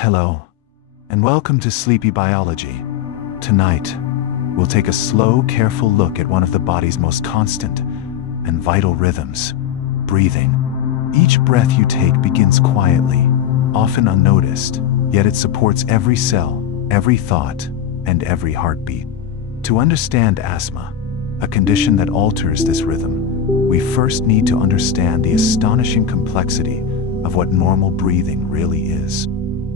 Hello, and welcome to Sleepy Biology. Tonight, we'll take a slow, careful look at one of the body's most constant and vital rhythms, breathing. Each breath you take begins quietly, often unnoticed, yet it supports every cell, every thought, and every heartbeat. To understand asthma, a condition that alters this rhythm, we first need to understand the astonishing complexity of what normal breathing really is.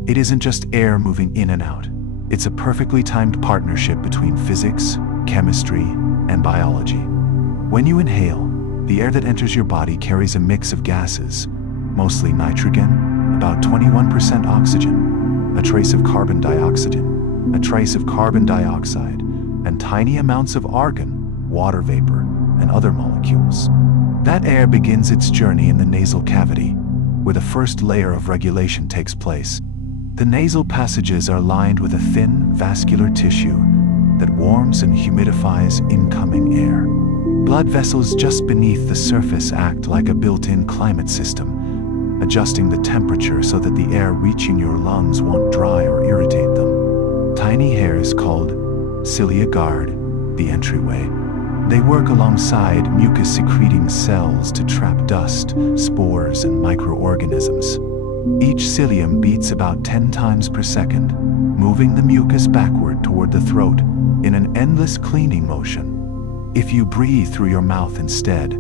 It isn't just air moving in and out. It's a perfectly timed partnership between physics, chemistry, and biology. When you inhale, the air that enters your body carries a mix of gases, mostly nitrogen, about 21% oxygen, a trace of carbon dioxide, and tiny amounts of argon, water vapor, and other molecules. That air begins its journey in the nasal cavity, where the first layer of regulation takes place. The nasal passages are lined with a thin, vascular tissue that warms and humidifies incoming air. Blood vessels just beneath the surface act like a built-in climate system, adjusting the temperature so that the air reaching your lungs won't dry or irritate them. Tiny hairs called cilia guard the entryway. They work alongside mucus-secreting cells to trap dust, spores, and microorganisms. Each cilium beats about 10 times per second, moving the mucus backward toward the throat in an endless cleaning motion. If you breathe through your mouth instead,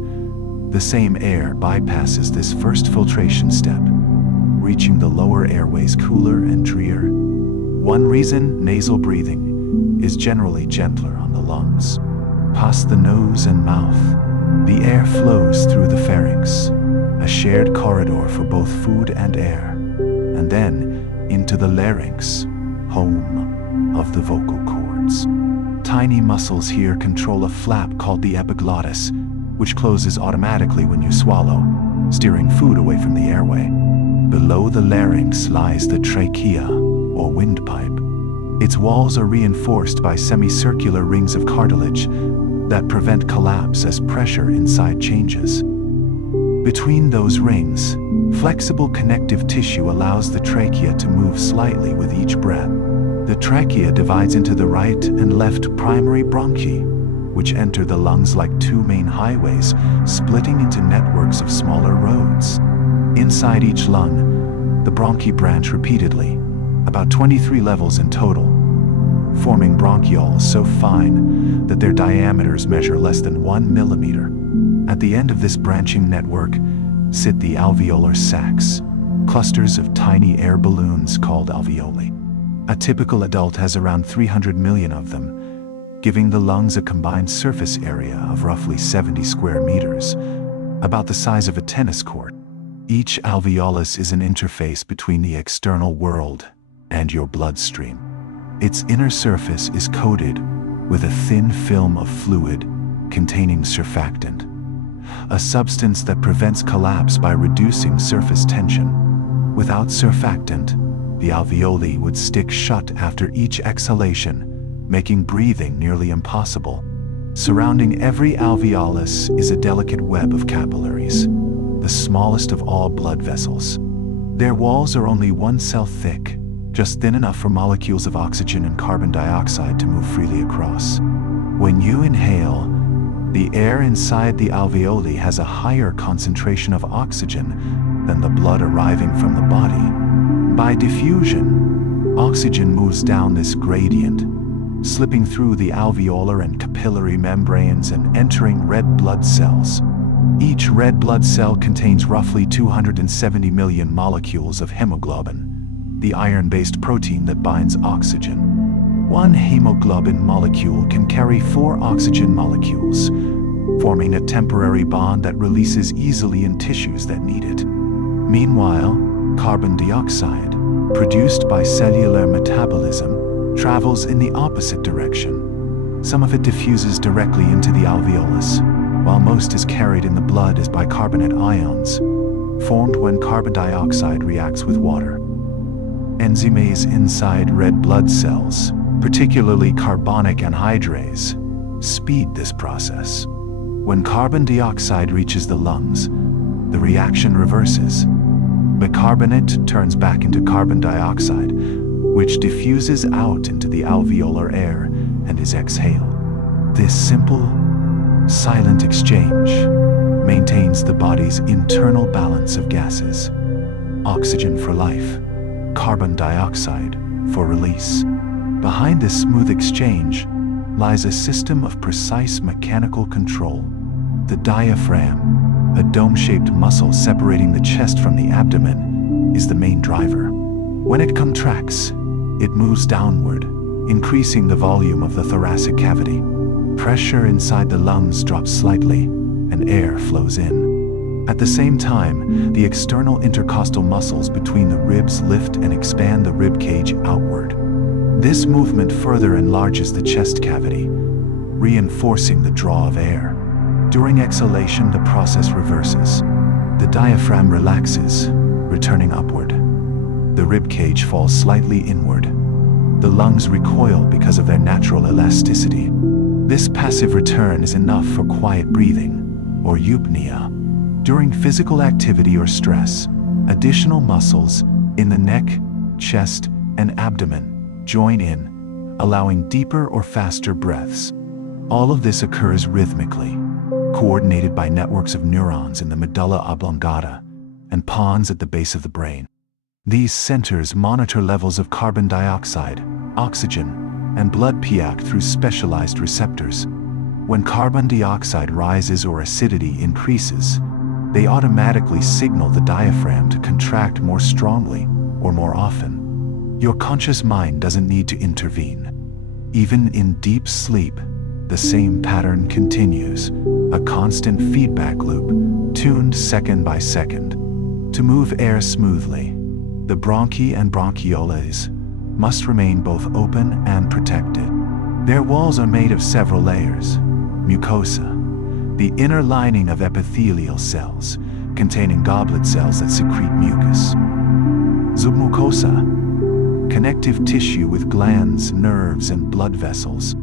the same air bypasses this first filtration step, reaching the lower airways cooler and drier. One reason nasal breathing is generally gentler on the lungs. Past the nose and mouth, the air flows through the pharynx, a shared corridor for both food and air, and then into the larynx, home of the vocal cords. Tiny muscles here control a flap called the epiglottis, which closes automatically when you swallow, steering food away from the airway. Below the larynx lies the trachea, or windpipe. Its walls are reinforced by semicircular rings of cartilage that prevent collapse as pressure inside changes. Between those rings, flexible connective tissue allows the trachea to move slightly with each breath. The trachea divides into the right and left primary bronchi, which enter the lungs like two main highways, splitting into networks of smaller roads. Inside each lung, the bronchi branch repeatedly, about 23 levels in total, forming bronchioles so fine that their diameters measure less than 1 millimeter. At the end of this branching network sit the alveolar sacs, clusters of tiny air balloons called alveoli. A typical adult has around 300 million of them, giving the lungs a combined surface area of roughly 70 square meters, about the size of a tennis court. Each alveolus is an interface between the external world and your bloodstream. Its inner surface is coated with a thin film of fluid containing surfactant, a substance that prevents collapse by reducing surface tension. Without surfactant, the alveoli would stick shut after each exhalation, making breathing nearly impossible. Surrounding every alveolus is a delicate web of capillaries, the smallest of all blood vessels. Their walls are only 1 cell thick, just thin enough for molecules of oxygen and carbon dioxide to move freely across. When you inhale, the air inside the alveoli has a higher concentration of oxygen than the blood arriving from the body. By diffusion, oxygen moves down this gradient, slipping through the alveolar and capillary membranes and entering red blood cells. Each red blood cell contains roughly 270 million molecules of hemoglobin, the iron-based protein that binds oxygen. One hemoglobin molecule can carry 4 oxygen molecules, forming a temporary bond that releases easily in tissues that need it. Meanwhile, carbon dioxide, produced by cellular metabolism, travels in the opposite direction. Some of it diffuses directly into the alveolus, while most is carried in the blood as bicarbonate ions, formed when carbon dioxide reacts with water. Enzymes inside red blood cells, particularly carbonic anhydrase, speed this process. When carbon dioxide reaches the lungs, the reaction reverses. Bicarbonate turns back into carbon dioxide, which diffuses out into the alveolar air and is exhaled. This simple, silent exchange maintains the body's internal balance of gases. Oxygen for life, carbon dioxide for release. Behind this smooth exchange lies a system of precise mechanical control. The diaphragm, a dome-shaped muscle separating the chest from the abdomen, is the main driver. When it contracts, it moves downward, increasing the volume of the thoracic cavity. Pressure inside the lungs drops slightly, and air flows in. At the same time, the external intercostal muscles between the ribs lift and expand the rib cage outward. This movement further enlarges the chest cavity, reinforcing the draw of air. During exhalation, the process reverses. The diaphragm relaxes, returning upward. The rib cage falls slightly inward. The lungs recoil because of their natural elasticity. This passive return is enough for quiet breathing, or eupnea. During physical activity or stress, additional muscles in the neck, chest, and abdomen join in, allowing deeper or faster breaths. All of this occurs rhythmically, coordinated by networks of neurons in the medulla oblongata and pons at the base of the brain. These centers monitor levels of carbon dioxide, oxygen, and blood pH through specialized receptors. When carbon dioxide rises or acidity increases, they automatically signal the diaphragm to contract more strongly or more often. Your conscious mind doesn't need to intervene. Even in deep sleep, the same pattern continues, a constant feedback loop, tuned second by second. To move air smoothly, the bronchi and bronchioles must remain both open and protected. Their walls are made of several layers. Mucosa, the inner lining of epithelial cells, containing goblet cells that secrete mucus. Submucosa, connective tissue with glands, nerves, and blood vessels.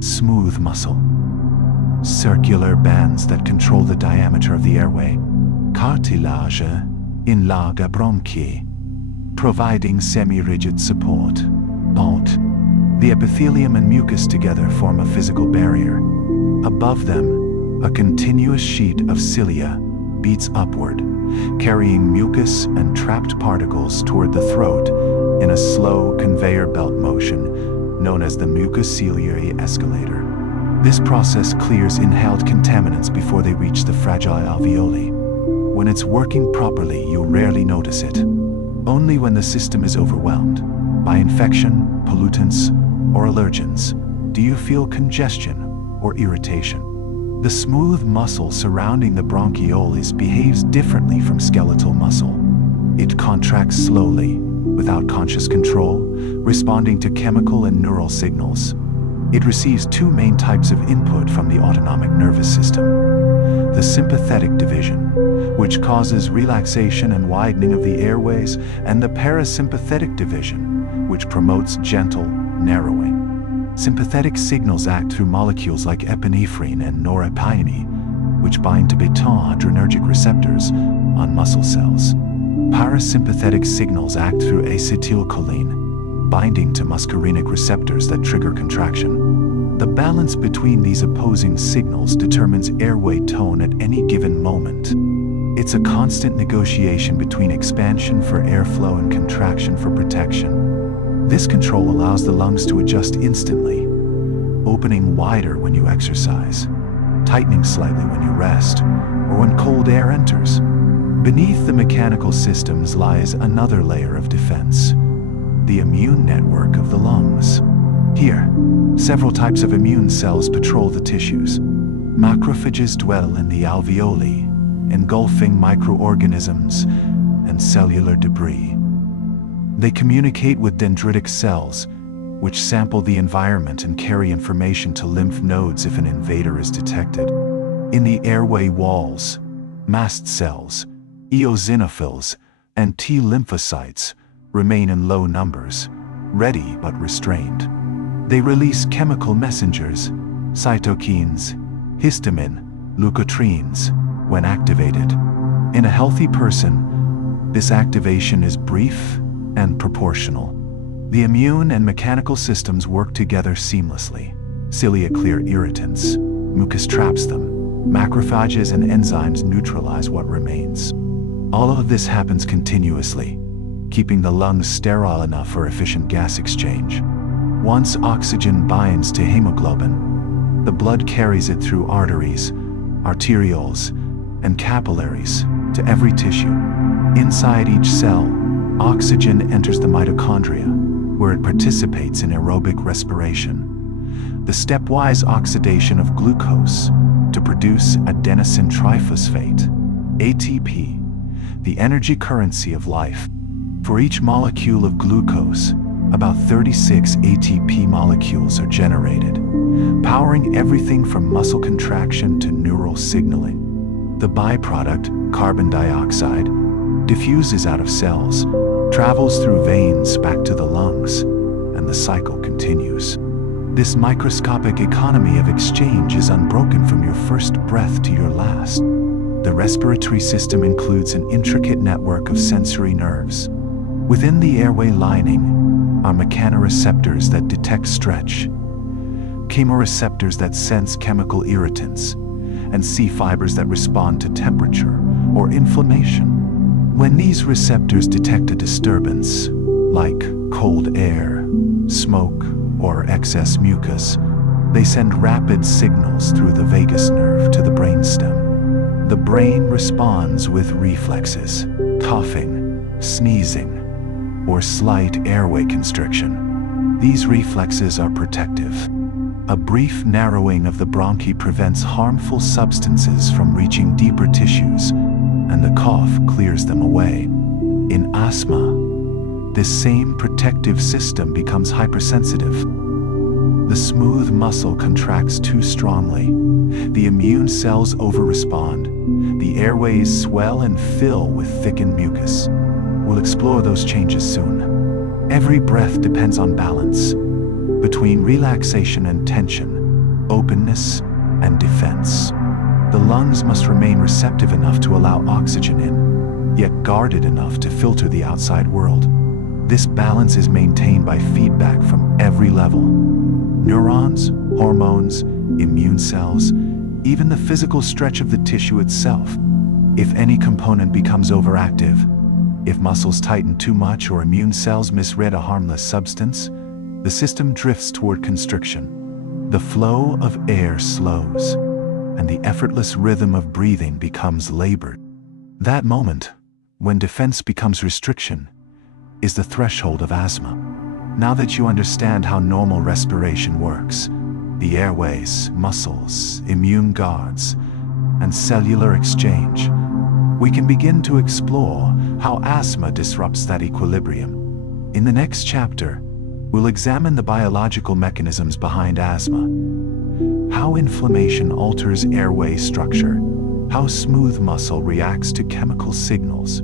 Smooth muscle. Circular bands that control the diameter of the airway. Cartilage in larga bronchi, providing semi-rigid support. Alt. The epithelium and mucus together form a physical barrier. Above them, a continuous sheet of cilia beats upward, carrying mucus and trapped particles toward the throat in a slow conveyor belt motion known as the mucociliary escalator. This process clears inhaled contaminants before they reach the fragile alveoli. When it's working properly, you'll rarely notice it. Only when the system is overwhelmed by infection, pollutants, or allergens do you feel congestion or irritation. The smooth muscle surrounding the bronchioles behaves differently from skeletal muscle. It contracts slowly, without conscious control, responding to chemical and neural signals. It receives two main types of input from the autonomic nervous system. The sympathetic division, which causes relaxation and widening of the airways, and the parasympathetic division, which promotes gentle narrowing. Sympathetic signals act through molecules like epinephrine and norepinephrine, which bind to beta adrenergic receptors on muscle cells. Parasympathetic signals act through acetylcholine, binding to muscarinic receptors that trigger contraction. The balance between these opposing signals determines airway tone at any given moment. It's a constant negotiation between expansion for airflow and contraction for protection. This control allows the lungs to adjust instantly, opening wider when you exercise, tightening slightly when you rest, or when cold air enters. Beneath the mechanical systems lies another layer of defense, the immune network of the lungs. Here, several types of immune cells patrol the tissues. Macrophages dwell in the alveoli, engulfing microorganisms and cellular debris. They communicate with dendritic cells, which sample the environment and carry information to lymph nodes if an invader is detected. In the airway walls, mast cells, eosinophils, and T lymphocytes remain in low numbers, ready but restrained. They release chemical messengers, cytokines, histamine, leukotrienes, when activated. In a healthy person, This activation is brief and proportional. The immune and mechanical systems work together seamlessly. Cilia clear irritants, mucus traps them, macrophages and enzymes neutralize what remains. All of this happens continuously, keeping the lungs sterile enough for efficient gas exchange. Once oxygen binds to hemoglobin, the blood carries it through arteries, arterioles, and capillaries to every tissue. Inside each cell, oxygen enters the mitochondria, where it participates in aerobic respiration. The stepwise oxidation of glucose to produce adenosine triphosphate, ATP, the energy currency of life. For each molecule of glucose, about 36 ATP molecules are generated, powering everything from muscle contraction to neural signaling. The byproduct, carbon dioxide, diffuses out of cells, travels through veins back to the lungs, and the cycle continues. This microscopic economy of exchange is unbroken from your first breath to your last. The respiratory system includes an intricate network of sensory nerves. Within the airway lining are mechanoreceptors that detect stretch, chemoreceptors that sense chemical irritants, and C fibers that respond to temperature or inflammation. When these receptors detect a disturbance, like cold air, smoke, or excess mucus, they send rapid signals through the vagus nerve to the brainstem. The brain responds with reflexes, coughing, sneezing, or slight airway constriction. These reflexes are protective. A brief narrowing of the bronchi prevents harmful substances from reaching deeper tissues, and the cough clears them away. In asthma, this same protective system becomes hypersensitive. The smooth muscle contracts too strongly. The immune cells overrespond. The airways swell and fill with thickened mucus. We'll explore those changes soon. Every breath depends on balance between relaxation and tension, openness and defense. The lungs must remain receptive enough to allow oxygen in, yet guarded enough to filter the outside world. This balance is maintained by feedback from every level. Neurons, hormones, immune cells, even the physical stretch of the tissue itself. If any component becomes overactive, if muscles tighten too much or immune cells misread a harmless substance, the system drifts toward constriction. The flow of air slows, and the effortless rhythm of breathing becomes labored. That moment, when defense becomes restriction, is the threshold of asthma. Now that you understand how normal respiration works, the airways, muscles, immune guards, and cellular exchange, we can begin to explore how asthma disrupts that equilibrium. In the next chapter, we'll examine the biological mechanisms behind asthma, how inflammation alters airway structure, how smooth muscle reacts to chemical signals,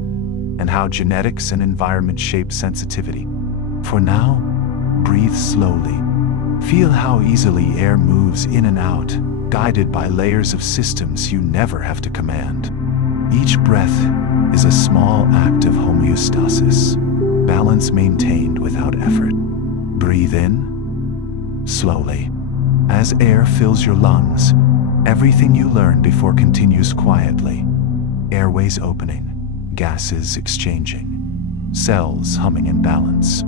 and how genetics and environment shape sensitivity. For now, breathe slowly. Feel how easily air moves in and out, guided by layers of systems you never have to command. Each breath is a small act of homeostasis, balance maintained without effort. Breathe in, slowly. As air fills your lungs, everything you learned before continues quietly. Airways opening, gases exchanging, cells humming in balance.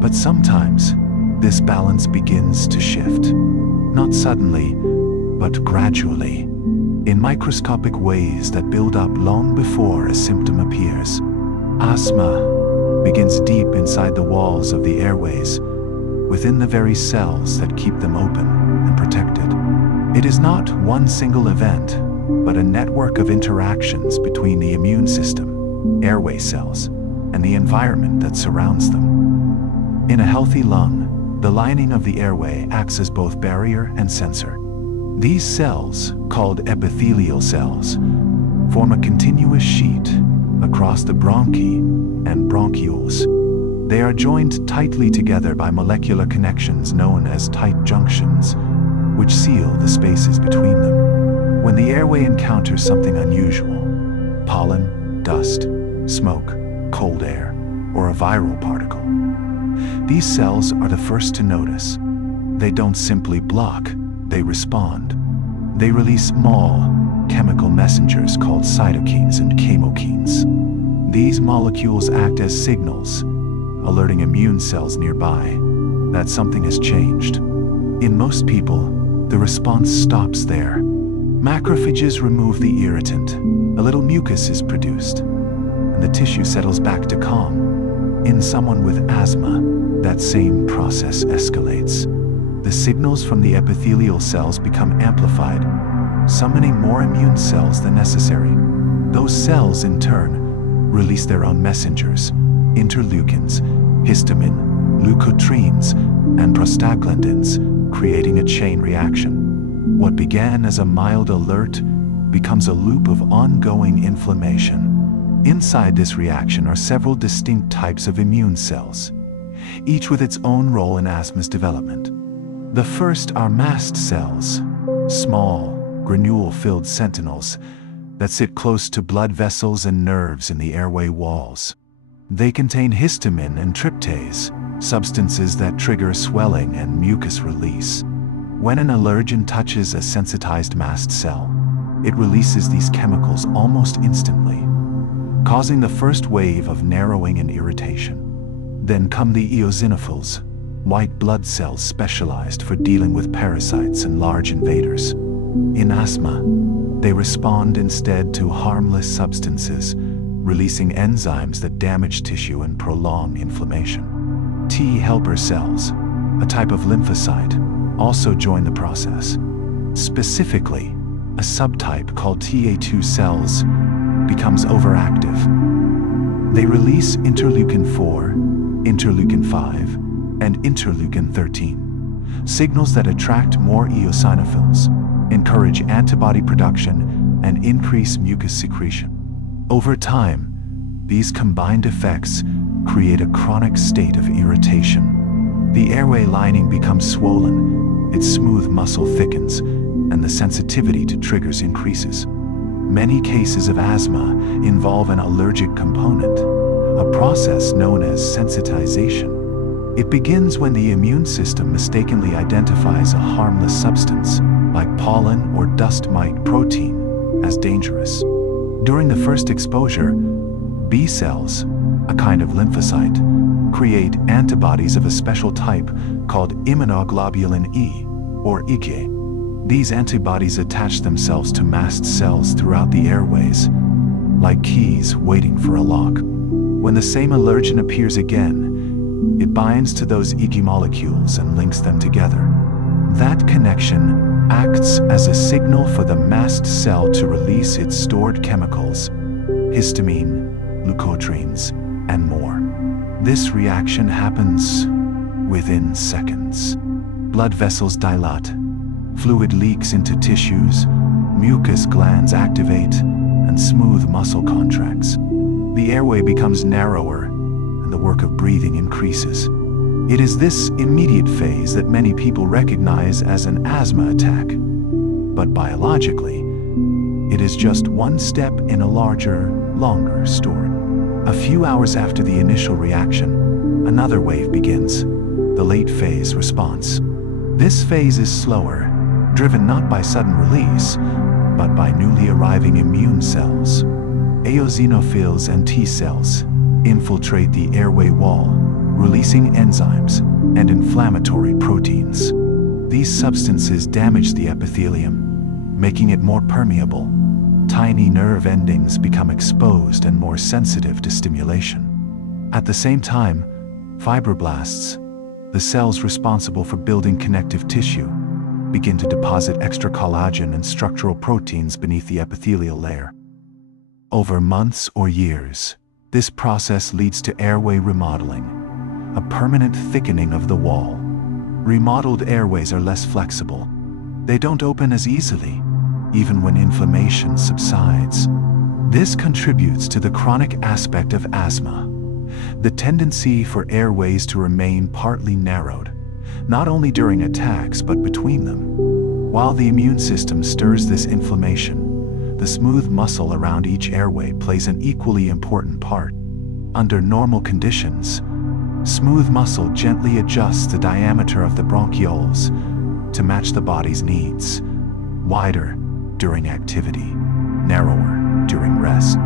But sometimes, this balance begins to shift. Not suddenly, but gradually, in microscopic ways that build up long before a symptom appears. Asthma begins deep inside the walls of the airways, within the very cells that keep them open and protected. It is not one single event, but a network of interactions between the immune system, airway cells, and the environment that surrounds them. In a healthy lung, the lining of the airway acts as both barrier and sensor. These cells, called epithelial cells, form a continuous sheet across the bronchi and bronchioles. They are joined tightly together by molecular connections known as tight junctions, which seal the spaces between them. When the airway encounters something unusual, pollen, dust, smoke, cold air, or a viral particle. These cells are the first to notice. They don't simply block, they respond. They release small, chemical messengers called cytokines and chemokines. These molecules act as signals, alerting immune cells nearby that something has changed. In most people, the response stops there. Macrophages remove the irritant, a little mucus is produced, and the tissue settles back to calm. In someone with asthma, that same process escalates. The signals from the epithelial cells become amplified, summoning more immune cells than necessary. Those cells, in turn, release their own messengers, interleukins, histamine, leukotrienes, and prostaglandins, creating a chain reaction. What began as a mild alert becomes a loop of ongoing inflammation. Inside this reaction are several distinct types of immune cells, each with its own role in asthma's development. The first are mast cells, small, granule-filled sentinels that sit close to blood vessels and nerves in the airway walls. They contain histamine and tryptase, substances that trigger swelling and mucus release. When an allergen touches a sensitized mast cell, it releases these chemicals almost instantly, causing the first wave of narrowing and irritation. Then come the eosinophils, white blood cells specialized for dealing with parasites and large invaders. In asthma, they respond instead to harmless substances, releasing enzymes that damage tissue and prolong inflammation. T helper cells, a type of lymphocyte, also join the process. Specifically, a subtype called Ta2 cells becomes overactive. They release interleukin-4, interleukin-5, and interleukin-13, signals that attract more eosinophils, encourage antibody production, and increase mucus secretion. Over time, these combined effects create a chronic state of irritation. The airway lining becomes swollen, its smooth muscle thickens, and the sensitivity to triggers increases. Many cases of asthma involve an allergic component, a process known as sensitization. It begins when the immune system mistakenly identifies a harmless substance, like pollen or dust mite protein, as dangerous. During the first exposure, B cells, a kind of lymphocyte, create antibodies of a special type called immunoglobulin E, or IgE. These antibodies attach themselves to mast cells throughout the airways, like keys waiting for a lock. When the same allergen appears again, it binds to those IgE molecules and links them together. That connection acts as a signal for the mast cell to release its stored chemicals, histamine, leukotrienes, and more. This reaction happens within seconds. Blood vessels dilate, fluid leaks into tissues, mucus glands activate, and smooth muscle contracts. The airway becomes narrower, and the work of breathing increases. It is this immediate phase that many people recognize as an asthma attack. But biologically, it is just one step in a larger, longer story. A few hours after the initial reaction, another wave begins, the late phase response. This phase is slower, driven not by sudden release, but by newly arriving immune cells. Eosinophils and T cells infiltrate the airway wall, releasing enzymes and inflammatory proteins. These substances damage the epithelium, making it more permeable. Tiny nerve endings become exposed and more sensitive to stimulation. At the same time, fibroblasts, the cells responsible for building connective tissue, begin to deposit extra collagen and structural proteins beneath the epithelial layer. Over months or years, this process leads to airway remodeling, a permanent thickening of the wall. Remodeled airways are less flexible. They don't open as easily, even when inflammation subsides. This contributes to the chronic aspect of asthma, the tendency for airways to remain partly narrowed, not only during attacks but between them. While the immune system stirs this inflammation, the smooth muscle around each airway plays an equally important part. Under normal conditions, smooth muscle gently adjusts the diameter of the bronchioles to match the body's needs, wider during activity, narrower during rest.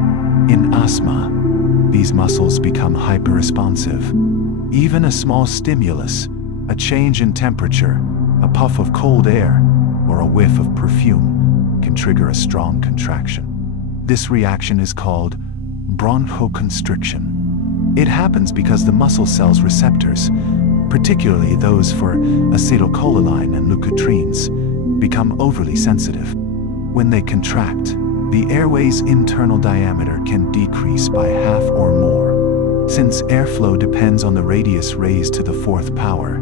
In asthma, these muscles become hyperresponsive. Even a small stimulus, a change in temperature, a puff of cold air, or a whiff of perfume can trigger a strong contraction. This reaction is called bronchoconstriction. It happens because the muscle cell's receptors, particularly those for acetylcholine and leukotrienes, become overly sensitive. When they contract, the airway's internal diameter can decrease by half or more. Since airflow depends on the radius raised to the fourth power,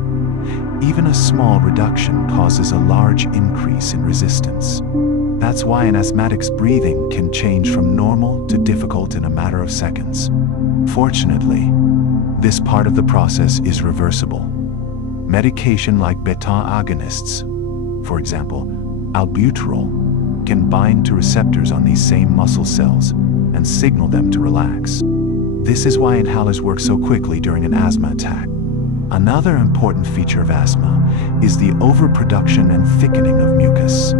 even a small reduction causes a large increase in resistance. That's why an asthmatic's breathing can change from normal to difficult in a matter of seconds. Fortunately, this part of the process is reversible. Medication like beta agonists, for example, albuterol, can bind to receptors on these same muscle cells and signal them to relax. This is why inhalers work so quickly during an asthma attack. Another important feature of asthma is the overproduction and thickening of mucus.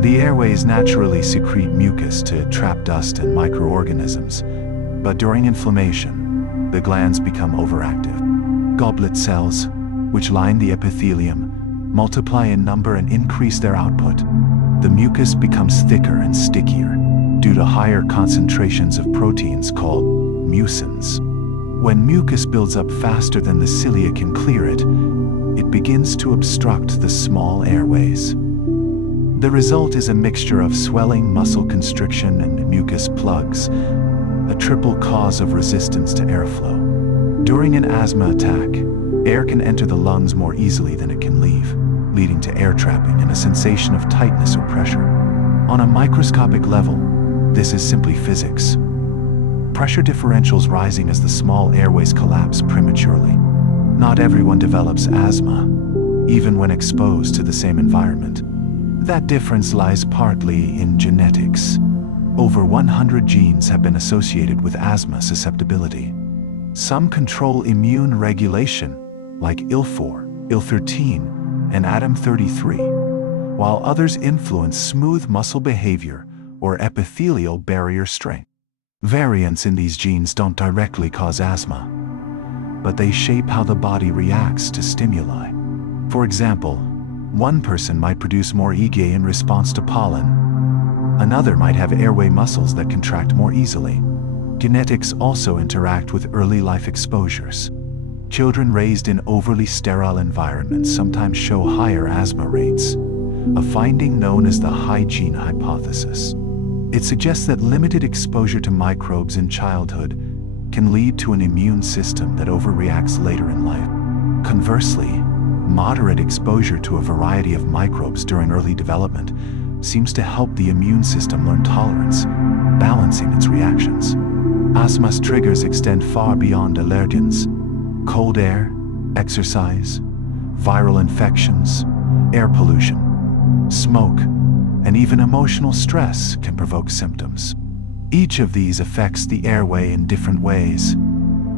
The airways naturally secrete mucus to trap dust and microorganisms, but during inflammation, the glands become overactive. Goblet cells, which line the epithelium, multiply in number and increase their output. The mucus becomes thicker and stickier due to higher concentrations of proteins called mucins. When mucus builds up faster than the cilia can clear it, it begins to obstruct the small airways. The result is a mixture of swelling, muscle constriction, and mucus plugs, a triple cause of resistance to airflow. During an asthma attack, air can enter the lungs more easily than it can leave, leading to air trapping and a sensation of tightness or pressure. On a microscopic level, this is simply physics. Pressure differentials rising as the small airways collapse prematurely. Not everyone develops asthma, even when exposed to the same environment. That difference lies partly in genetics. Over 100 genes have been associated with asthma susceptibility. Some control immune regulation, like IL-4, IL-13, and ADAM33, while others influence smooth muscle behavior or epithelial barrier strength. Variants in these genes don't directly cause asthma, but they shape how the body reacts to stimuli. For example, one person might produce more IgA in response to pollen. Another might have airway muscles that contract more easily. Genetics also interact with early life exposures. Children raised in overly sterile environments sometimes show higher asthma rates, a finding known as the hygiene hypothesis. It suggests that limited exposure to microbes in childhood can lead to an immune system that overreacts later in life. Conversely, moderate exposure to a variety of microbes during early development seems to help the immune system learn tolerance, balancing its reactions. Asthma's triggers extend far beyond allergens. Cold air, exercise, viral infections, air pollution, smoke, and even emotional stress can provoke symptoms. Each of these affects the airway in different ways.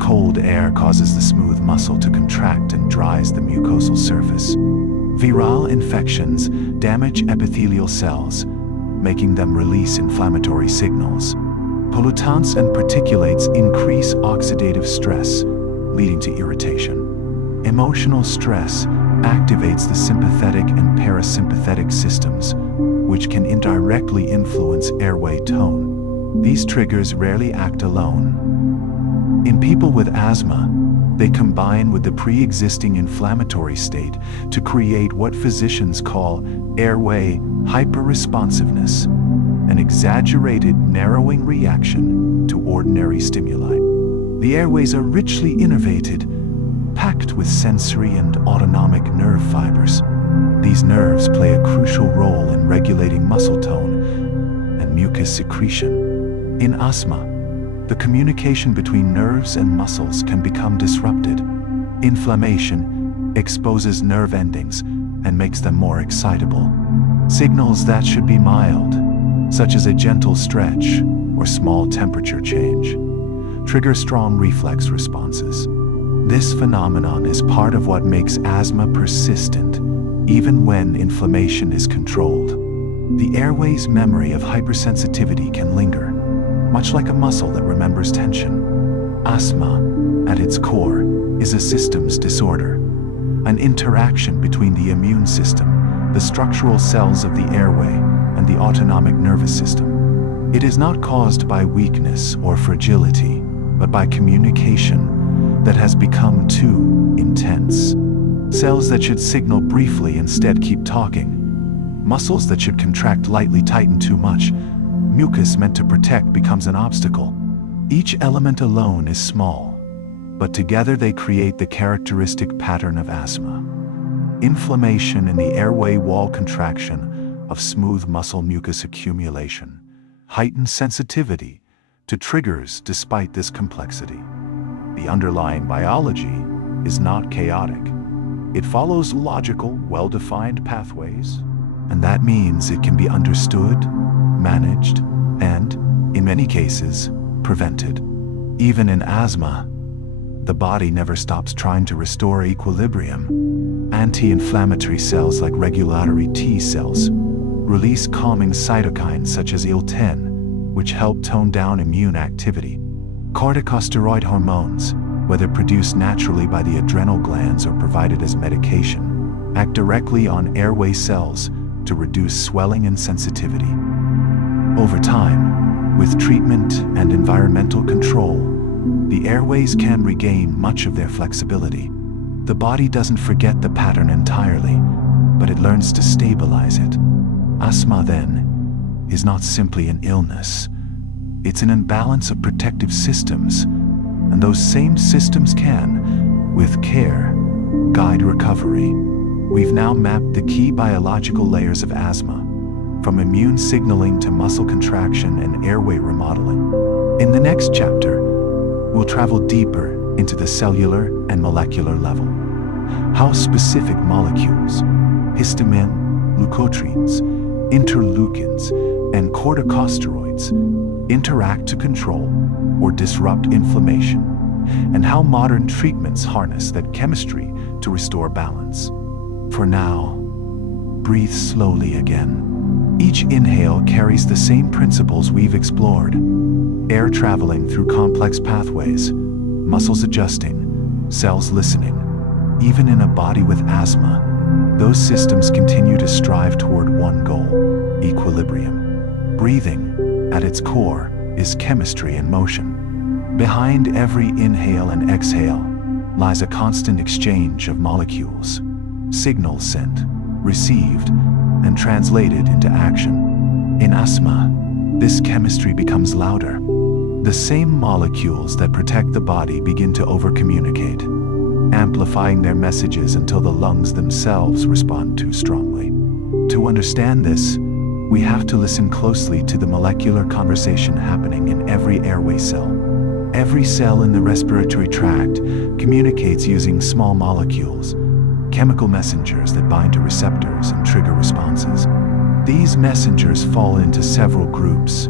Cold air causes the smooth muscle to contract and dries the mucosal surface. Viral infections damage epithelial cells, making them release inflammatory signals. Pollutants and particulates increase oxidative stress, leading to irritation. Emotional stress activates the sympathetic and parasympathetic systems, which can indirectly influence airway tone. These triggers rarely act alone. In people with asthma, they combine with the pre-existing inflammatory state to create what physicians call airway hyperresponsiveness, an exaggerated narrowing reaction to ordinary stimuli. The airways are richly innervated, packed with sensory and autonomic nerve fibers. These nerves play a crucial role in regulating muscle tone and mucus secretion. In asthma, the communication between nerves and muscles can become disrupted. Inflammation exposes nerve endings and makes them more excitable. Signals that should be mild, such as a gentle stretch or small temperature change, trigger strong reflex responses. This phenomenon is part of what makes asthma persistent, even when inflammation is controlled. The airway's memory of hypersensitivity can linger, much like a muscle that remembers tension. Asthma, at its core, is a systems disorder, an interaction between the immune system, the structural cells of the airway, and the autonomic nervous system. It is not caused by weakness or fragility, but by communication that has become too intense. Cells that should signal briefly instead keep talking. Muscles that should contract lightly tighten too much. Mucus meant to protect becomes an obstacle. Each element alone is small, but together they create the characteristic pattern of asthma. Inflammation in the airway wall, contraction of smooth muscle, mucus accumulation, heightened sensitivity to triggers. Despite this complexity, the underlying biology is not chaotic. It follows logical, well-defined pathways, and that means it can be understood, managed, and, in many cases, prevented. Even in asthma, the body never stops trying to restore equilibrium. Anti-inflammatory cells like regulatory T cells release calming cytokines such as IL-10, which help tone down immune activity. Corticosteroid hormones, whether produced naturally by the adrenal glands or provided as medication, act directly on airway cells to reduce swelling and sensitivity. Over time, with treatment and environmental control, the airways can regain much of their flexibility. The body doesn't forget the pattern entirely, but it learns to stabilize it. Asthma, then, is not simply an illness. It's an imbalance of protective systems, and those same systems can, with care, guide recovery. We've now mapped the key biological layers of asthma, from immune signaling to muscle contraction and airway remodeling. In the next chapter, we'll travel deeper into the cellular and molecular level. How specific molecules, histamine, leukotrienes, interleukins, and corticosteroids interact to control or disrupt inflammation, and how modern treatments harness that chemistry to restore balance. For now, breathe slowly again. Each inhale carries the same principles we've explored: air traveling through complex pathways, muscles adjusting, cells listening. Even in a body with asthma, those systems continue to strive toward one goal: equilibrium. Breathing, at its core, is chemistry in motion. Behind every inhale and exhale lies a constant exchange of molecules, signals sent, received, and translated into action. In asthma, this chemistry becomes louder. The same molecules that protect the body begin to over-communicate, amplifying their messages until the lungs themselves respond too strongly. To understand this, we have to listen closely to the molecular conversation happening in every airway cell. Every cell in the respiratory tract communicates using small molecules, chemical messengers that bind to receptors and trigger responses. These messengers fall into several groups: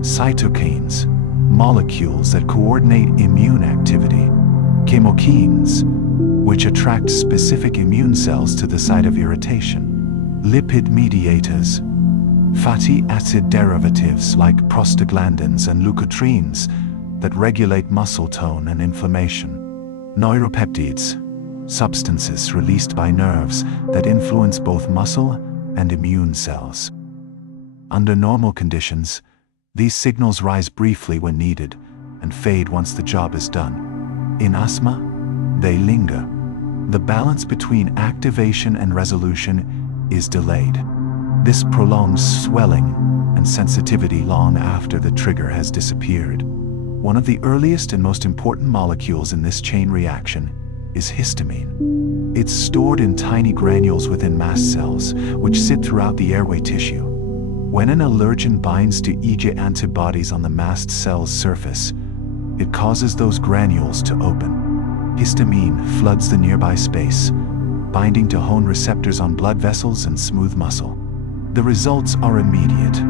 cytokines, molecules that coordinate immune activity; chemokines, which attract specific immune cells to the site of irritation; lipid mediators, fatty acid derivatives like prostaglandins and leukotrienes that regulate muscle tone and inflammation; neuropeptides, substances released by nerves that influence both muscle and immune cells. Under normal conditions, these signals rise briefly when needed and fade once the job is done. In asthma, they linger. The balance between activation and resolution is delayed. This prolongs swelling and sensitivity long after the trigger has disappeared. One of the earliest and most important molecules in this chain reaction is histamine. It's stored in tiny granules within mast cells, which sit throughout the airway tissue. When an allergen binds to IgE antibodies on the mast cell's surface, it causes those granules to open. Histamine floods the nearby space, binding to hone receptors on blood vessels and smooth muscle. The results are immediate.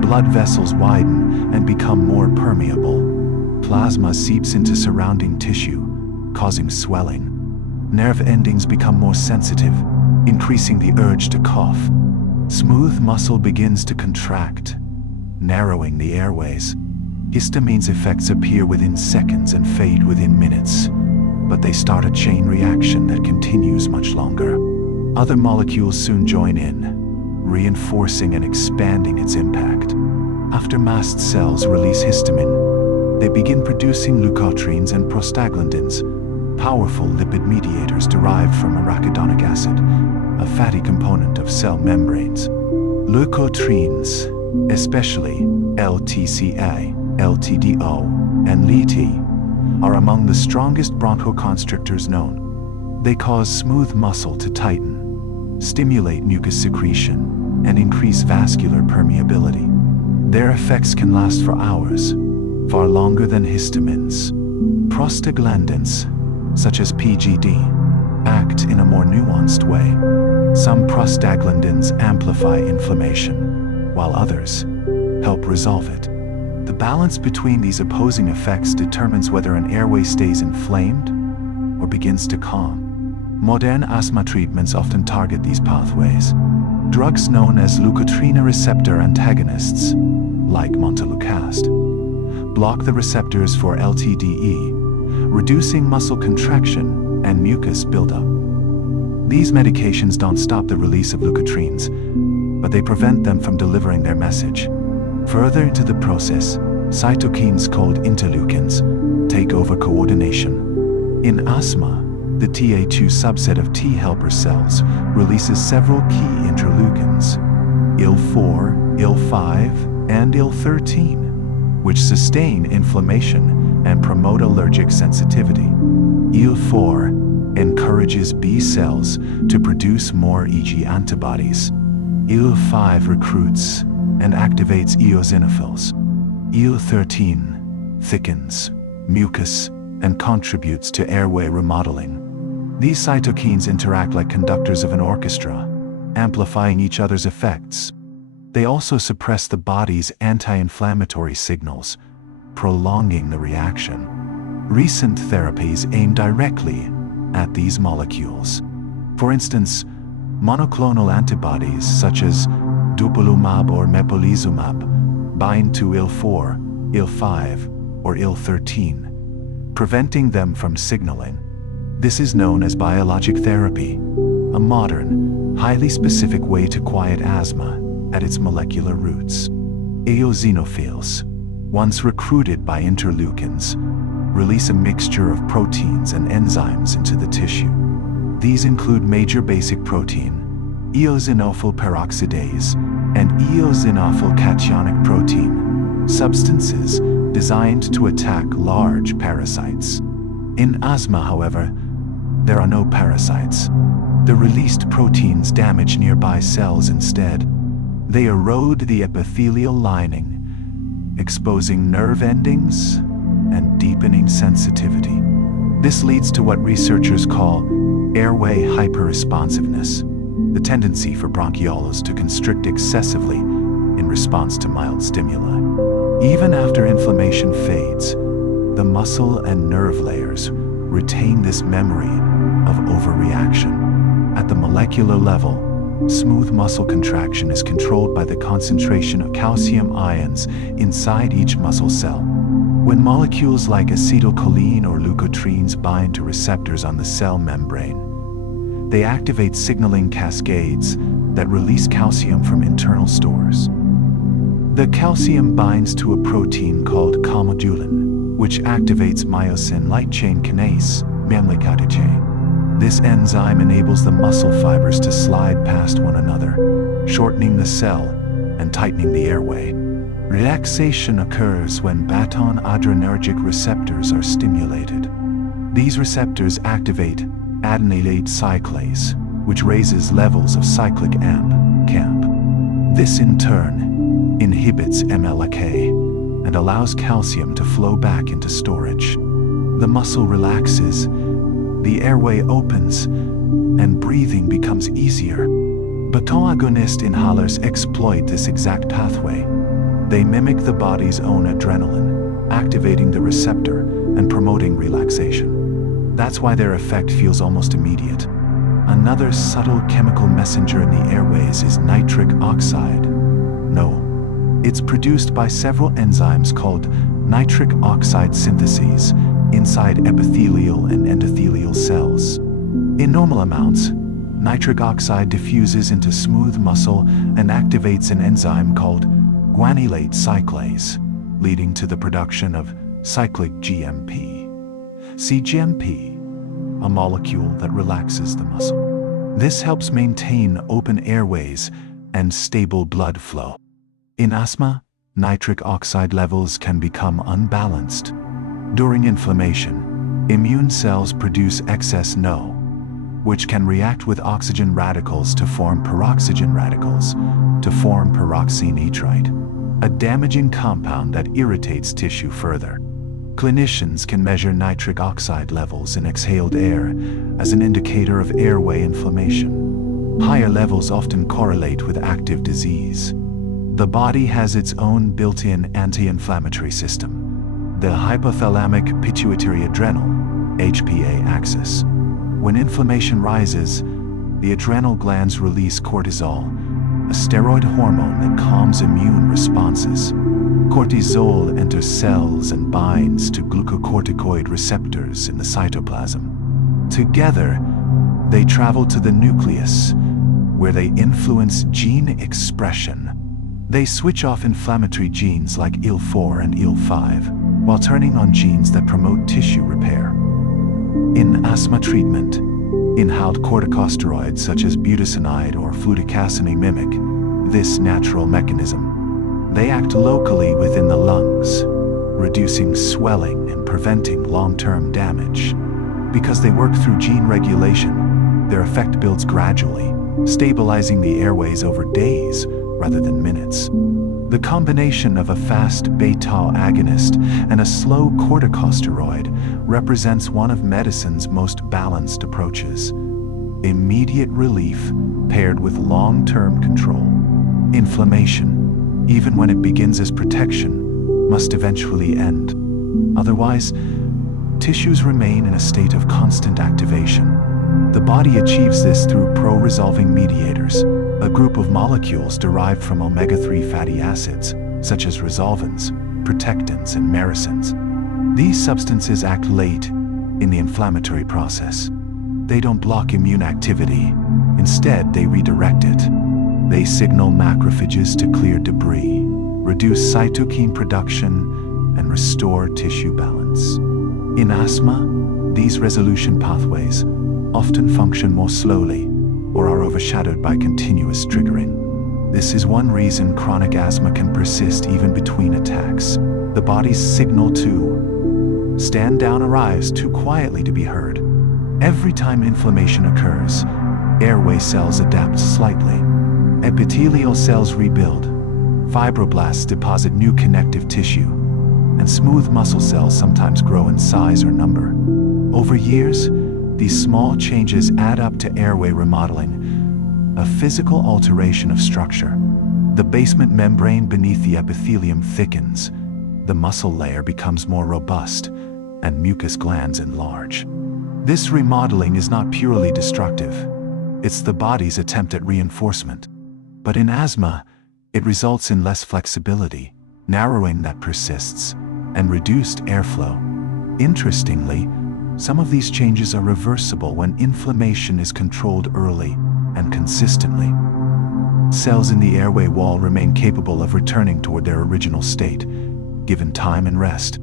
Blood vessels widen and become more permeable. Plasma seeps into surrounding tissue, causing swelling. Nerve endings become more sensitive, increasing the urge to cough. Smooth muscle begins to contract, narrowing the airways. Histamine's effects appear within seconds and fade within minutes, but they start a chain reaction that continues much longer. Other molecules soon join in, reinforcing and expanding its impact. After mast cells release histamine, they begin producing leukotrienes and prostaglandins, powerful lipid mediators derived from arachidonic acid, a fatty component of cell membranes. Leukotrienes, especially LTCA, LTDO, and LT, are among the strongest bronchoconstrictors known. They cause smooth muscle to tighten, stimulate mucus secretion, and increase vascular permeability. Their effects can last for hours, far longer than histamines. Prostaglandins, such as PGD, act in a more nuanced way. Some prostaglandins amplify inflammation, while others help resolve it. The balance between these opposing effects determines whether an airway stays inflamed or begins to calm. Modern asthma treatments often target these pathways. Drugs known as leukotriene receptor antagonists, like montelukast, block the receptors for LTDE, reducing muscle contraction and mucus buildup. These medications don't stop the release of leukotrienes, but they prevent them from delivering their message. Further into the process, cytokines called interleukins take over coordination. In asthma, the Ta2 subset of T helper cells releases several key interleukins, IL-4, IL-5, and IL-13, which sustain inflammation and promote allergic sensitivity. IL-4 encourages B cells to produce more Ig antibodies. IL-5 recruits and activates eosinophils. IL-13 thickens mucus and contributes to airway remodeling. These cytokines interact like conductors of an orchestra, amplifying each other's effects. They also suppress the body's anti-inflammatory signals, prolonging the reaction. Recent therapies aim directly at these molecules. For instance, monoclonal antibodies such as dupilumab or mepolizumab bind to IL-4, IL-5, or IL-13, preventing them from signaling. This is known as biologic therapy, a modern, highly specific way to quiet asthma at its molecular roots. Eosinophils, once recruited by interleukins, release a mixture of proteins and enzymes into the tissue. These include major basic protein, eosinophil peroxidase, and eosinophil cationic protein, substances designed to attack large parasites. In asthma, however, there are no parasites. The released proteins damage nearby cells instead. They erode the epithelial lining, exposing nerve endings and deepening sensitivity. This leads to what researchers call airway hyperresponsiveness, the tendency for bronchioles to constrict excessively in response to mild stimuli. Even after inflammation fades, the muscle and nerve layers retain this memory of overreaction. At the molecular level, smooth muscle contraction is controlled by the concentration of calcium ions inside each muscle cell. When molecules like acetylcholine or leukotrienes bind to receptors on the cell membrane, they activate signaling cascades that release calcium from internal stores. The calcium binds to a protein called calmodulin, which activates myosin light chain kinase, chain. This enzyme enables the muscle fibers to slide past one another, shortening the cell and tightening the airway. Relaxation occurs when baton adrenergic receptors are stimulated. These receptors activate adenylate cyclase, which raises levels of cyclic AMP. This in turn inhibits MLK and allows calcium to flow back into storage. The muscle relaxes, the airway opens, and breathing becomes easier. Baton agonist inhalers exploit this exact pathway. They mimic the body's own adrenaline, activating the receptor and promoting relaxation. That's why their effect feels almost immediate. Another subtle chemical messenger in the airways is nitric oxide. No, it's produced by several enzymes called nitric oxide syntheses inside epithelial and endothelial cells. In normal amounts, nitric oxide diffuses into smooth muscle and activates an enzyme called guanylate cyclase, leading to the production of cyclic GMP. CGMP, a molecule that relaxes the muscle. This helps maintain open airways and stable blood flow. In asthma, nitric oxide levels can become unbalanced. During inflammation, immune cells produce excess NO, which can react with oxygen radicals to form peroxygen radicals, to form peroxynitrite, a damaging compound that irritates tissue further. Clinicians can measure nitric oxide levels in exhaled air as an indicator of airway inflammation. Higher levels often correlate with active disease. The body has its own built-in anti-inflammatory system, the hypothalamic pituitary adrenal (HPA) axis. When inflammation rises, the adrenal glands release cortisol, a steroid hormone that calms immune responses. Cortisol enters cells and binds to glucocorticoid receptors in the cytoplasm. Together, they travel to the nucleus, where they influence gene expression. They switch off inflammatory genes like IL-4 and IL-5, while turning on genes that promote tissue repair. In asthma treatment, inhaled corticosteroids such as budesonide or fluticasone mimic this natural mechanism. They act locally within the lungs, reducing swelling and preventing long-term damage. Because they work through gene regulation, their effect builds gradually, stabilizing the airways over days rather than minutes. The combination of a fast beta agonist and a slow corticosteroid represents one of medicine's most balanced approaches. Immediate relief paired with long-term control. Inflammation, even when it begins as protection, must eventually end. Otherwise, tissues remain in a state of constant activation. The body achieves this through pro-resolving mediators, a group of molecules derived from omega-3 fatty acids, such as resolvins, protectants, and maricins. These substances act late in the inflammatory process. They don't block immune activity. Instead, they redirect it. They signal macrophages to clear debris, reduce cytokine production, and restore tissue balance. In asthma, these resolution pathways often function more slowly or are overshadowed by continuous triggering. This is one reason chronic asthma can persist even between attacks. The body's signal to stand down arrives too quietly to be heard. Every time inflammation occurs, airway cells adapt slightly. Epithelial cells rebuild, fibroblasts deposit new connective tissue, and smooth muscle cells sometimes grow in size or number. Over years, these small changes add up to airway remodeling, a physical alteration of structure. The basement membrane beneath the epithelium thickens, the muscle layer becomes more robust, and mucus glands enlarge. This remodeling is not purely destructive. It's the body's attempt at reinforcement. But in asthma, it results in less flexibility, narrowing that persists, and reduced airflow. Interestingly, some of these changes are reversible when inflammation is controlled early and consistently. Cells in the airway wall remain capable of returning toward their original state, given time and rest.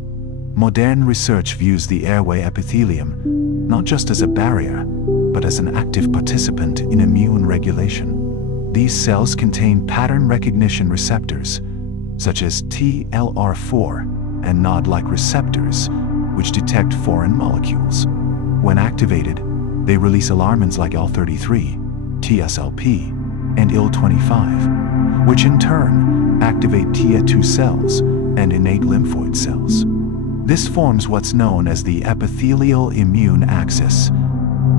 Modern research views the airway epithelium not just as a barrier, but as an active participant in immune regulation. These cells contain pattern recognition receptors, such as TLR4 and NOD-like receptors, which detect foreign molecules. When activated, they release alarmins like IL-33, TSLP, and IL-25, which in turn activate TIA2 cells and innate lymphoid cells. This forms what's known as the epithelial immune axis,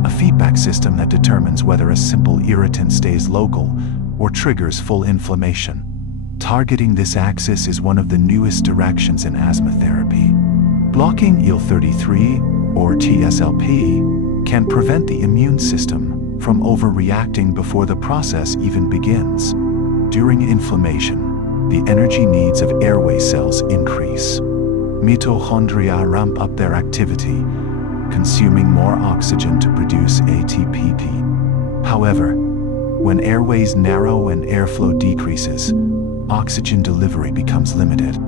a feedback system that determines whether a simple irritant stays local or triggers full inflammation. Targeting this axis is one of the newest directions in asthma therapy. Blocking IL-33, or TSLP, can prevent the immune system from overreacting before the process even begins. During inflammation, the energy needs of airway cells increase. Mitochondria ramp up their activity, consuming more oxygen to produce ATP. However, when airways narrow and airflow decreases, oxygen delivery becomes limited.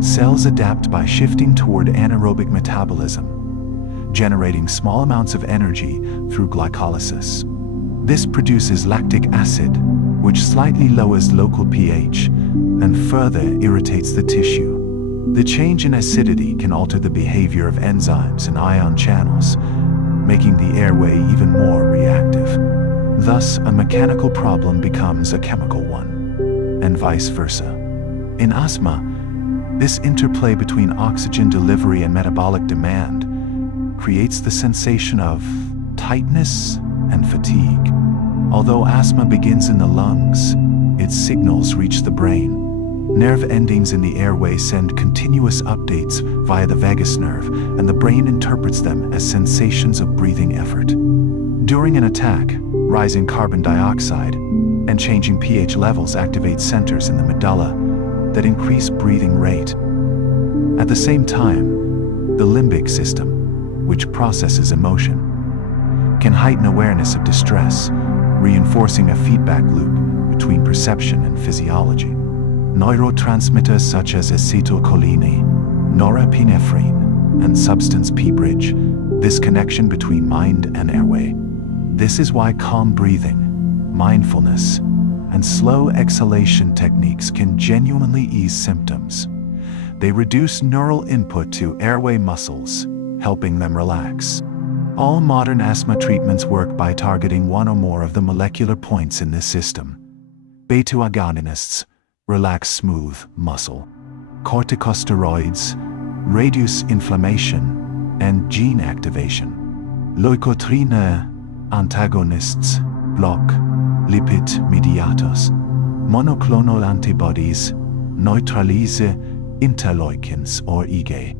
Cells adapt by shifting toward anaerobic metabolism, generating small amounts of energy through glycolysis. This produces lactic acid, which slightly lowers local pH and further irritates the tissue. The change in acidity can alter the behavior of enzymes and ion channels, making the airway even more reactive. Thus, a mechanical problem becomes a chemical one, and vice versa. In asthma, this interplay between oxygen delivery and metabolic demand creates the sensation of tightness and fatigue. Although asthma begins in the lungs, its signals reach the brain. Nerve endings in the airway send continuous updates via the vagus nerve, and the brain interprets them as sensations of breathing effort. During an attack, rising carbon dioxide and changing pH levels activate centers in the medulla that increase breathing rate. At the same time, the limbic system, which processes emotion, can heighten awareness of distress, reinforcing a feedback loop between perception and physiology. Neurotransmitters such as acetylcholine, norepinephrine, and substance P bridge this connection between mind and airway. This is why calm breathing, mindfulness, and slow exhalation techniques can genuinely ease symptoms. They reduce neural input to airway muscles, helping them relax. All modern asthma treatments work by targeting one or more of the molecular points in this system. Beta agonists relax smooth muscle. Corticosteroids reduce inflammation and gene activation. Leukotriene antagonists block lipid mediators. Monoclonal antibodies neutralize interleukins or IgE.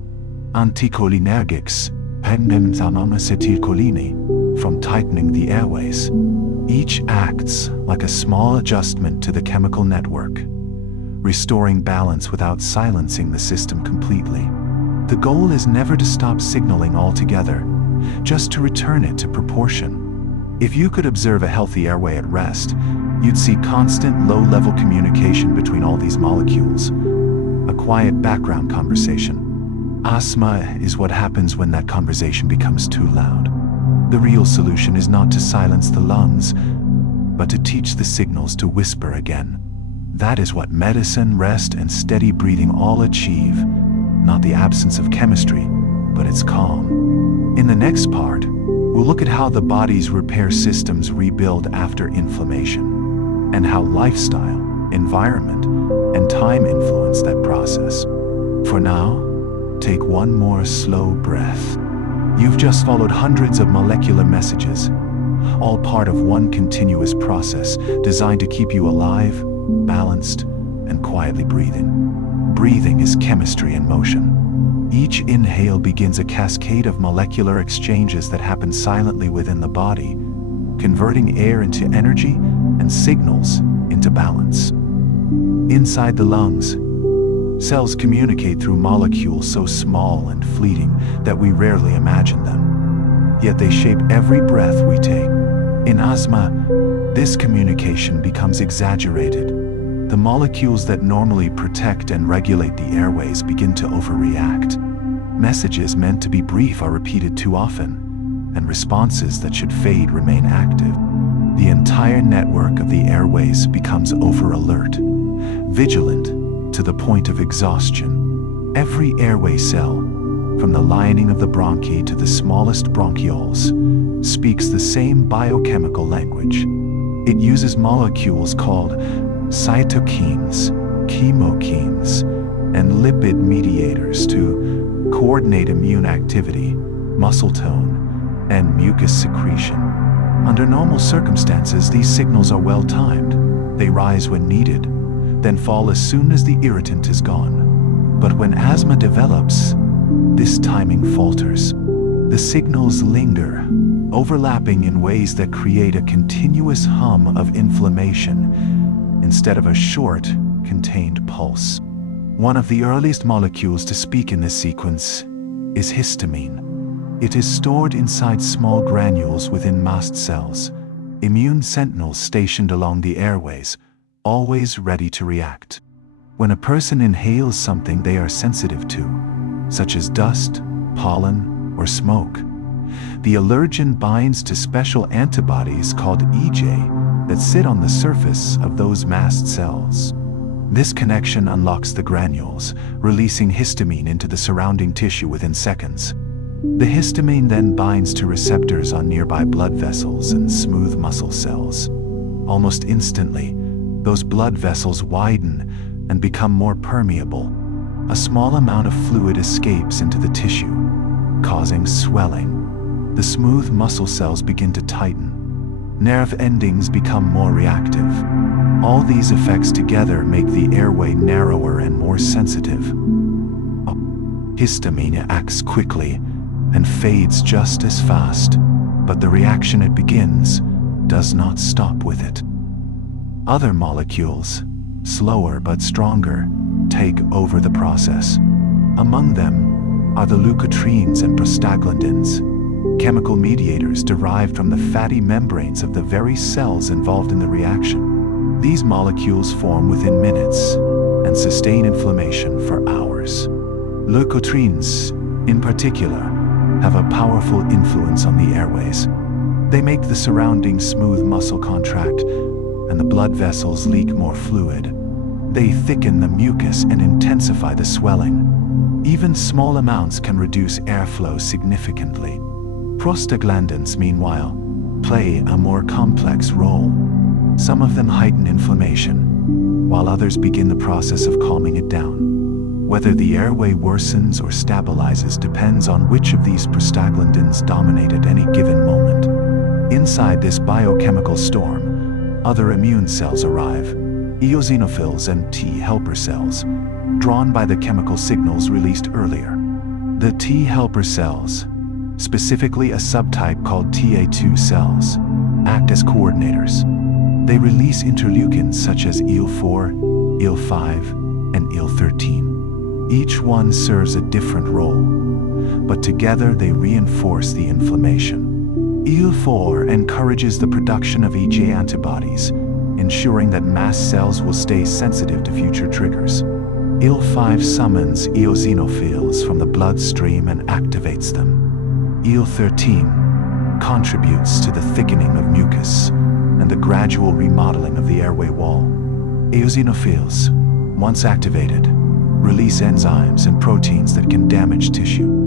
Anticholinergics prevent acetylcholine from tightening the airways. Each acts like a small adjustment to the chemical network, restoring balance without silencing the system completely. The goal is never to stop signaling altogether, just to return it to proportion. If you could observe a healthy airway at rest, you'd see constant low-level communication between all these molecules, a quiet background conversation. Asthma is what happens when that conversation becomes too loud. The real solution is not to silence the lungs, but to teach the signals to whisper again. That is what medicine, rest, and steady breathing all achieve, not the absence of chemistry, but its calm. In the next part, we'll look at how the body's repair systems rebuild after inflammation, and how lifestyle, environment, and time influence that process. For now, take one more slow breath. You've just followed hundreds of molecular messages, all part of one continuous process designed to keep you alive, balanced, and quietly breathing. Breathing is chemistry in motion. Each inhale begins a cascade of molecular exchanges that happen silently within the body, converting air into energy and signals into balance. Inside the lungs, cells communicate through molecules so small and fleeting that we rarely imagine them. Yet they shape every breath we take. In asthma, this communication becomes exaggerated. The molecules that normally protect and regulate the airways begin to overreact. Messages meant to be brief are repeated too often, and responses that should fade remain active. The entire network of the airways becomes over-alert, vigilant to the point of exhaustion. Every airway cell, from the lining of the bronchi to the smallest bronchioles, speaks the same biochemical language. It uses molecules called cytokines, chemokines, and lipid mediators to coordinate immune activity, muscle tone, and mucus secretion. Under normal circumstances, these signals are well timed. They rise when needed, then fall as soon as the irritant is gone. But when asthma develops, this timing falters. The signals linger, overlapping in ways that create a continuous hum of inflammation instead of a short, contained pulse. One of the earliest molecules to speak in this sequence is histamine. It is stored inside small granules within mast cells, immune sentinels stationed along the airways, always ready to react. When a person inhales something they are sensitive to, such as dust, pollen, or smoke, the allergen binds to special antibodies called EJ that sit on the surface of those mast cells. This connection unlocks the granules, releasing histamine into the surrounding tissue within seconds. The histamine then binds to receptors on nearby blood vessels and smooth muscle cells. Almost instantly, those blood vessels widen and become more permeable. A small amount of fluid escapes into the tissue, causing swelling. The smooth muscle cells begin to tighten. Nerve endings become more reactive. All these effects together make the airway narrower and more sensitive. Histamine acts quickly and fades just as fast, but the reaction it begins does not stop with it. Other molecules, slower but stronger, take over the process. Among them are the leukotrienes and prostaglandins, chemical mediators derived from the fatty membranes of the very cells involved in the reaction. These molecules form within minutes and sustain inflammation for hours. Leukotrienes, in particular, have a powerful influence on the airways. They make the surrounding smooth muscle contract and the blood vessels leak more fluid. They thicken the mucus and intensify the swelling. Even small amounts can reduce airflow significantly. Prostaglandins, meanwhile, play a more complex role. Some of them heighten inflammation, while others begin the process of calming it down. Whether the airway worsens or stabilizes depends on which of these prostaglandins dominate at any given moment. Inside this biochemical storm, other immune cells arrive, eosinophils and T helper cells, drawn by the chemical signals released earlier. The T helper cells, specifically a subtype called Ta2 cells, act as coordinators. They release interleukins such as IL-4, IL-5, and IL-13. Each one serves a different role, but together they reinforce the inflammation. IL-4 encourages the production of EJ antibodies, ensuring that mast cells will stay sensitive to future triggers. IL-5 summons eosinophils from the bloodstream and activates them. IL-13 contributes to the thickening of mucus and the gradual remodeling of the airway wall. Eosinophils, once activated, release enzymes and proteins that can damage tissue.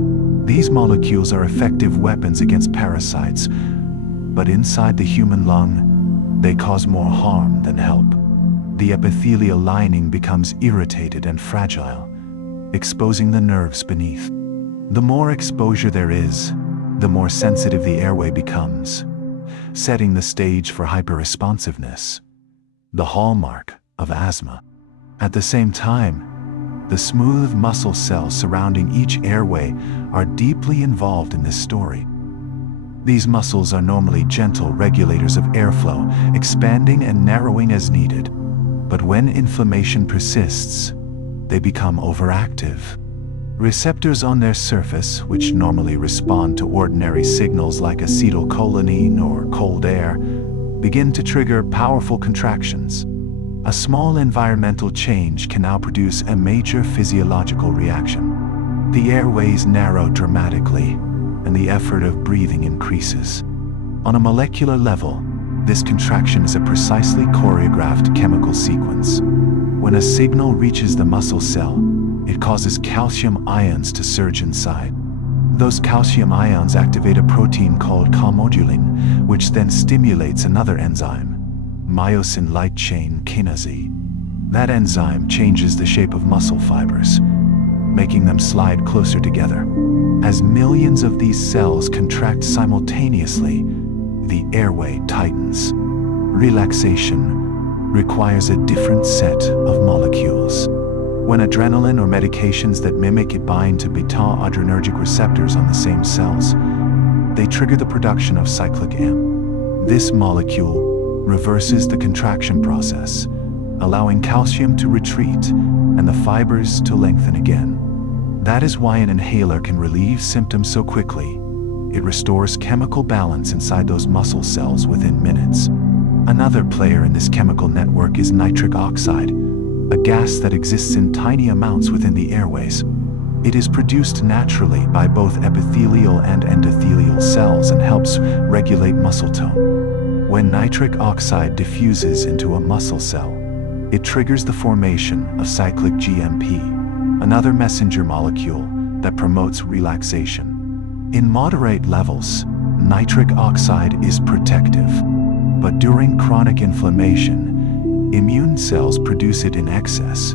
These molecules are effective weapons against parasites, but inside the human lung, they cause more harm than help. The epithelial lining becomes irritated and fragile, exposing the nerves beneath. The more exposure there is, the more sensitive the airway becomes, setting the stage for hyperresponsiveness, the hallmark of asthma. At the same time, the smooth muscle cells surrounding each airway are deeply involved in this story. These muscles are normally gentle regulators of airflow, expanding and narrowing as needed. But when inflammation persists, they become overactive. Receptors on their surface, which normally respond to ordinary signals like acetylcholine or cold air, begin to trigger powerful contractions. A small environmental change can now produce a major physiological reaction. The airways narrow dramatically, and the effort of breathing increases. On a molecular level, this contraction is a precisely choreographed chemical sequence. When a signal reaches the muscle cell, it causes calcium ions to surge inside. Those calcium ions activate a protein called calmodulin, which then stimulates another enzyme, myosin light chain kinase. That enzyme changes the shape of muscle fibers, making them slide closer together. As millions of these cells contract simultaneously, the airway tightens. Relaxation, requires a different set of molecules. When adrenaline or medications that mimic it bind to beta-adrenergic receptors on the same cells, they trigger the production of cyclic AMP. This molecule reverses the contraction process, allowing calcium to retreat and the fibers to lengthen again. That is why an inhaler can relieve symptoms so quickly. It restores chemical balance inside those muscle cells within minutes. Another player in this chemical network is nitric oxide, a gas that exists in tiny amounts within the airways. It is produced naturally by both epithelial and endothelial cells and helps regulate muscle tone. When nitric oxide diffuses into a muscle cell, it triggers the formation of cyclic GMP, another messenger molecule that promotes relaxation. In moderate levels, nitric oxide is protective, but during chronic inflammation, immune cells produce it in excess,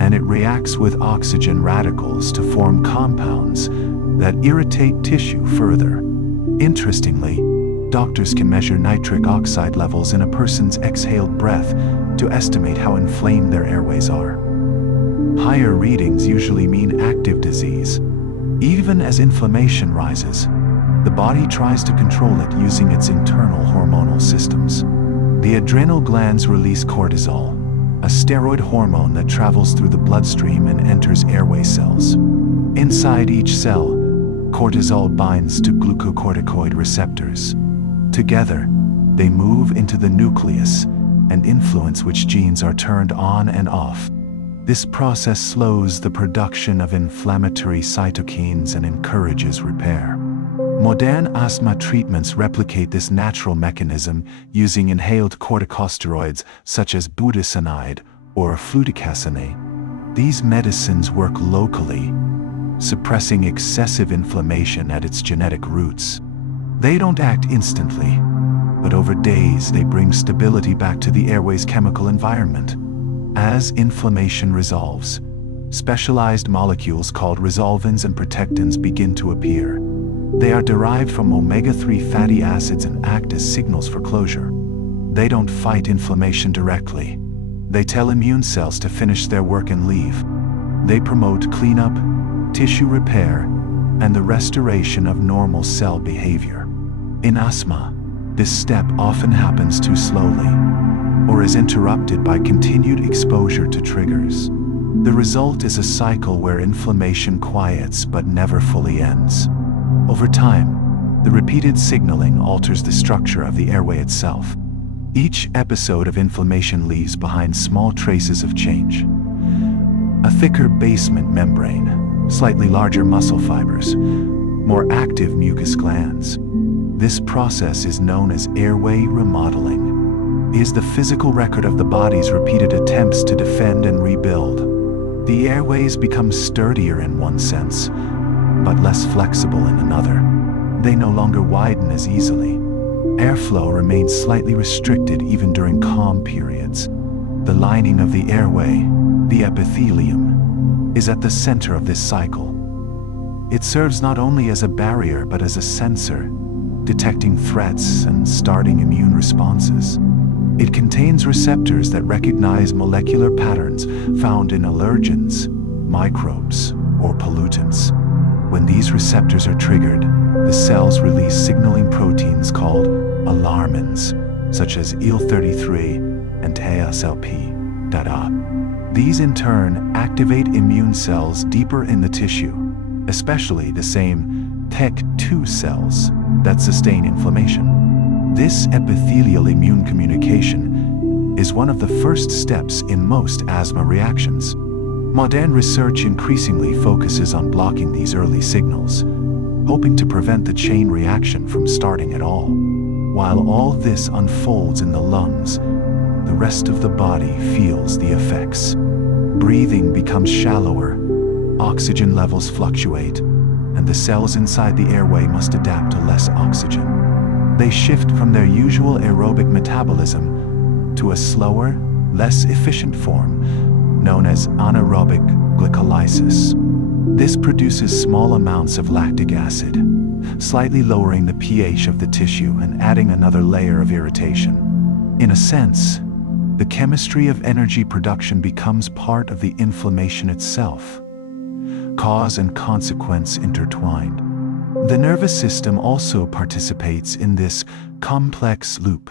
and it reacts with oxygen radicals to form compounds that irritate tissue further. Interestingly, doctors can measure nitric oxide levels in a person's exhaled breath to estimate how inflamed their airways are. Higher readings usually mean active disease. Even as inflammation rises, the body tries to control it using its internal hormonal systems. The adrenal glands release cortisol, a steroid hormone that travels through the bloodstream and enters airway cells. Inside each cell, cortisol binds to glucocorticoid receptors. Together, they move into the nucleus and influence which genes are turned on and off. This process slows the production of inflammatory cytokines and encourages repair. Modern asthma treatments replicate this natural mechanism using inhaled corticosteroids such as budesonide or fluticasone. These medicines work locally, suppressing excessive inflammation at its genetic roots. They don't act instantly, but over days they bring stability back to the airway's chemical environment. As inflammation resolves, specialized molecules called resolvins and protectins begin to appear. They are derived from omega-3 fatty acids and act as signals for closure. They don't fight inflammation directly. They tell immune cells to finish their work and leave. They promote cleanup, tissue repair, and the restoration of normal cell behavior. In asthma, this step often happens too slowly, or is interrupted by continued exposure to triggers. The result is a cycle where inflammation quiets but never fully ends. Over time, the repeated signaling alters the structure of the airway itself. Each episode of inflammation leaves behind small traces of change. A thicker basement membrane, slightly larger muscle fibers, more active mucus glands. This process is known as airway remodeling. It is the physical record of the body's repeated attempts to defend and rebuild. The airways become sturdier in one sense, but less flexible in another. They no longer widen as easily. Airflow remains slightly restricted even during calm periods. The lining of the airway, the epithelium, is at the center of this cycle. It serves not only as a barrier but as a sensor, detecting threats and starting immune responses. It contains receptors that recognize molecular patterns found in allergens, microbes, or pollutants. When these receptors are triggered, the cells release signaling proteins called alarmins, such as IL-33 and TSLP. These in turn activate immune cells deeper in the tissue, especially the same TEC2 cells that sustain inflammation. This epithelial immune communication is one of the first steps in most asthma reactions. Modern research increasingly focuses on blocking these early signals, hoping to prevent the chain reaction from starting at all. While all this unfolds in the lungs, the rest of the body feels the effects. Breathing becomes shallower, oxygen levels fluctuate, and the cells inside the airway must adapt to less oxygen. They shift from their usual aerobic metabolism to a slower, less efficient form known as anaerobic glycolysis. This produces small amounts of lactic acid, slightly lowering the pH of the tissue and adding another layer of irritation. In a sense, the chemistry of energy production becomes part of the inflammation itself. Cause and consequence intertwined. The nervous system also participates in this complex loop.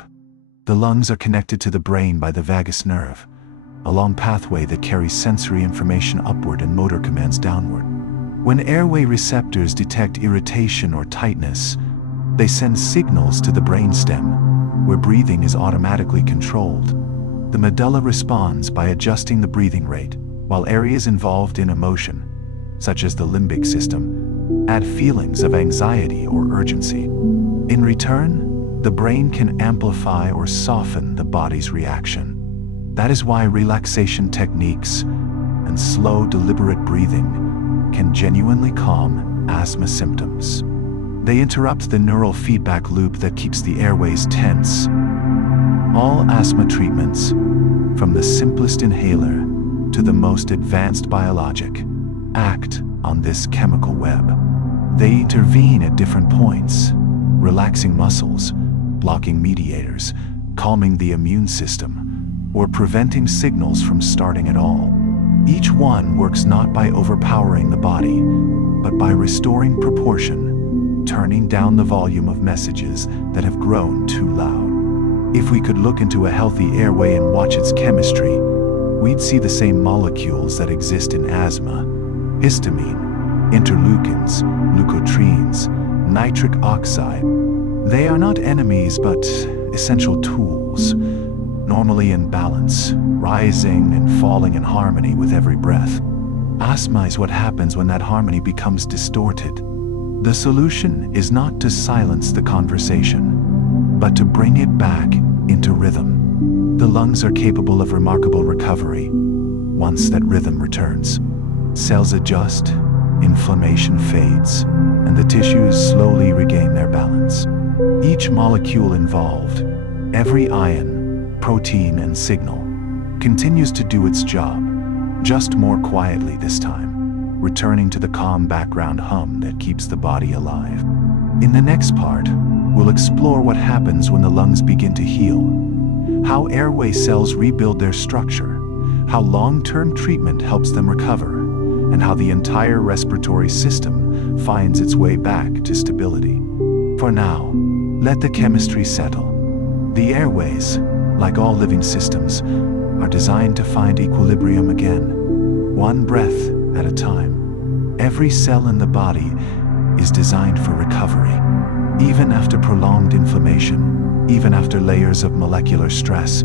The lungs are connected to the brain by the vagus nerve, a long pathway that carries sensory information upward and motor commands downward. When airway receptors detect irritation or tightness, they send signals to the brainstem, where breathing is automatically controlled. The medulla responds by adjusting the breathing rate, while areas involved in emotion, such as the limbic system, add feelings of anxiety or urgency. In return, the brain can amplify or soften the body's reaction. That is why relaxation techniques and slow, deliberate breathing can genuinely calm asthma symptoms. They interrupt the neural feedback loop that keeps the airways tense. All asthma treatments, from the simplest inhaler to the most advanced biologic, act on this chemical web. They intervene at different points, relaxing muscles, blocking mediators, calming the immune system, or preventing signals from starting at all. Each one works not by overpowering the body, but by restoring proportion, turning down the volume of messages that have grown too loud. If we could look into a healthy airway and watch its chemistry, we'd see the same molecules that exist in asthma: histamine, interleukins, leukotrienes, nitric oxide. They are not enemies, but essential tools, normally in balance, rising and falling in harmony with every breath. Asthma is what happens when that harmony becomes distorted. The solution is not to silence the conversation, but to bring it back into rhythm. The lungs are capable of remarkable recovery once that rhythm returns. Cells adjust, inflammation fades, and the tissues slowly regain their balance. Each molecule involved, every ion, protein, and signal, continues to do its job, just more quietly this time, returning to the calm background hum that keeps the body alive. In the next part, we'll explore what happens when the lungs begin to heal, how airway cells rebuild their structure, how long-term treatment helps them recover, and how the entire respiratory system finds its way back to stability. For now, let the chemistry settle. The airways, like all living systems, are designed to find equilibrium again, one breath at a time. Every cell in the body is designed for recovery, even after prolonged inflammation, even after layers of molecular stress.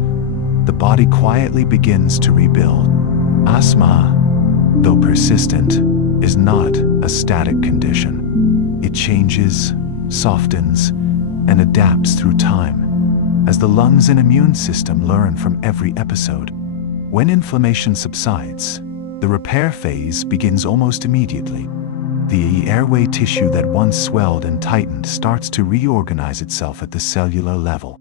The body quietly begins to rebuild. Asthma, though persistent, is not a static condition. It changes, softens, and adapts through time, as the lungs and immune system learn from every episode. When inflammation subsides, the repair phase begins almost immediately. The airway tissue that once swelled and tightened starts to reorganize itself at the cellular level.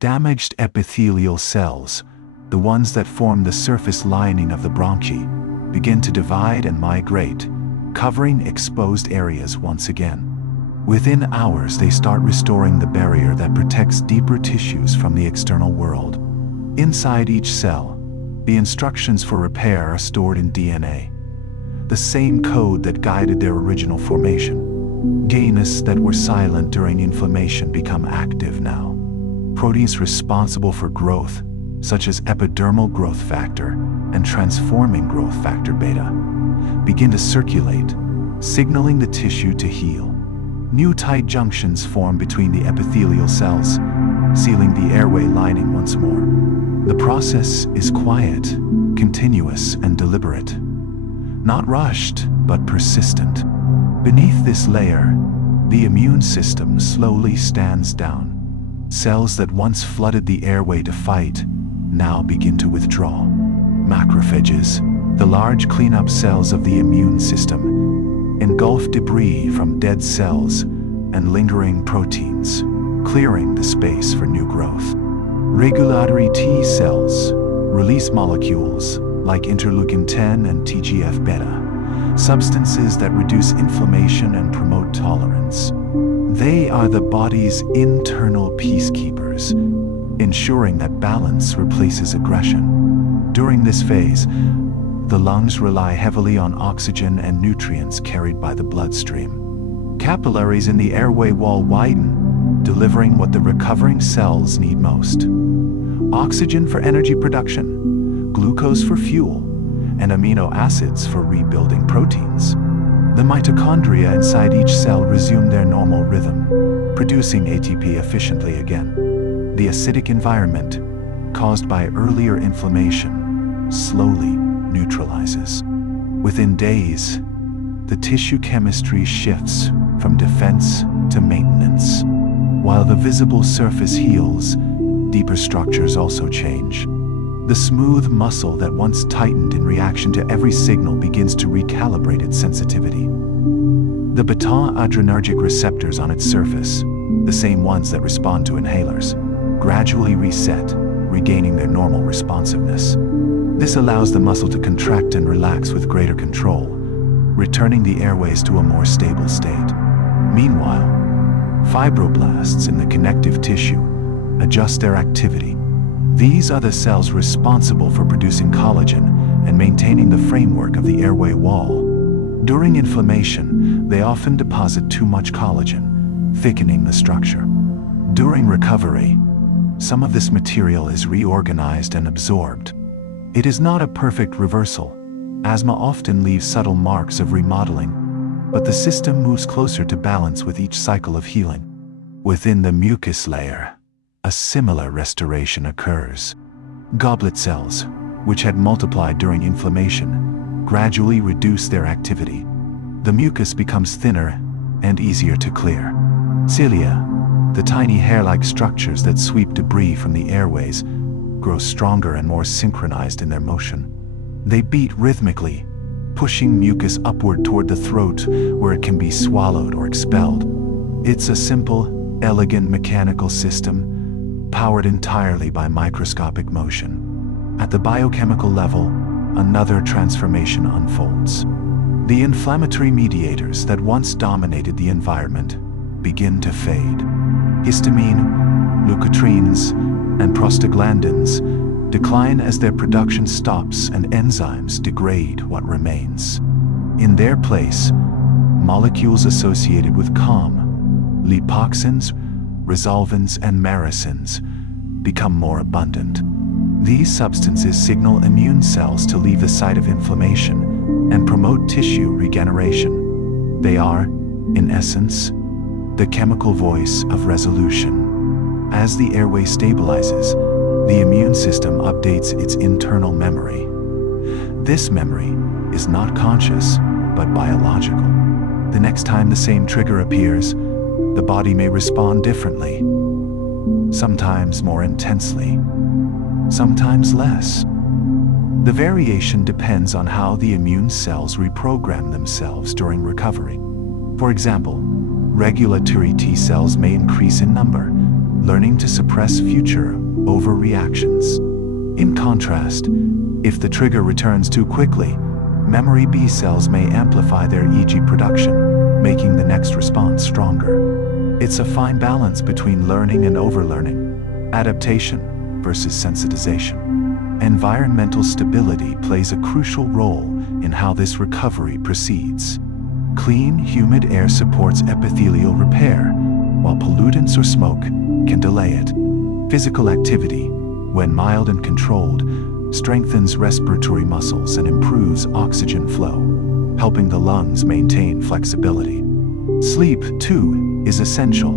Damaged epithelial cells, the ones that form the surface lining of the bronchi, begin to divide and migrate, covering exposed areas once again. Within hours, they start restoring the barrier that protects deeper tissues from the external world. Inside each cell, the instructions for repair are stored in DNA, the same code that guided their original formation. Gains that were silent during inflammation become active now. Proteins responsible for growth, such as epidermal growth factor and transforming growth factor beta, begin to circulate, signaling the tissue to heal. New tight junctions form between the epithelial cells, sealing the airway lining once more. The process is quiet, continuous, and deliberate. Not rushed, but persistent. Beneath this layer, the immune system slowly stands down. Cells that once flooded the airway to fight now begin to withdraw. Macrophages, the large cleanup cells of the immune system, engulf debris from dead cells and lingering proteins, clearing the space for new growth. Regulatory T cells release molecules like interleukin-10 and TGF-beta, substances that reduce inflammation and promote tolerance. They are the body's internal peacekeepers, ensuring that balance replaces aggression. During this phase, the lungs rely heavily on oxygen and nutrients carried by the bloodstream. Capillaries in the airway wall widen, delivering what the recovering cells need most: oxygen for energy production, glucose for fuel, and amino acids for rebuilding proteins. The mitochondria inside each cell resume their normal rhythm, producing ATP efficiently again. The acidic environment, caused by earlier inflammation, slowly neutralizes. Within days, the tissue chemistry shifts from defense to maintenance. While the visible surface heals, deeper structures also change. The smooth muscle that once tightened in reaction to every signal begins to recalibrate its sensitivity. The beta adrenergic receptors on its surface, the same ones that respond to inhalers, gradually reset, regaining their normal responsiveness. This allows the muscle to contract and relax with greater control, returning the airways to a more stable state. Meanwhile, fibroblasts in the connective tissue adjust their activity. These are the cells responsible for producing collagen and maintaining the framework of the airway wall. During inflammation, they often deposit too much collagen, thickening the structure. During recovery, some of this material is reorganized and absorbed. It is not a perfect reversal. Asthma often leaves subtle marks of remodeling, but the system moves closer to balance with each cycle of healing. Within the mucus layer, a similar restoration occurs. Goblet cells, which had multiplied during inflammation, gradually reduce their activity. The mucus becomes thinner and easier to clear. Cilia, the tiny hair-like structures that sweep debris from the airways, grow stronger and more synchronized in their motion. They beat rhythmically, pushing mucus upward toward the throat where it can be swallowed or expelled. It's a simple, elegant mechanical system, powered entirely by microscopic motion. At the biochemical level, another transformation unfolds. The inflammatory mediators that once dominated the environment begin to fade. Histamine, leukotrienes, and prostaglandins decline as their production stops and enzymes degrade what remains. In their place, molecules associated with calm, lipoxins, resolvins, and maricins, become more abundant. These substances signal immune cells to leave the site of inflammation and promote tissue regeneration. They are, in essence, the chemical voice of resolution. As the airway stabilizes, the immune system updates its internal memory. This memory is not conscious, but biological. The next time the same trigger appears, the body may respond differently, sometimes more intensely, sometimes less. The variation depends on how the immune cells reprogram themselves during recovery. For example, regulatory T cells may increase in number, learning to suppress future overreactions. In contrast, if the trigger returns too quickly, memory B cells may amplify their EG production, making the next response stronger. It's a fine balance between learning and overlearning, adaptation versus sensitization. Environmental stability plays a crucial role in how this recovery proceeds. Clean, humid air supports epithelial repair, while pollutants or smoke can delay it. Physical activity, when mild and controlled, strengthens respiratory muscles and improves oxygen flow, helping the lungs maintain flexibility. Sleep, too, is essential.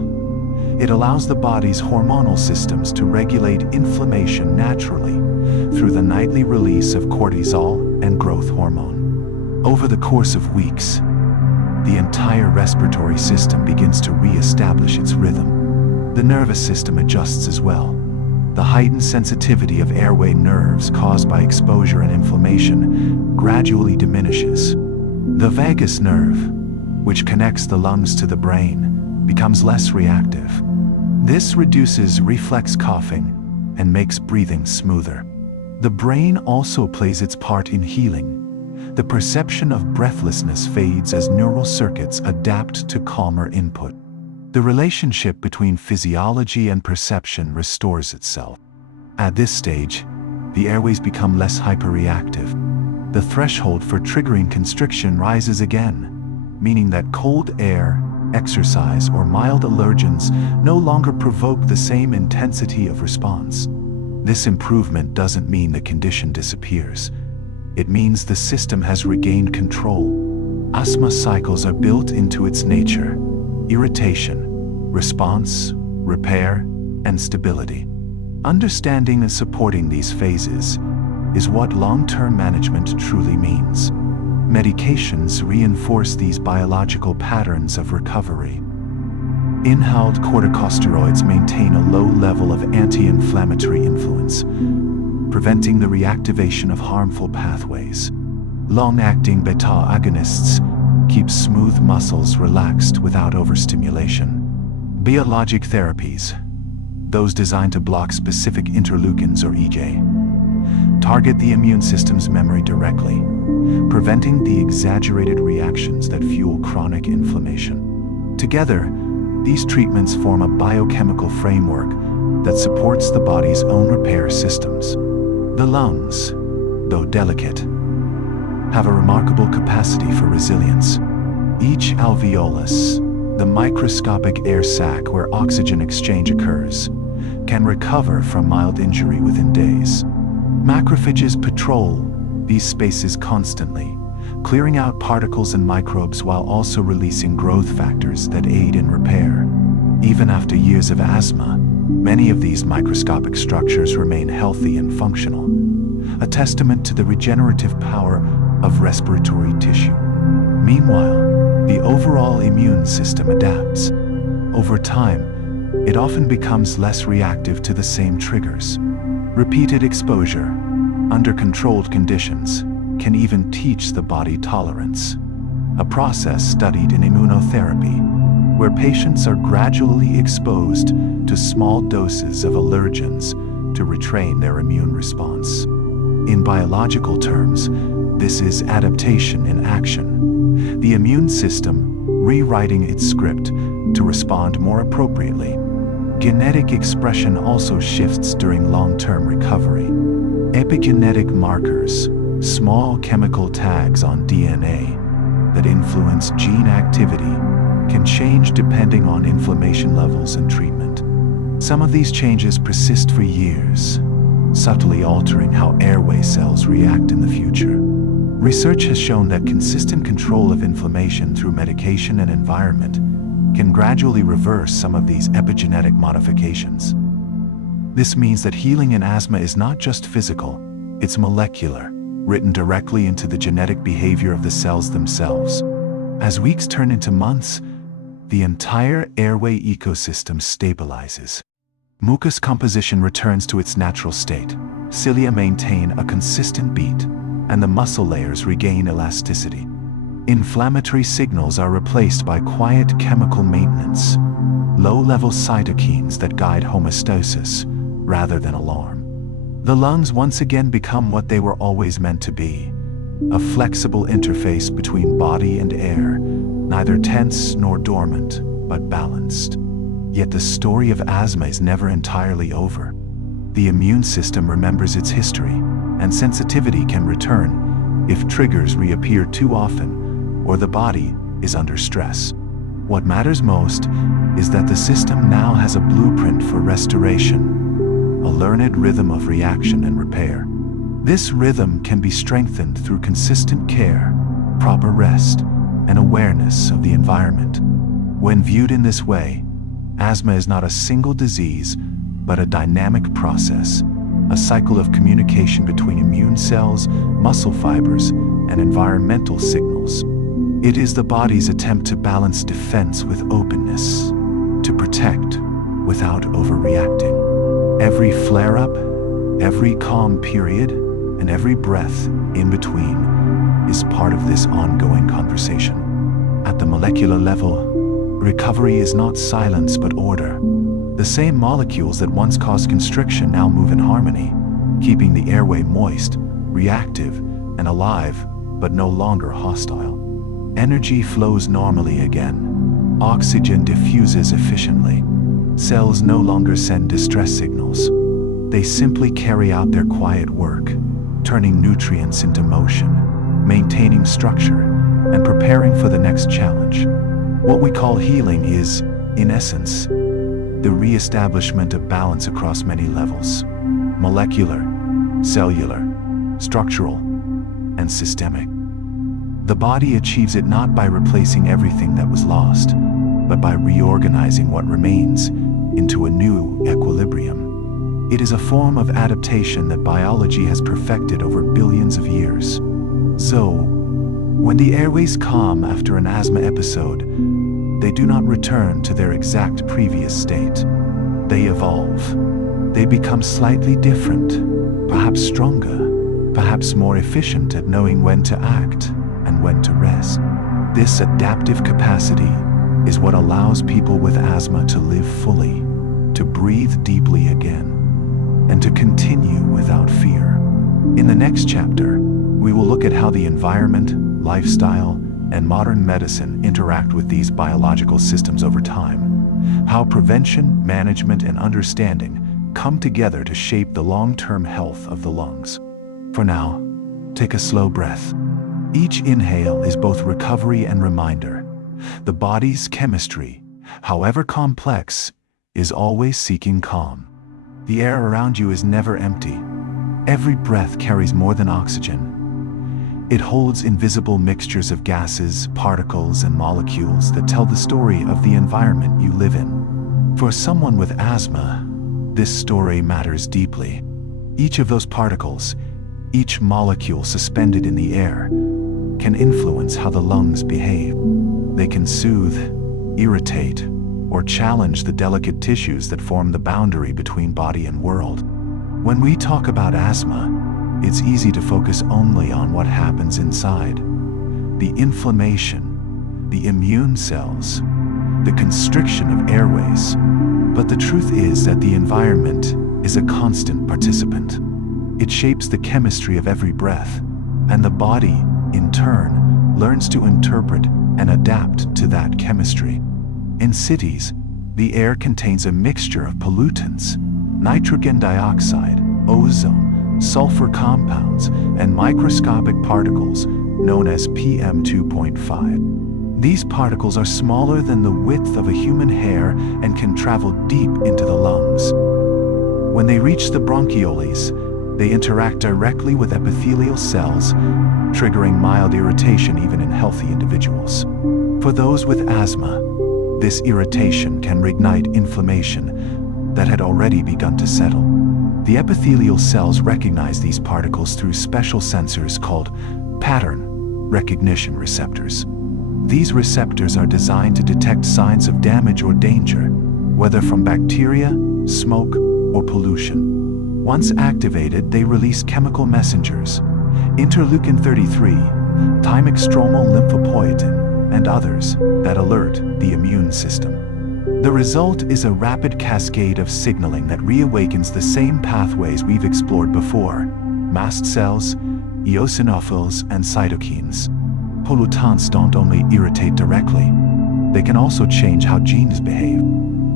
It allows the body's hormonal systems to regulate inflammation naturally through the nightly release of cortisol and growth hormone. Over the course of weeks, the entire respiratory system begins to re-establish its rhythm. The nervous system adjusts as well. The heightened sensitivity of airway nerves caused by exposure and inflammation gradually diminishes. The vagus nerve, which connects the lungs to the brain, becomes less reactive. This reduces reflex coughing and makes breathing smoother. The brain also plays its part in healing. The perception of breathlessness fades as neural circuits adapt to calmer input. The relationship between physiology and perception restores itself. At this stage, the airways become less hyperreactive. The threshold for triggering constriction rises again, meaning that cold air, exercise, or mild allergens no longer provoke the same intensity of response. This improvement doesn't mean the condition disappears. It means the system has regained control. Asthma cycles are built into its nature: irritation, response, repair, and stability. Understanding and supporting these phases is what long-term management truly means. Medications reinforce these biological patterns of recovery. Inhaled corticosteroids maintain a low level of anti-inflammatory influence, preventing the reactivation of harmful pathways. Long-acting beta agonists keep smooth muscles relaxed without overstimulation. Biologic therapies, those designed to block specific interleukins or EJ, target the immune system's memory directly, preventing the exaggerated reactions that fuel chronic inflammation. Together, these treatments form a biochemical framework that supports the body's own repair systems. The lungs, though delicate, have a remarkable capacity for resilience. Each alveolus, the microscopic air sac where oxygen exchange occurs, can recover from mild injury within days. Macrophages patrol these spaces constantly, clearing out particles and microbes while also releasing growth factors that aid in repair. Even after years of asthma, many of these microscopic structures remain healthy and functional, a testament to the regenerative power of respiratory tissue. Meanwhile, the overall immune system adapts. Over time, it often becomes less reactive to the same triggers. Repeated exposure, under controlled conditions, can even teach the body tolerance, a process studied in immunotherapy, where patients are gradually exposed to small doses of allergens to retrain their immune response. In biological terms, this is adaptation in action, the immune system rewriting its script to respond more appropriately. Genetic expression also shifts during long-term recovery. Epigenetic markers, small chemical tags on DNA that influence gene activity, can change depending on inflammation levels and treatment. Some of these changes persist for years, subtly altering how airway cells react in the future. Research has shown that consistent control of inflammation through medication and environment can gradually reverse some of these epigenetic modifications. This means that healing in asthma is not just physical, it's molecular, written directly into the genetic behavior of the cells themselves. As weeks turn into months, the entire airway ecosystem stabilizes. Mucus composition returns to its natural state, cilia maintain a consistent beat, and the muscle layers regain elasticity. Inflammatory signals are replaced by quiet chemical maintenance, low-level cytokines that guide homeostasis rather than alarm. The lungs once again become what they were always meant to be, a flexible interface between body and air, neither tense nor dormant, but balanced. Yet the story of asthma is never entirely over. The immune system remembers its history, and sensitivity can return if triggers reappear too often or the body is under stress. What matters most is that the system now has a blueprint for restoration, a learned rhythm of reaction and repair. This rhythm can be strengthened through consistent care, proper rest, and awareness of the environment. When viewed in this way, asthma is not a single disease, but a dynamic process, a cycle of communication between immune cells, muscle fibers, and environmental signals. It is the body's attempt to balance defense with openness, to protect without overreacting. Every flare-up, every calm period, and every breath in between is part of this ongoing conversation. At the molecular level, recovery is not silence but order. The same molecules that once caused constriction now move in harmony, keeping the airway moist, reactive, and alive, but no longer hostile. Energy flows normally again. Oxygen diffuses efficiently. Cells no longer send distress signals. They simply carry out their quiet work, turning nutrients into motion, maintaining structure, and preparing for the next challenge. What we call healing is, in essence, the re-establishment of balance across many levels: molecular, cellular, structural, and systemic. The body achieves it not by replacing everything that was lost, but by reorganizing what remains into a new equilibrium. It is a form of adaptation that biology has perfected over billions of years. So, when the airways calm after an asthma episode, they do not return to their exact previous state. They evolve. They become slightly different, perhaps stronger, perhaps more efficient at knowing when to act and when to rest. This adaptive capacity is what allows people with asthma to live fully, to breathe deeply again, and to continue without fear. In the next chapter, we will look at how the environment, lifestyle, and modern medicine interact with these biological systems over time, how prevention, management, and understanding come together to shape the long-term health of the lungs. For now, take a slow breath. Each inhale is both recovery and reminder. The body's chemistry, however complex, is always seeking calm. The air around you is never empty. Every breath carries more than oxygen. It holds invisible mixtures of gases, particles, and molecules that tell the story of the environment you live in. For someone with asthma, this story matters deeply. Each of those particles, each molecule suspended in the air, can influence how the lungs behave. They can soothe, irritate, or challenge the delicate tissues that form the boundary between body and world. When we talk about asthma, it's easy to focus only on what happens inside: the inflammation, the immune cells, the constriction of airways. But the truth is that the environment is a constant participant. It shapes the chemistry of every breath, and the body, in turn, learns to interpret and adapt to that chemistry. In cities, the air contains a mixture of pollutants: nitrogen dioxide, ozone, sulfur compounds, and microscopic particles known as PM 2.5. These particles are smaller than the width of a human hair and can travel deep into the lungs. When they reach the bronchioles, they interact directly with epithelial cells, triggering mild irritation even in healthy individuals. For those with asthma, this irritation can reignite inflammation that had already begun to settle. The epithelial cells recognize these particles through special sensors called pattern recognition receptors. These receptors are designed to detect signs of damage or danger, whether from bacteria, smoke, or pollution. Once activated, they release chemical messengers: interleukin-33, thymic-stromal lymphopoietin, and others that alert the immune system. The result is a rapid cascade of signaling that reawakens the same pathways we've explored before: mast cells, eosinophils, and cytokines. Pollutants don't only irritate directly, they can also change how genes behave.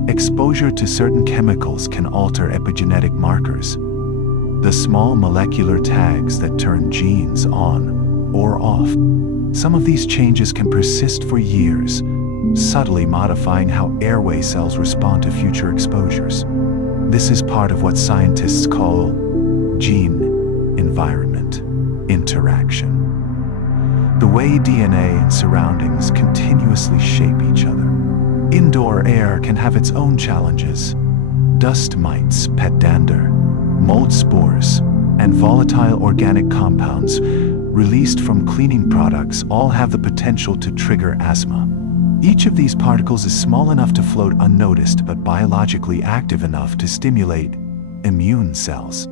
Exposure to certain chemicals can alter epigenetic markers, the small molecular tags that turn genes on or off. Some of these changes can persist for years, subtly modifying how airway cells respond to future exposures. This is part of what scientists call gene-environment interaction. The way DNA and surroundings continuously shape each other. Indoor air can have its own challenges. Dust mites, pet dander, mold spores, and volatile organic compounds released from cleaning products all have the potential to trigger asthma. Each of these particles is small enough to float unnoticed but biologically active enough to stimulate immune cells.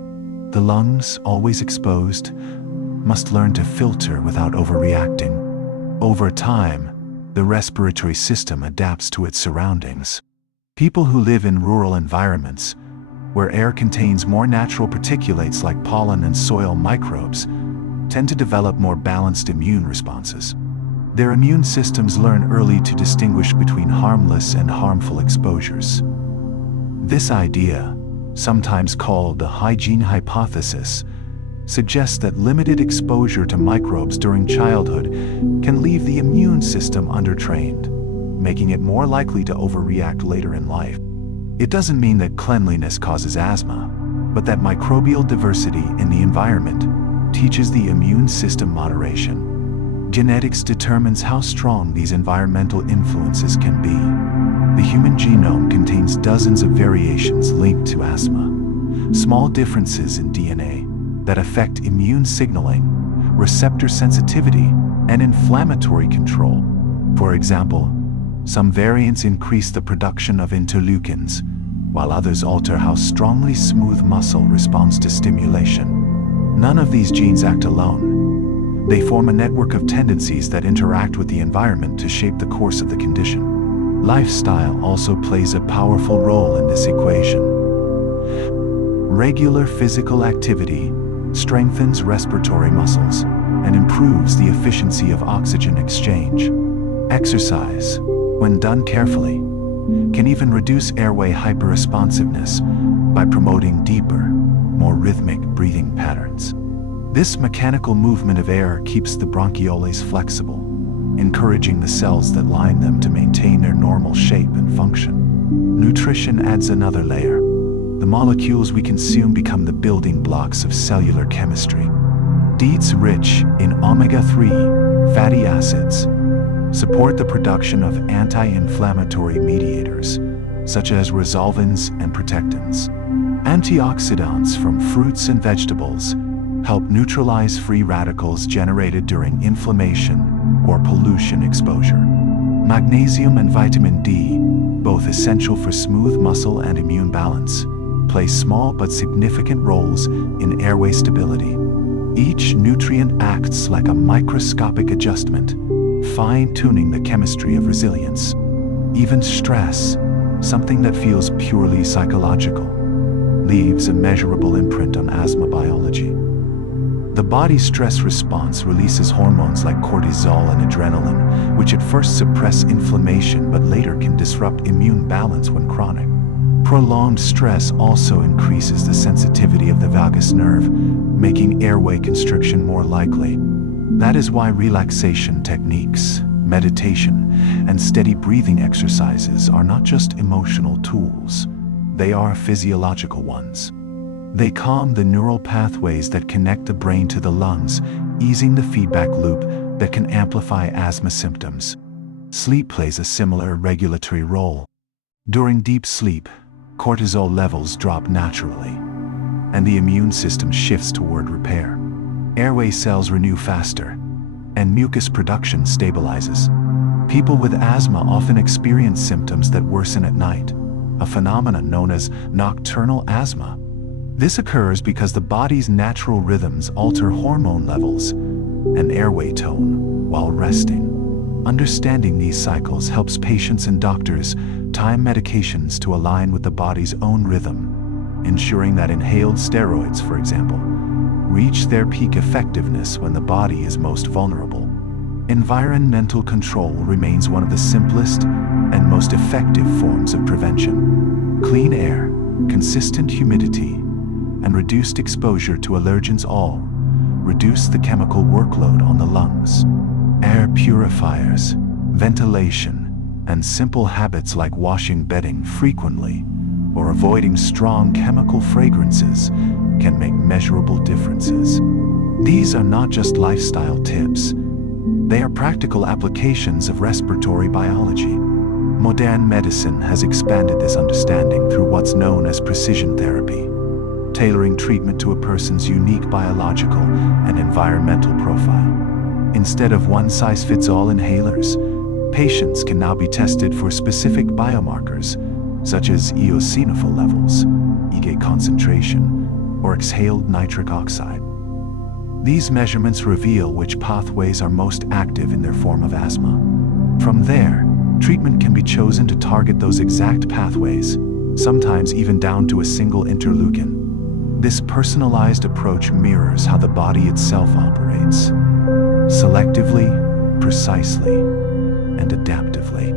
The lungs, always exposed, must learn to filter without overreacting. Over time, the respiratory system adapts to its surroundings. People who live in rural environments, where air contains more natural particulates like pollen and soil microbes, tend to develop more balanced immune responses. Their immune systems learn early to distinguish between harmless and harmful exposures. This idea, sometimes called the hygiene hypothesis, suggests that limited exposure to microbes during childhood can leave the immune system undertrained, making it more likely to overreact later in life. It doesn't mean that cleanliness causes asthma, but that microbial diversity in the environment teaches the immune system moderation. Genetics determines how strong these environmental influences can be. The human genome contains dozens of variations linked to asthma. Small differences in DNA that affect immune signaling, receptor sensitivity, and inflammatory control. For example, some variants increase the production of interleukins, while others alter how strongly smooth muscle responds to stimulation. None of these genes act alone. They form a network of tendencies that interact with the environment to shape the course of the condition. Lifestyle also plays a powerful role in this equation. Regular physical activity strengthens respiratory muscles and improves the efficiency of oxygen exchange. Exercise, when done carefully, can even reduce airway hyperresponsiveness by promoting deeper, more rhythmic breathing patterns. This mechanical movement of air keeps the bronchioles flexible, encouraging the cells that line them to maintain their normal shape and function. Nutrition adds another layer. The molecules we consume become the building blocks of cellular chemistry. Diets rich in omega-3 fatty acids support the production of anti-inflammatory mediators, such as resolvins and protectins. Antioxidants from fruits and vegetables help neutralize free radicals generated during inflammation or pollution exposure. Magnesium and vitamin D, both essential for smooth muscle and immune balance, play small but significant roles in airway stability. Each nutrient acts like a microscopic adjustment, fine-tuning the chemistry of resilience. Even stress, something that feels purely psychological, leaves a measurable imprint on asthma biology. The body's stress response releases hormones like cortisol and adrenaline, which at first suppress inflammation but later can disrupt immune balance when chronic. Prolonged stress also increases the sensitivity of the vagus nerve, making airway constriction more likely. That is why relaxation techniques, meditation, and steady breathing exercises are not just emotional tools, they are physiological ones. They calm the neural pathways that connect the brain to the lungs, easing the feedback loop that can amplify asthma symptoms. Sleep plays a similar regulatory role. During deep sleep, cortisol levels drop naturally, and the immune system shifts toward repair. Airway cells renew faster, and mucus production stabilizes. People with asthma often experience symptoms that worsen at night, a phenomenon known as nocturnal asthma. This occurs because the body's natural rhythms alter hormone levels and airway tone while resting. Understanding these cycles helps patients and doctors time medications to align with the body's own rhythm, ensuring that inhaled steroids, for example, reach their peak effectiveness when the body is most vulnerable. Environmental control remains one of the simplest and most effective forms of prevention. Clean air, consistent humidity, and reduced exposure to allergens all reduce the chemical workload on the lungs. Air purifiers, ventilation, and simple habits like washing bedding frequently or avoiding strong chemical fragrances can make measurable differences. These are not just lifestyle tips, they are practical applications of respiratory biology. Modern medicine has expanded this understanding through what's known as precision therapy, tailoring treatment to a person's unique biological and environmental profile. Instead of one-size-fits-all inhalers, patients can now be tested for specific biomarkers, such as eosinophil levels, EG concentration, or exhaled nitric oxide. These measurements reveal which pathways are most active in their form of asthma. From there, treatment can be chosen to target those exact pathways, sometimes even down to a single interleukin. This personalized approach mirrors how the body itself operates. Selectively, precisely and adaptively.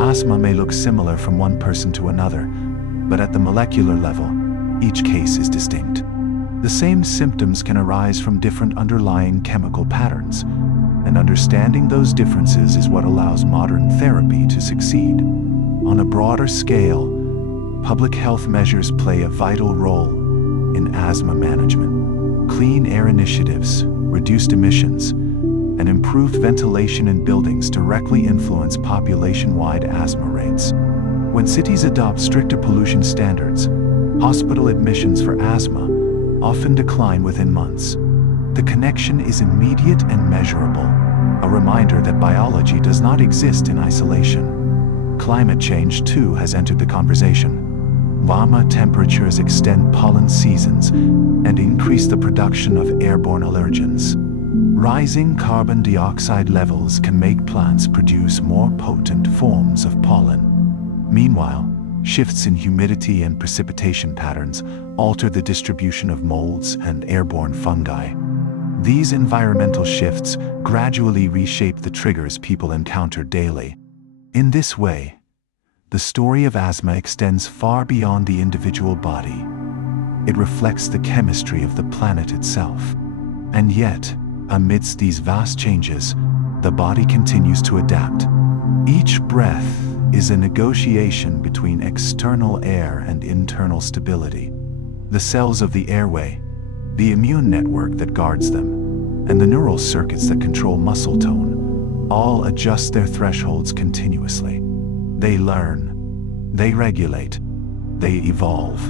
Asthma may look similar from one person to another, but at the molecular level, each case is distinct. The same symptoms can arise from different underlying chemical patterns, and understanding those differences is what allows modern therapy to succeed. On a broader scale, public health measures play a vital role in asthma management. Clean air initiatives, reduced emissions, and improved ventilation in buildings directly influence population-wide asthma rates. When cities adopt stricter pollution standards, hospital admissions for asthma often decline within months. The connection is immediate and measurable, a reminder that biology does not exist in isolation. Climate change, too, has entered the conversation. Warmer temperatures extend pollen seasons and increase the production of airborne allergens. Rising carbon dioxide levels can make plants produce more potent forms of pollen. Meanwhile, shifts in humidity and precipitation patterns alter the distribution of molds and airborne fungi. These environmental shifts gradually reshape the triggers people encounter daily. In this way, the story of asthma extends far beyond the individual body. It reflects the chemistry of the planet itself. And yet, amidst these vast changes, the body continues to adapt. Each breath is a negotiation between external air and internal stability. The cells of the airway, the immune network that guards them, and the neural circuits that control muscle tone, all adjust their thresholds continuously. They learn, they regulate, they evolve.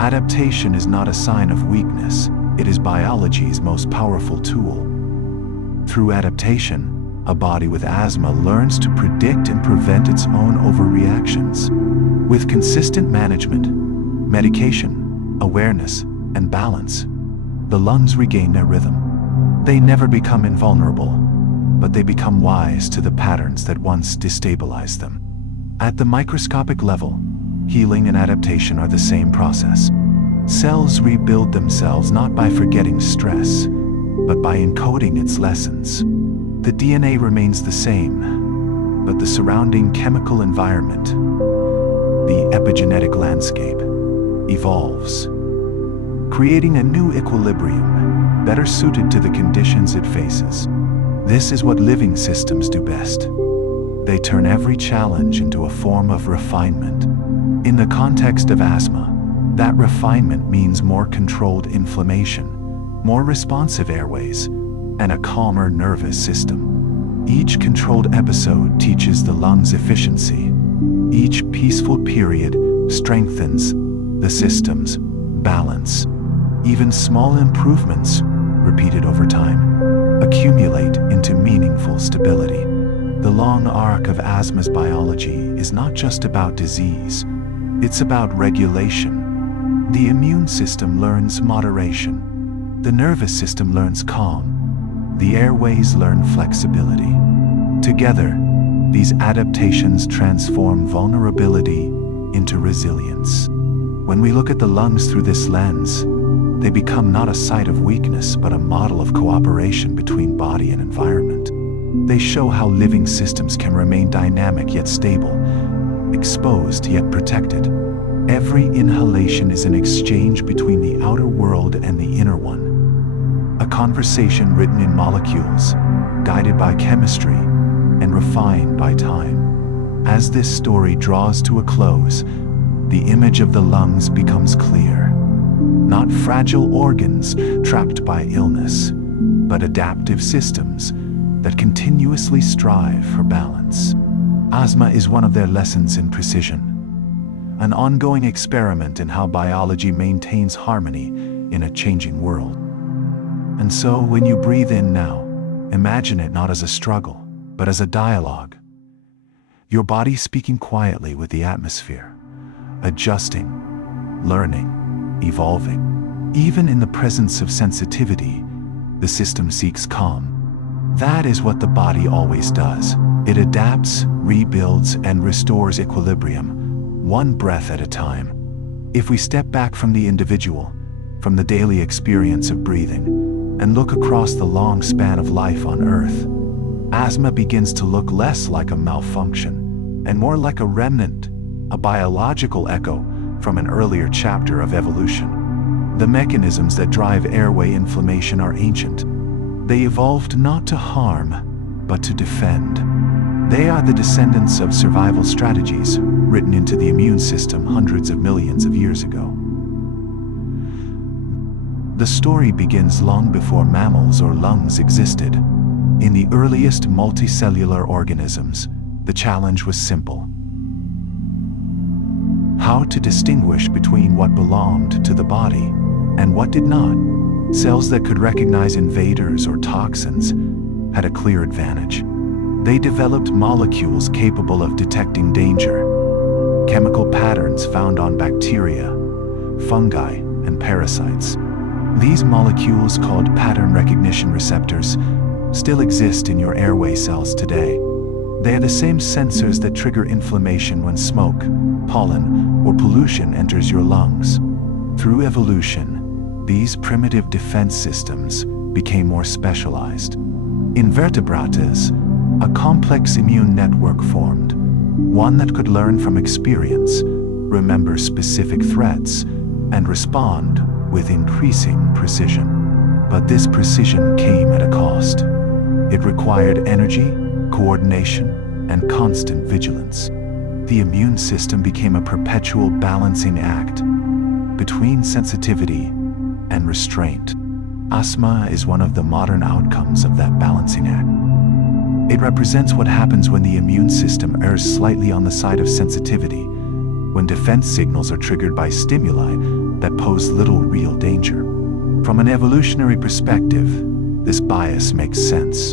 Adaptation is not a sign of weakness, it is biology's most powerful tool. Through adaptation, a body with asthma learns to predict and prevent its own overreactions. With consistent management, medication, awareness, and balance, the lungs regain their rhythm. They never become invulnerable, but they become wise to the patterns that once destabilized them. At the microscopic level, healing and adaptation are the same process. Cells rebuild themselves not by forgetting stress, but by encoding its lessons. The DNA remains the same, but the surrounding chemical environment, the epigenetic landscape, evolves, creating a new equilibrium, better suited to the conditions it faces. This is what living systems do best. They turn every challenge into a form of refinement. In the context of asthma, that refinement means more controlled inflammation, more responsive airways, and a calmer nervous system. Each controlled episode teaches the lungs efficiency. Each peaceful period strengthens the system's balance. Even small improvements, repeated over time, accumulate into meaningful stability. The long arc of asthma's biology is not just about disease, it's about regulation. The immune system learns moderation. The nervous system learns calm. The airways learn flexibility. Together, these adaptations transform vulnerability into resilience. When we look at the lungs through this lens, they become not a site of weakness, but a model of cooperation between body and environment. They show how living systems can remain dynamic yet stable, exposed yet protected. Every inhalation is an exchange between the outer world and the inner one. A conversation written in molecules, guided by chemistry, and refined by time. As this story draws to a close, the image of the lungs becomes clear. Not fragile organs trapped by illness, but adaptive systems that continuously strive for balance. Asthma is one of their lessons in precision, an ongoing experiment in how biology maintains harmony in a changing world. And so, when you breathe in now, imagine it not as a struggle, but as a dialogue. Your body speaking quietly with the atmosphere, adjusting, learning, evolving. Even in the presence of sensitivity, the system seeks calm. That is what the body always does. It adapts, rebuilds, and restores equilibrium, one breath at a time. If we step back from the individual, from the daily experience of breathing, and look across the long span of life on Earth, Asthma begins to look less like a malfunction and more like a remnant, a biological echo from an earlier chapter of evolution. The mechanisms that drive airway inflammation are ancient. They evolved not to harm, but to defend. They are the descendants of survival strategies written into the immune system hundreds of millions of years ago. The story begins long before mammals or lungs existed. In the earliest multicellular organisms, the challenge was simple: how to distinguish between what belonged to the body and what did not. Cells that could recognize invaders or toxins had a clear advantage. They developed molecules capable of detecting danger, chemical patterns found on bacteria, fungi, and parasites. These molecules, called pattern recognition receptors, still exist in your airway cells today. They are the same sensors that trigger inflammation when smoke, pollen, or pollution enters your lungs. Through evolution, these primitive defense systems became more specialized. In vertebrates, a complex immune network formed, one that could learn from experience, remember specific threats, and respond with increasing precision. But this precision came at a cost. It required energy, coordination, and constant vigilance. The immune system became a perpetual balancing act between sensitivity and restraint. Asthma is one of the modern outcomes of that balancing act. It represents what happens when the immune system errs slightly on the side of sensitivity, when defense signals are triggered by stimuli that pose little real danger. From an evolutionary perspective, this bias makes sense.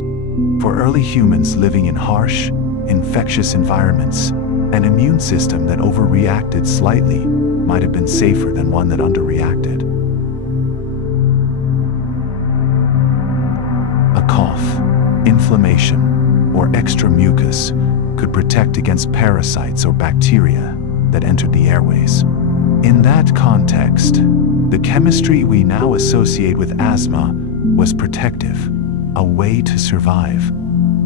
For early humans living in harsh, infectious environments, an immune system that overreacted slightly might have been safer than one that underreacted. A cough, inflammation, or extra mucus could protect against parasites or bacteria that entered the airways. In that context, the chemistry we now associate with asthma was protective, a way to survive.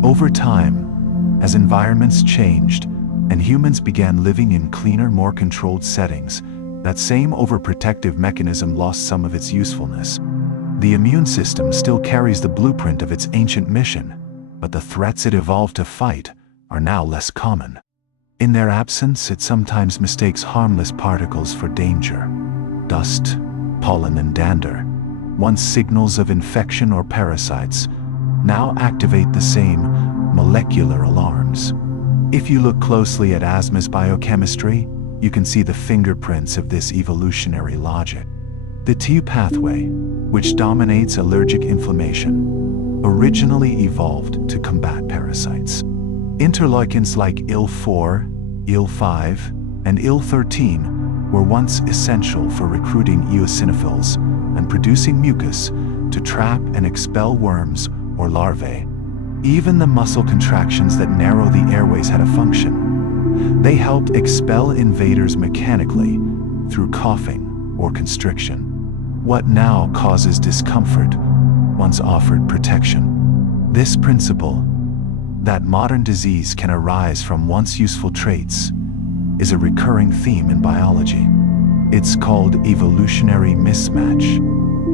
Over time, as environments changed and humans began living in cleaner, more controlled settings, that same overprotective mechanism lost some of its usefulness. The immune system still carries the blueprint of its ancient mission, but the threats it evolved to fight are now less common. In their absence, it sometimes mistakes harmless particles for danger. Dust, pollen, and dander, once signals of infection or parasites, now activate the same molecular alarms. If you look closely at asthma's biochemistry, you can see the fingerprints of this evolutionary logic. The T pathway, which dominates allergic inflammation, originally evolved to combat parasites. Interleukins like IL-4, IL-5, and IL-13 were once essential for recruiting eosinophils and producing mucus to trap and expel worms or larvae. Even the muscle contractions that narrow the airways had a function. They helped expel invaders mechanically through coughing or constriction. What now causes discomfort once offered protection. This principle, that modern disease can arise from once useful traits, is a recurring theme in biology. It's called evolutionary mismatch.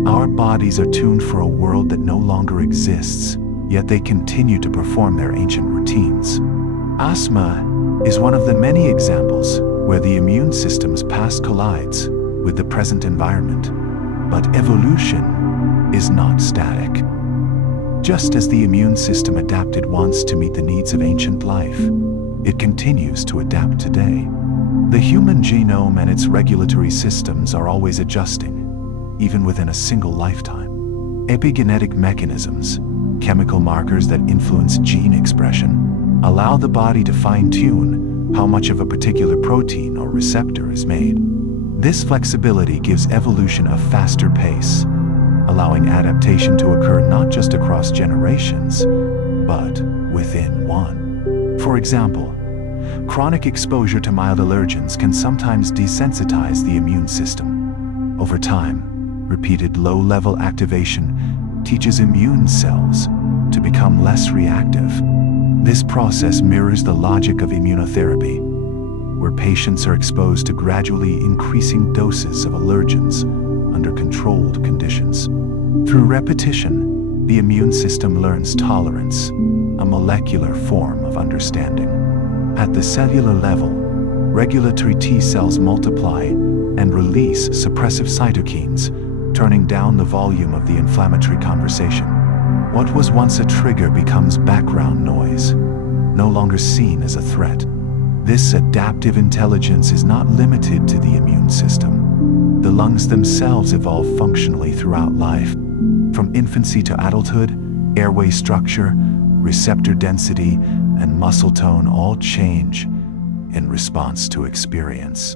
Our bodies are tuned for a world that no longer exists, yet they continue to perform their ancient routines. Asthma is one of the many examples where the immune system's past collides with the present environment. But evolution is not static. Just as the immune system adapted once to meet the needs of ancient life, it continues to adapt today. The human genome and its regulatory systems are always adjusting, even within a single lifetime. Epigenetic mechanisms, chemical markers that influence gene expression, allow the body to fine-tune how much of a particular protein or receptor is made. This flexibility gives evolution a faster pace, allowing adaptation to occur not just across generations, but within one. For example, chronic exposure to mild allergens can sometimes desensitize the immune system. Over time, repeated low-level activation teaches immune cells to become less reactive. This process mirrors the logic of immunotherapy, where patients are exposed to gradually increasing doses of allergens under controlled conditions. Through repetition, the immune system learns tolerance, a molecular form of understanding. At the cellular level, regulatory T cells multiply and release suppressive cytokines, turning down the volume of the inflammatory conversation. What was once a trigger becomes background noise, no longer seen as a threat. This adaptive intelligence is not limited to the immune system. The lungs themselves evolve functionally throughout life. From infancy to adulthood, airway structure, receptor density, and muscle tone all change in response to experience.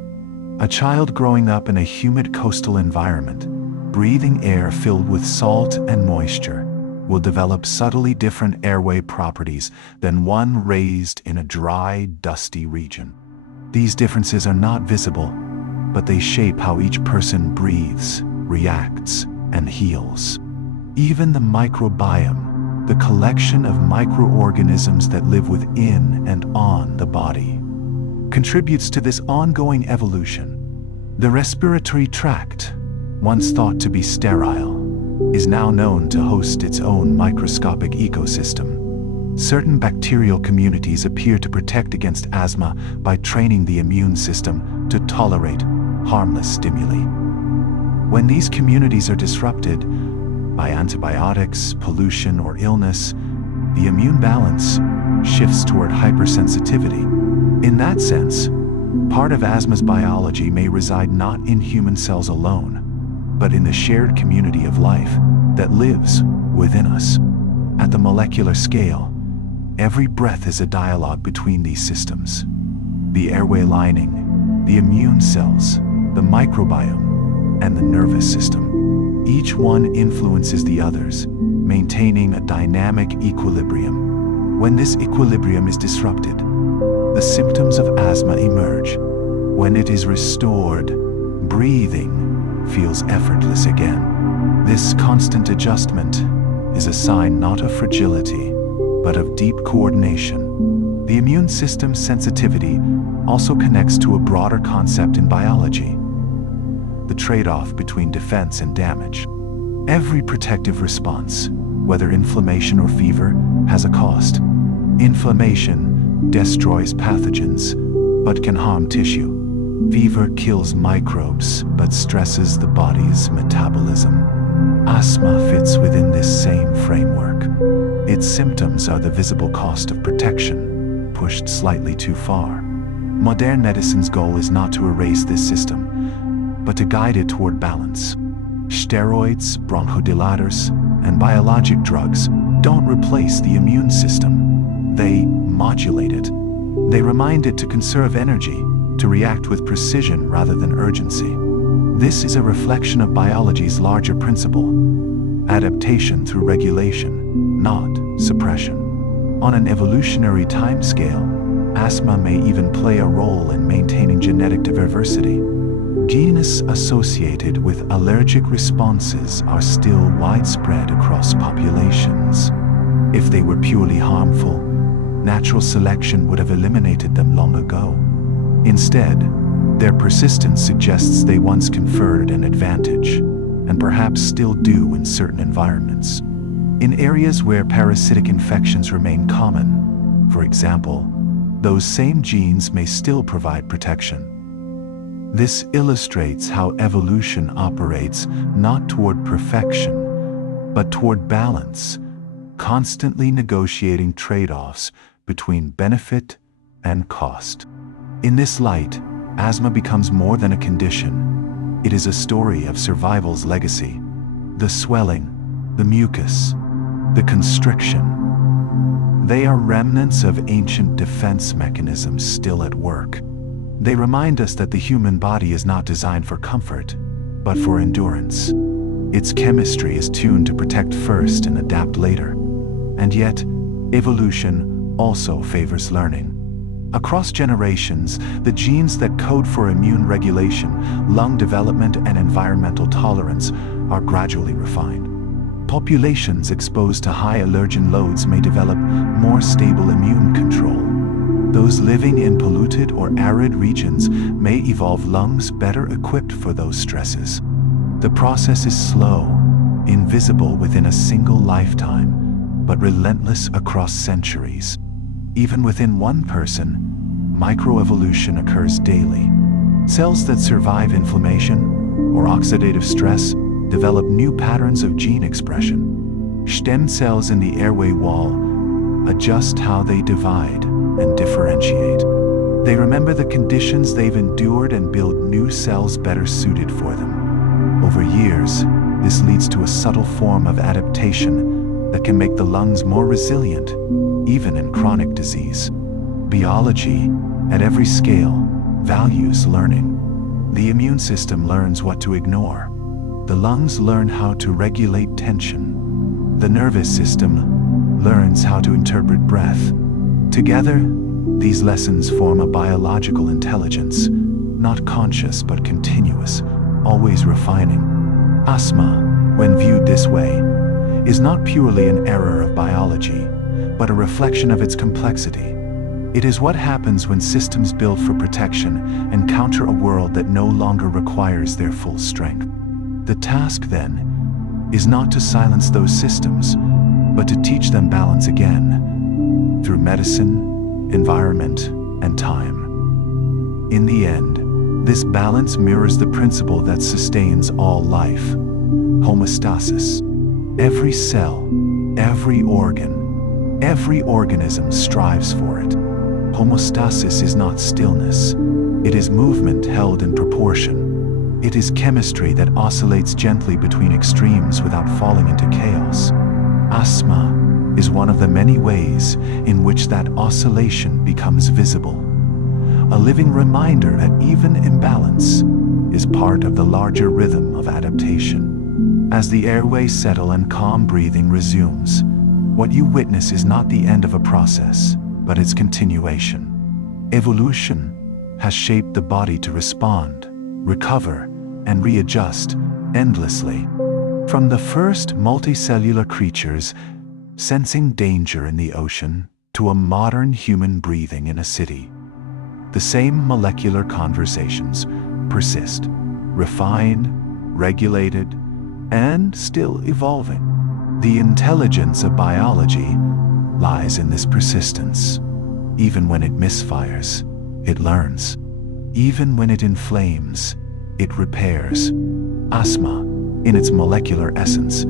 A child growing up in a humid coastal environment, breathing air filled with salt and moisture, will develop subtly different airway properties than one raised in a dry, dusty region. These differences are not visible, but they shape how each person breathes, reacts, and heals. Even the microbiome, the collection of microorganisms that live within and on the body, contributes to this ongoing evolution. The respiratory tract, once thought to be sterile, is now known to host its own microscopic ecosystem. Certain bacterial communities appear to protect against asthma by training the immune system to tolerate harmless stimuli. When these communities are disrupted by antibiotics, pollution, or illness, the immune balance shifts toward hypersensitivity. In that sense, part of asthma's biology may reside not in human cells alone, but in the shared community of life that lives within us. At the molecular scale, every breath is a dialogue between these systems. The airway lining, the immune cells, the microbiome, and the nervous system. Each one influences the others, maintaining a dynamic equilibrium. When this equilibrium is disrupted, the symptoms of asthma emerge. When it is restored, breathing feels effortless again. This constant adjustment is a sign not of fragility, but of deep coordination. The immune system's sensitivity also connects to a broader concept in biology: the trade-off between defense and damage. Every protective response, whether inflammation or fever, has a cost. Inflammation destroys pathogens, but can harm tissue. Fever kills microbes, but stresses the body's metabolism. Asthma fits within this same framework. Its symptoms are the visible cost of protection, pushed slightly too far. Modern medicine's goal is not to erase this system, but to guide it toward balance. Steroids, bronchodilators, and biologic drugs don't replace the immune system. They modulate it. They remind it to conserve energy, to react with precision rather than urgency. This is a reflection of biology's larger principle: adaptation through regulation, not suppression. On an evolutionary timescale, asthma may even play a role in maintaining genetic diversity. Genes associated with allergic responses are still widespread across populations. If they were purely harmful, natural selection would have eliminated them long ago. Instead, their persistence suggests they once conferred an advantage, and perhaps still do in certain environments. In areas where parasitic infections remain common, for example, those same genes may still provide protection. This illustrates how evolution operates not toward perfection, but toward balance, constantly negotiating trade-offs between benefit and cost. In this light, asthma becomes more than a condition. It is a story of survival's legacy. The swelling, the mucus, the constriction. They are remnants of ancient defense mechanisms still at work. They remind us that the human body is not designed for comfort, but for endurance. Its chemistry is tuned to protect first and adapt later. And yet, evolution also favors learning. Across generations, the genes that code for immune regulation, lung development, and environmental tolerance are gradually refined. Populations exposed to high allergen loads may develop more stable immune control. Those living in polluted or arid regions may evolve lungs better equipped for those stresses. The process is slow, invisible within a single lifetime, but relentless across centuries. Even within one person, microevolution occurs daily. Cells that survive inflammation or oxidative stress develop new patterns of gene expression. Stem cells in the airway wall adjust how they divide and differentiate. They remember the conditions they've endured and build new cells better suited for them. Over years, this leads to a subtle form of adaptation that can make the lungs more resilient, even in chronic disease. Biology, at every scale, values learning. The immune system learns what to ignore. The lungs learn how to regulate tension. The nervous system learns how to interpret breath. Together, these lessons form a biological intelligence, not conscious but continuous, always refining. Asthma, when viewed this way, is not purely an error of biology, but a reflection of its complexity. It is what happens when systems built for protection encounter a world that no longer requires their full strength. The task, then, is not to silence those systems, but to teach them balance again, through medicine, environment, and time. In the end, this balance mirrors the principle that sustains all life: homeostasis. Every cell, every organ, every organism strives for it. Homeostasis is not stillness. It is movement held in proportion. It is chemistry that oscillates gently between extremes without falling into chaos. Asthma is one of the many ways in which that oscillation becomes visible. A living reminder that even imbalance is part of the larger rhythm of adaptation. As the airways settle and calm breathing resumes, what you witness is not the end of a process, but its continuation. Evolution has shaped the body to respond, recover, and readjust endlessly. From the first multicellular creatures sensing danger in the ocean to a modern human breathing in a city, the same molecular conversations persist, refined, regulated, and still evolving. The intelligence of biology lies in this persistence. Even when it misfires, it learns. Even when it inflames, it repairs. Asthma, in its molecular essence,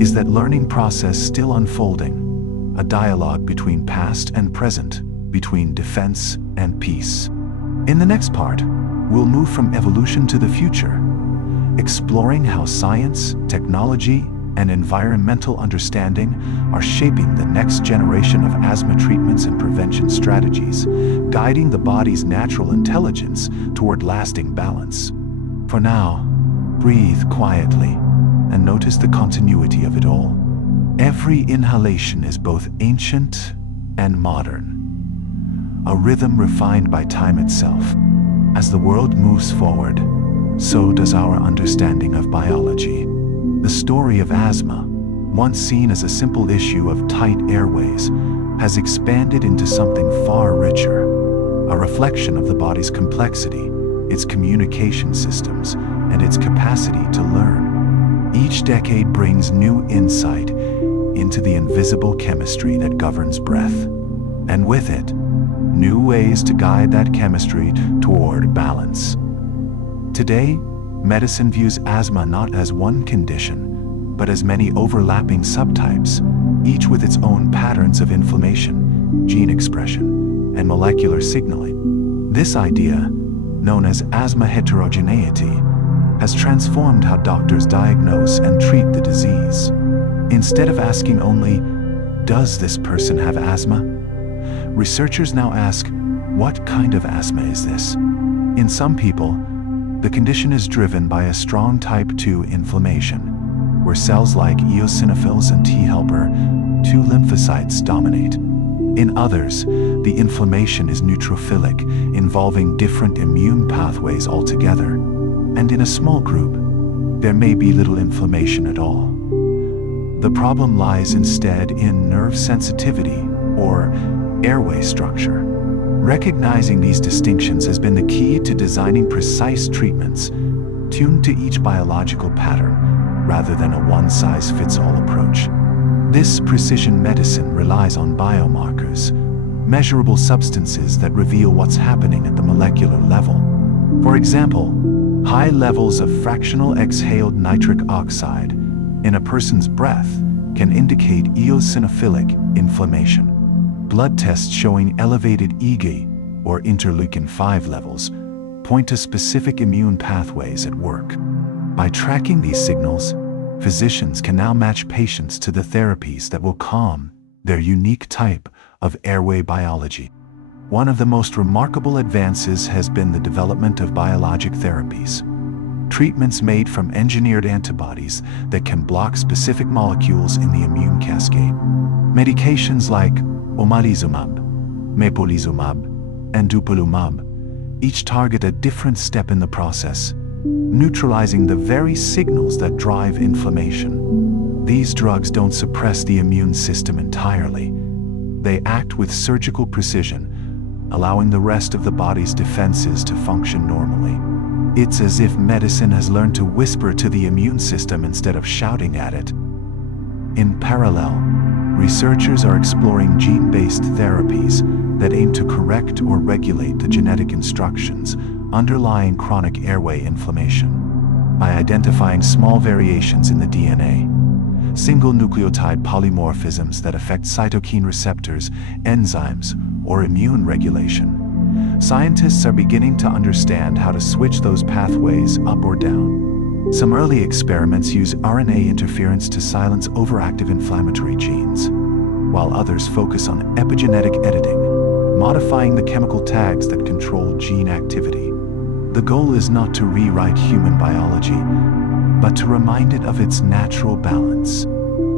is that learning process still unfolding, a dialogue between past and present, between defense and peace. In the next part, we'll move from evolution to the future, exploring how science, technology, and environmental understanding are shaping the next generation of asthma treatments and prevention strategies, guiding the body's natural intelligence toward lasting balance. For now, breathe quietly and notice the continuity of it all. Every inhalation is both ancient and modern, a rhythm refined by time itself. As the world moves forward, so does our understanding of biology. The story of asthma, once seen as a simple issue of tight airways, has expanded into something far richer, a reflection of the body's complexity, its communication systems, and its capacity to learn. Each decade brings new insight into the invisible chemistry that governs breath, and with it, new ways to guide that chemistry toward balance. Today, medicine views asthma not as one condition, but as many overlapping subtypes, each with its own patterns of inflammation, gene expression, and molecular signaling. This idea, known as asthma heterogeneity, has transformed how doctors diagnose and treat the disease. Instead of asking only, "Does this person have asthma?" researchers now ask, "What kind of asthma is this?" In some people, the condition is driven by a strong type 2 inflammation, where cells like eosinophils and T helper 2 lymphocytes dominate. In others, the inflammation is neutrophilic, involving different immune pathways altogether. And in a small group, there may be little inflammation at all. The problem lies instead in nerve sensitivity or airway structure. Recognizing these distinctions has been the key to designing precise treatments tuned to each biological pattern rather than a one-size-fits-all approach. This precision medicine relies on biomarkers, measurable substances that reveal what's happening at the molecular level. For example, high levels of fractional exhaled nitric oxide in a person's breath can indicate eosinophilic inflammation. Blood tests showing elevated IgE, or interleukin-5 levels, point to specific immune pathways at work. By tracking these signals, physicians can now match patients to the therapies that will calm their unique type of airway biology. One of the most remarkable advances has been the development of biologic therapies. Treatments made from engineered antibodies that can block specific molecules in the immune cascade. Medications like omalizumab, mepolizumab, and dupilumab each target a different step in the process, neutralizing the very signals that drive inflammation. These drugs don't suppress the immune system entirely. They act with surgical precision, allowing the rest of the body's defenses to function normally. It's as if medicine has learned to whisper to the immune system instead of shouting at it. In parallel, researchers are exploring gene-based therapies that aim to correct or regulate the genetic instructions underlying chronic airway inflammation. By identifying small variations in the DNA, single nucleotide polymorphisms that affect cytokine receptors, enzymes, or immune regulation, scientists are beginning to understand how to switch those pathways up or down. Some early experiments use RNA interference to silence overactive inflammatory genes, while others focus on epigenetic editing, modifying the chemical tags that control gene activity. The goal is not to rewrite human biology, but to remind it of its natural balance.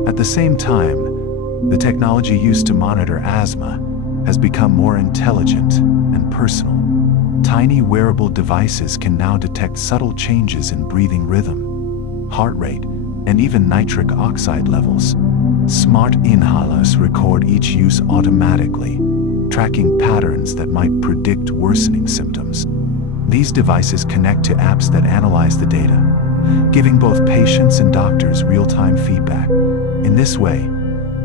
At the same time, the technology used to monitor asthma has become more intelligent and personal. Tiny wearable devices can now detect subtle changes in breathing rhythm, heart rate, and even nitric oxide levels. Smart inhalers record each use automatically, tracking patterns that might predict worsening symptoms. These devices connect to apps that analyze the data, giving both patients and doctors real-time feedback. In this way,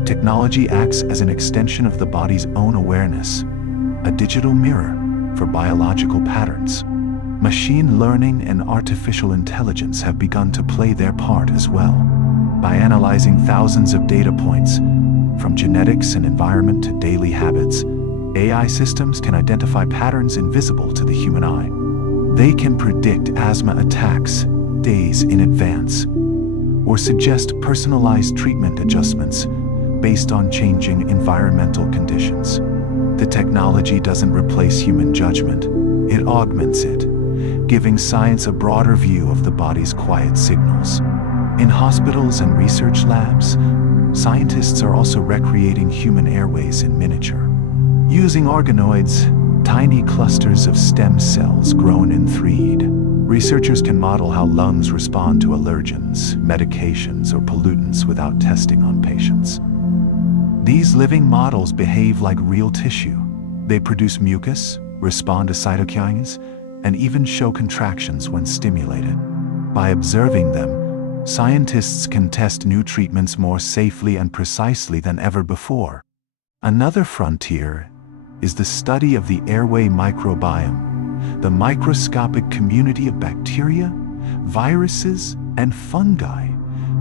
technology acts as an extension of the body's own awareness, a digital mirror for biological patterns. Machine learning and artificial intelligence have begun to play their part as well. By analyzing thousands of data points, from genetics and environment to daily habits, AI systems can identify patterns invisible to the human eye. They can predict asthma attacks days in advance, or suggest personalized treatment adjustments based on changing environmental conditions. The technology doesn't replace human judgment, it augments it, giving science a broader view of the body's quiet signals. In hospitals and research labs, scientists are also recreating human airways in miniature. Using organoids, tiny clusters of stem cells grown in 3D, researchers can model how lungs respond to allergens, medications, or pollutants without testing on patients. These living models behave like real tissue. They produce mucus, respond to cytokines, and even show contractions when stimulated. By observing them, scientists can test new treatments more safely and precisely than ever before. Another frontier is the study of the airway microbiome, the microscopic community of bacteria, viruses, and fungi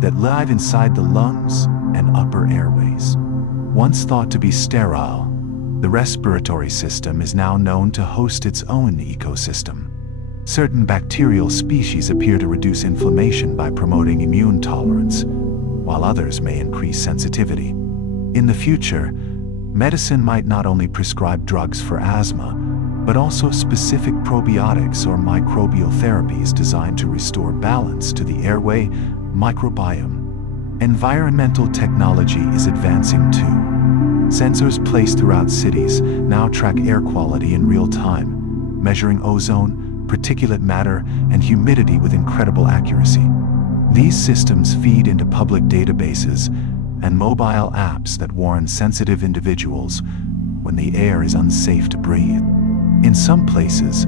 that live inside the lungs and upper airways. Once thought to be sterile, the respiratory system is now known to host its own ecosystem. Certain bacterial species appear to reduce inflammation by promoting immune tolerance, while others may increase sensitivity. In the future, medicine might not only prescribe drugs for asthma, but also specific probiotics or microbial therapies designed to restore balance to the airway microbiome. Environmental technology is advancing too. Sensors placed throughout cities now track air quality in real time, measuring ozone, particulate matter, and humidity with incredible accuracy. These systems feed into public databases and mobile apps that warn sensitive individuals when the air is unsafe to breathe. In some places,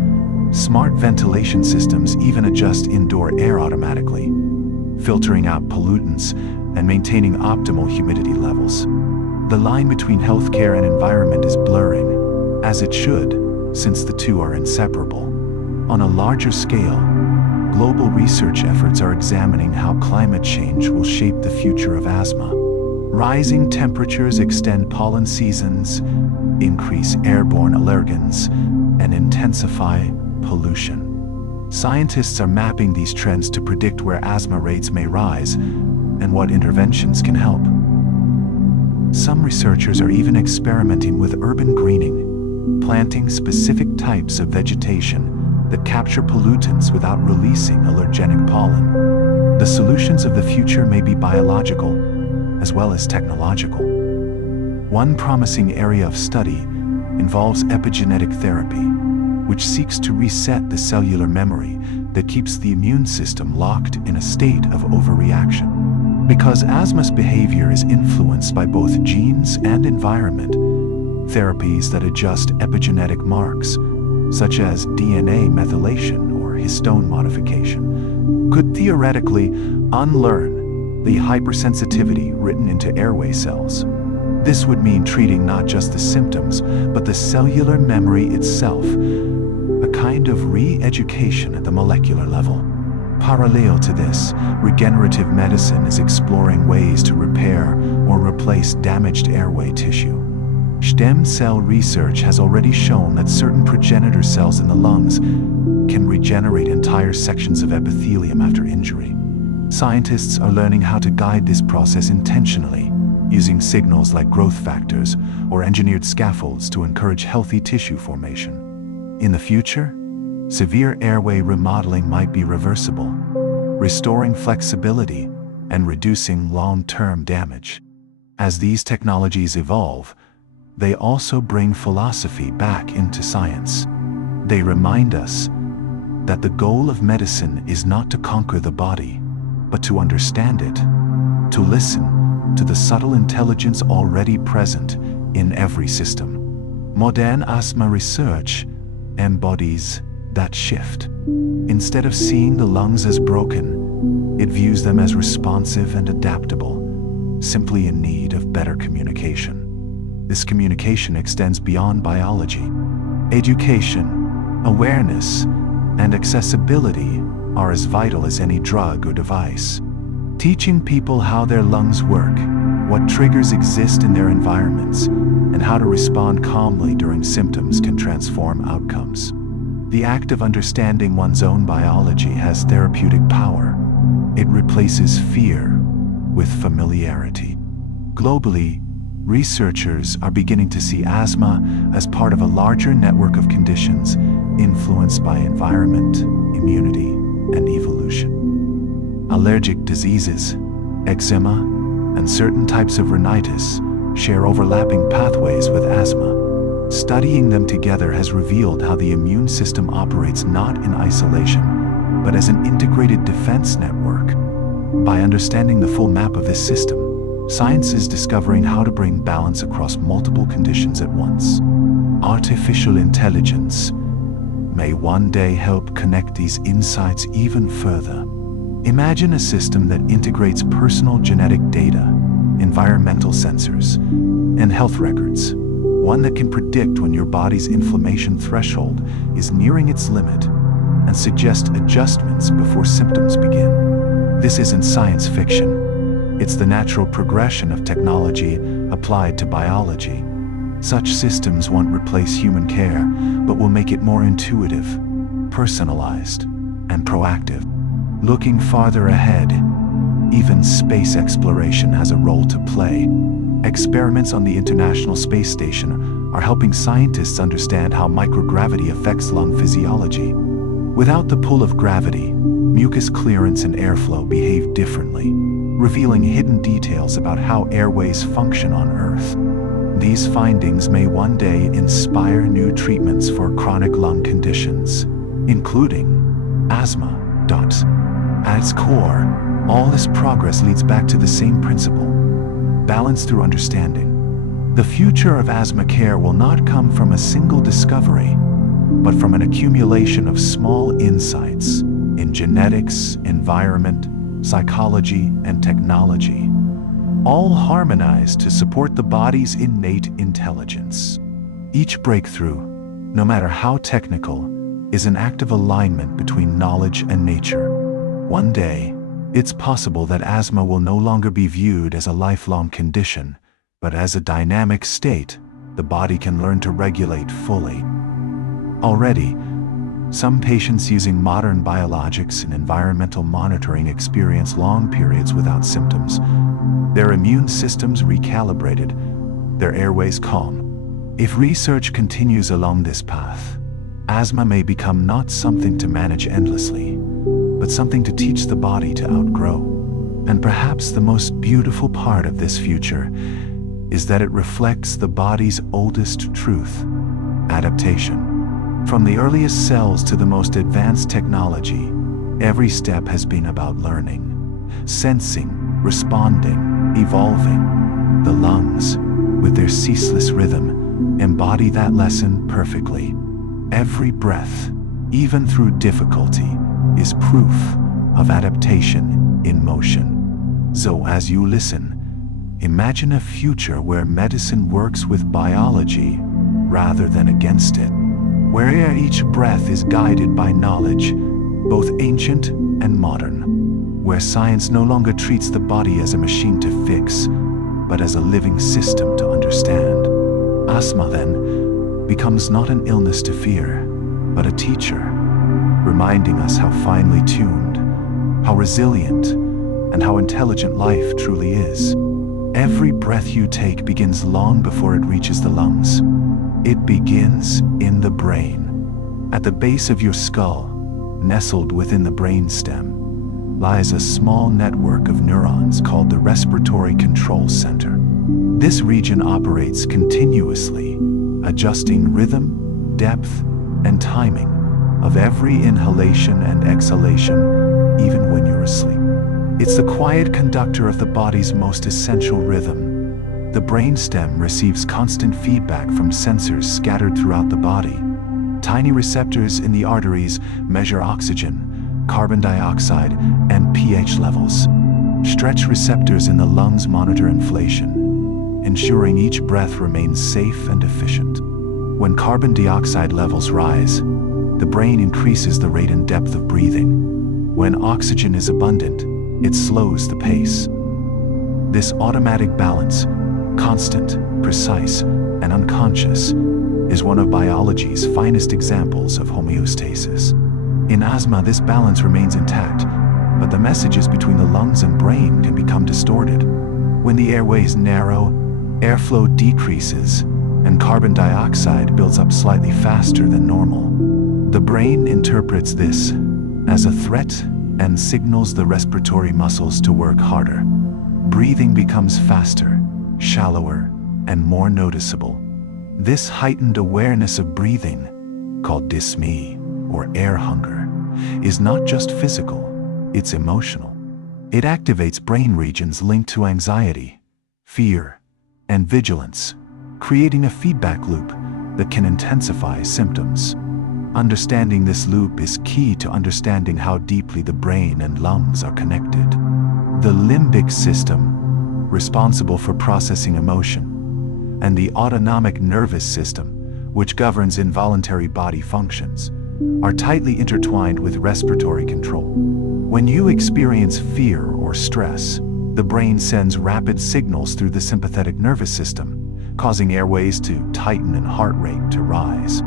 smart ventilation systems even adjust indoor air automatically, filtering out pollutants and maintaining optimal humidity levels. The line between healthcare and environment is blurring, as it should, since the two are inseparable. On a larger scale, global research efforts are examining how climate change will shape the future of asthma. Rising temperatures extend pollen seasons, increase airborne allergens, and intensify pollution. Scientists are mapping these trends to predict where asthma rates may rise and what interventions can help. Some researchers are even experimenting with urban greening, planting specific types of vegetation that capture pollutants without releasing allergenic pollen. The solutions of the future may be biological as well as technological. One promising area of study involves epigenetic therapy, which seeks to reset the cellular memory that keeps the immune system locked in a state of overreaction. Because asthma's behavior is influenced by both genes and environment, therapies that adjust epigenetic marks, such as DNA methylation or histone modification, could theoretically unlearn the hypersensitivity written into airway cells. This would mean treating not just the symptoms, but the cellular memory itself, a kind of re-education at the molecular level. Parallel to this, regenerative medicine is exploring ways to repair or replace damaged airway tissue. Stem cell research has already shown that certain progenitor cells in the lungs can regenerate entire sections of epithelium after injury. Scientists are learning how to guide this process intentionally, using signals like growth factors or engineered scaffolds to encourage healthy tissue formation. In the future, severe airway remodeling might be reversible, restoring flexibility and reducing long-term damage. As these technologies evolve, they also bring philosophy back into science. They remind us that the goal of medicine is not to conquer the body, but to understand it, to listen to the subtle intelligence already present in every system. Modern asthma research embodies that shift. Instead of seeing the lungs as broken, it views them as responsive and adaptable, simply in need of better communication. This communication extends beyond biology. Education, awareness, and accessibility are as vital as any drug or device. Teaching people how their lungs work, what triggers exist in their environments, and how to respond calmly during symptoms can transform outcomes. The act of understanding one's own biology has therapeutic power. It replaces fear with familiarity. Globally, researchers are beginning to see asthma as part of a larger network of conditions influenced by environment, immunity, and evolution. Allergic diseases, eczema, and certain types of rhinitis share overlapping pathways with asthma. Studying them together has revealed how the immune system operates not in isolation, but as an integrated defense network. By understanding the full map of this system, science is discovering how to bring balance across multiple conditions at once. Artificial intelligence may one day help connect these insights even further. Imagine a system that integrates personal genetic data, environmental sensors, and health records. One that can predict when your body's inflammation threshold is nearing its limit and suggest adjustments before symptoms begin. This isn't science fiction. It's the natural progression of technology applied to biology. Such systems won't replace human care, but will make it more intuitive, personalized, and proactive. Looking farther ahead, even space exploration has a role to play. Experiments on the International Space Station are helping scientists understand how microgravity affects lung physiology. Without the pull of gravity, mucus clearance and airflow behave differently, revealing hidden details about how airways function on Earth. These findings may one day inspire new treatments for chronic lung conditions, including asthma. At its core, All this progress leads back to the same principle: balance through understanding. The future of asthma care will not come from a single discovery, but from an accumulation of small insights in genetics, environment, psychology, and technology, all harmonized to support the body's innate intelligence. Each breakthrough, no matter how technical, is an act of alignment between knowledge and nature. One day, it's possible that asthma will no longer be viewed as a lifelong condition, but as a dynamic state the body can learn to regulate fully. Already, some patients using modern biologics and environmental monitoring experience long periods without symptoms, their immune systems recalibrated, their airways calm. If research continues along this path, asthma may become not something to manage endlessly, but something to teach the body to outgrow. And perhaps the most beautiful part of this future is that it reflects the body's oldest truth: adaptation. From the earliest cells to the most advanced technology, every step has been about learning, sensing, responding, evolving. The lungs, with their ceaseless rhythm, embody that lesson perfectly. Every breath, even through difficulty, is proof of adaptation in motion. So as you listen, imagine a future where medicine works with biology rather than against it, where each breath is guided by knowledge, both ancient and modern, where science no longer treats the body as a machine to fix, but as a living system to understand. Asthma, then, becomes not an illness to fear, but a teacher, reminding us how finely tuned, how resilient, and how intelligent life truly is. Every breath you take begins long before it reaches the lungs. It begins in the brain. At the base of your skull, nestled within the brainstem, lies a small network of neurons called the respiratory control center. This region operates continuously, adjusting rhythm, depth, and timing of every inhalation and exhalation, even when you're asleep. It's the quiet conductor of the body's most essential rhythm. The brainstem receives constant feedback from sensors scattered throughout the body. Tiny receptors in the arteries measure oxygen, carbon dioxide, and pH levels. Stretch receptors in the lungs monitor inflation, ensuring each breath remains safe and efficient. When carbon dioxide levels rise, the brain increases the rate and depth of breathing. When oxygen is abundant, it slows the pace. This automatic balance, constant, precise, and unconscious, is one of biology's finest examples of homeostasis. In asthma, this balance remains intact, but the messages between the lungs and brain can become distorted. When the airways narrow, airflow decreases, and carbon dioxide builds up slightly faster than normal. The brain interprets this as a threat and signals the respiratory muscles to work harder. Breathing becomes faster, shallower, and more noticeable. This heightened awareness of breathing, called dyspnea or air hunger, is not just physical, it's emotional. It activates brain regions linked to anxiety, fear, and vigilance, creating a feedback loop that can intensify symptoms. Understanding this loop is key to understanding how deeply the brain and lungs are connected. The limbic system, responsible for processing emotion, and the autonomic nervous system, which governs involuntary body functions, are tightly intertwined with respiratory control. When you experience fear or stress, the brain sends rapid signals through the sympathetic nervous system, causing airways to tighten and heart rate to rise.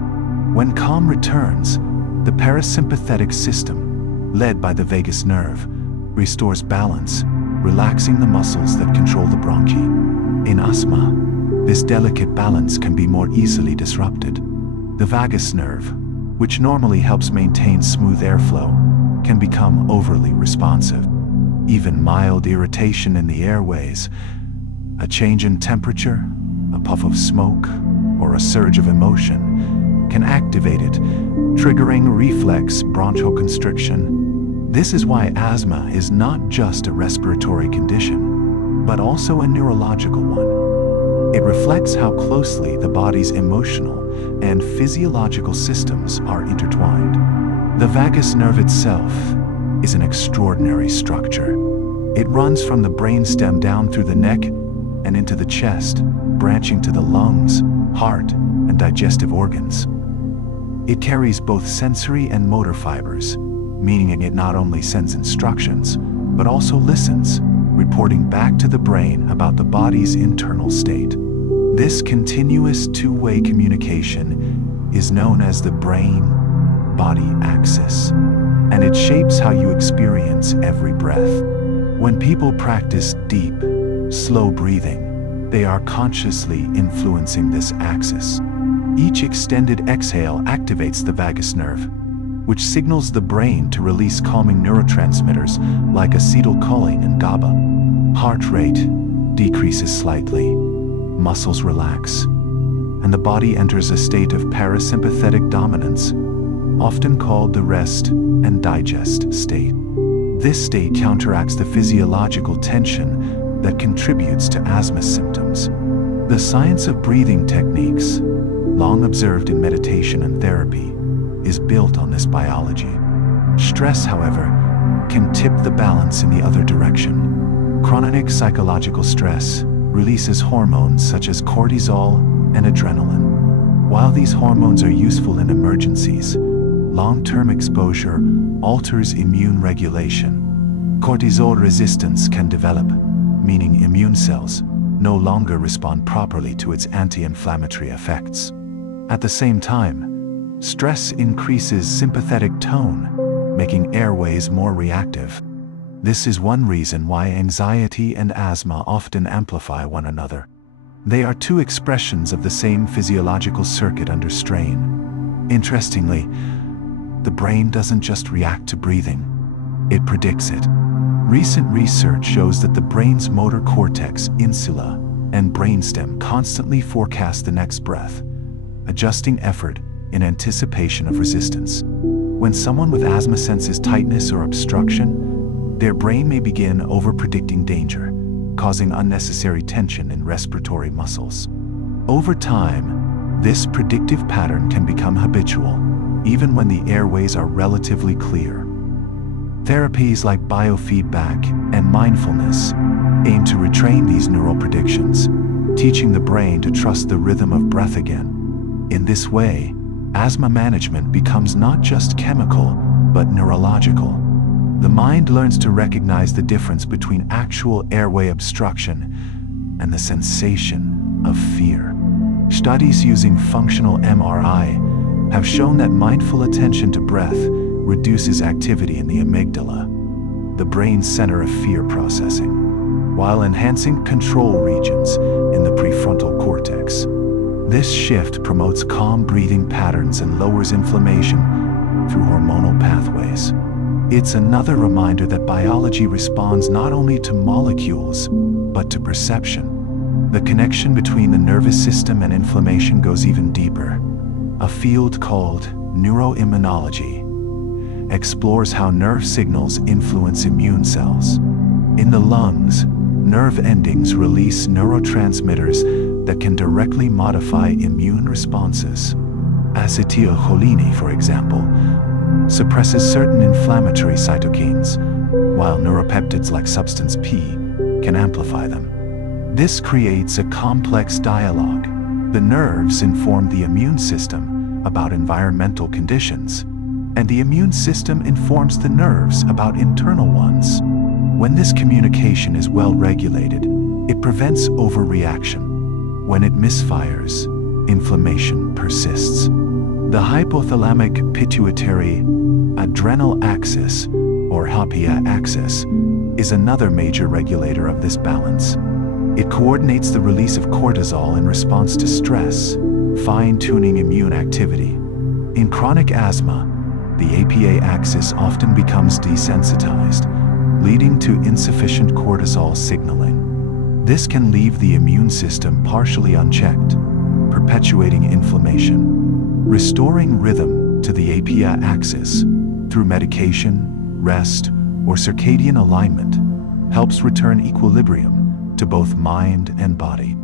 When calm returns, the parasympathetic system, led by the vagus nerve, restores balance, relaxing the muscles that control the bronchi. In asthma, this delicate balance can be more easily disrupted. The vagus nerve, which normally helps maintain smooth airflow, can become overly responsive. Even mild irritation in the airways, a change in temperature, a puff of smoke, or a surge of emotion can activate it, triggering reflex bronchial constriction, This is why asthma is not just a respiratory condition, but also a neurological one. It reflects how closely the body's emotional and physiological systems are intertwined. The vagus nerve itself is an extraordinary structure. It runs from the brainstem down through the neck and into the chest, branching to the lungs, heart, and digestive organs. It carries both sensory and motor fibers, meaning it not only sends instructions, but also listens, reporting back to the brain about the body's internal state. This continuous two-way communication is known as the brain-body axis, and it shapes how you experience every breath. When people practice deep, slow breathing, they are consciously influencing this axis. Each extended exhale activates the vagus nerve, which signals the brain to release calming neurotransmitters like acetylcholine and GABA. Heart rate decreases slightly, muscles relax, and the body enters a state of parasympathetic dominance, often called the rest and digest state. This state counteracts the physiological tension that contributes to asthma symptoms. The science of breathing techniques, long observed in meditation and therapy, is built on this biology. Stress, however, can tip the balance in the other direction. Chronic psychological stress releases hormones such as cortisol and adrenaline. While these hormones are useful in emergencies, long-term exposure alters immune regulation. Cortisol resistance can develop, meaning immune cells no longer respond properly to its anti-inflammatory effects. At the same time, stress increases sympathetic tone, making airways more reactive. This is one reason why anxiety and asthma often amplify one another. They are two expressions of the same physiological circuit under strain. Interestingly, the brain doesn't just react to breathing, it predicts it. Recent research shows that the brain's motor cortex, insula, and brainstem constantly forecast the next breath, adjusting effort in anticipation of resistance. When someone with asthma senses tightness or obstruction, their brain may begin over-predicting danger, causing unnecessary tension in respiratory muscles. Over time, this predictive pattern can become habitual, even when the airways are relatively clear. Therapies like biofeedback and mindfulness aim to retrain these neural predictions, teaching the brain to trust the rhythm of breath again. In this way, asthma management becomes not just chemical, but neurological. The mind learns to recognize the difference between actual airway obstruction and the sensation of fear. Studies using functional MRI have shown that mindful attention to breath reduces activity in the amygdala, the brain's center of fear processing, while enhancing control regions in the prefrontal cortex. This shift promotes calm breathing patterns and lowers inflammation through hormonal pathways. It's another reminder that biology responds not only to molecules, but to perception. The connection between the nervous system and inflammation goes even deeper. A field called neuroimmunology explores how nerve signals influence immune cells. In the lungs, nerve endings release neurotransmitters that can directly modify immune responses. Acetylcholine, for example, suppresses certain inflammatory cytokines, while neuropeptides like substance P can amplify them. This creates a complex dialogue. The nerves inform the immune system about environmental conditions, and the immune system informs the nerves about internal ones. When this communication is well regulated, it prevents overreaction. When it misfires, inflammation persists. The hypothalamic pituitary adrenal axis, or HAPA axis, is another major regulator of this balance. It coordinates the release of cortisol in response to stress, fine-tuning immune activity. In chronic asthma, the APA axis often becomes desensitized, leading to insufficient cortisol signaling. This can leave the immune system partially unchecked, perpetuating inflammation. Restoring rhythm to the APA axis through medication, rest, or circadian alignment helps return equilibrium to both mind and body.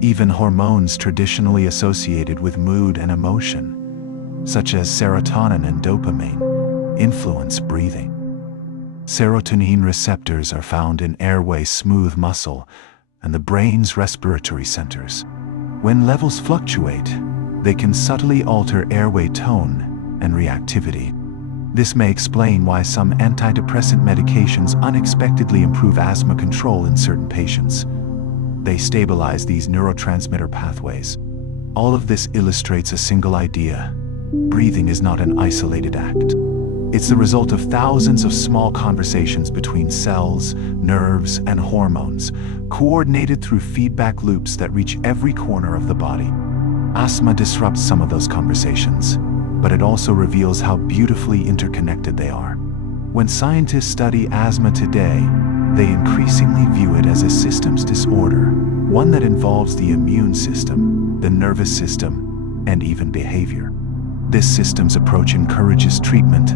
Even hormones traditionally associated with mood and emotion, such as serotonin and dopamine, influence breathing. Serotonin receptors are found in airway smooth muscle and the brain's respiratory centers. When levels fluctuate, they can subtly alter airway tone and reactivity. This may explain why some antidepressant medications unexpectedly improve asthma control in certain patients. They stabilize these neurotransmitter pathways. All of this illustrates a single idea. Breathing is not an isolated act. It's the result of thousands of small conversations between cells, nerves, and hormones, coordinated through feedback loops that reach every corner of the body. Asthma disrupts some of those conversations, but it also reveals how beautifully interconnected they are. When scientists study asthma today, they increasingly view it as a systems disorder, one that involves the immune system, the nervous system, and even behavior. This systems approach encourages treatment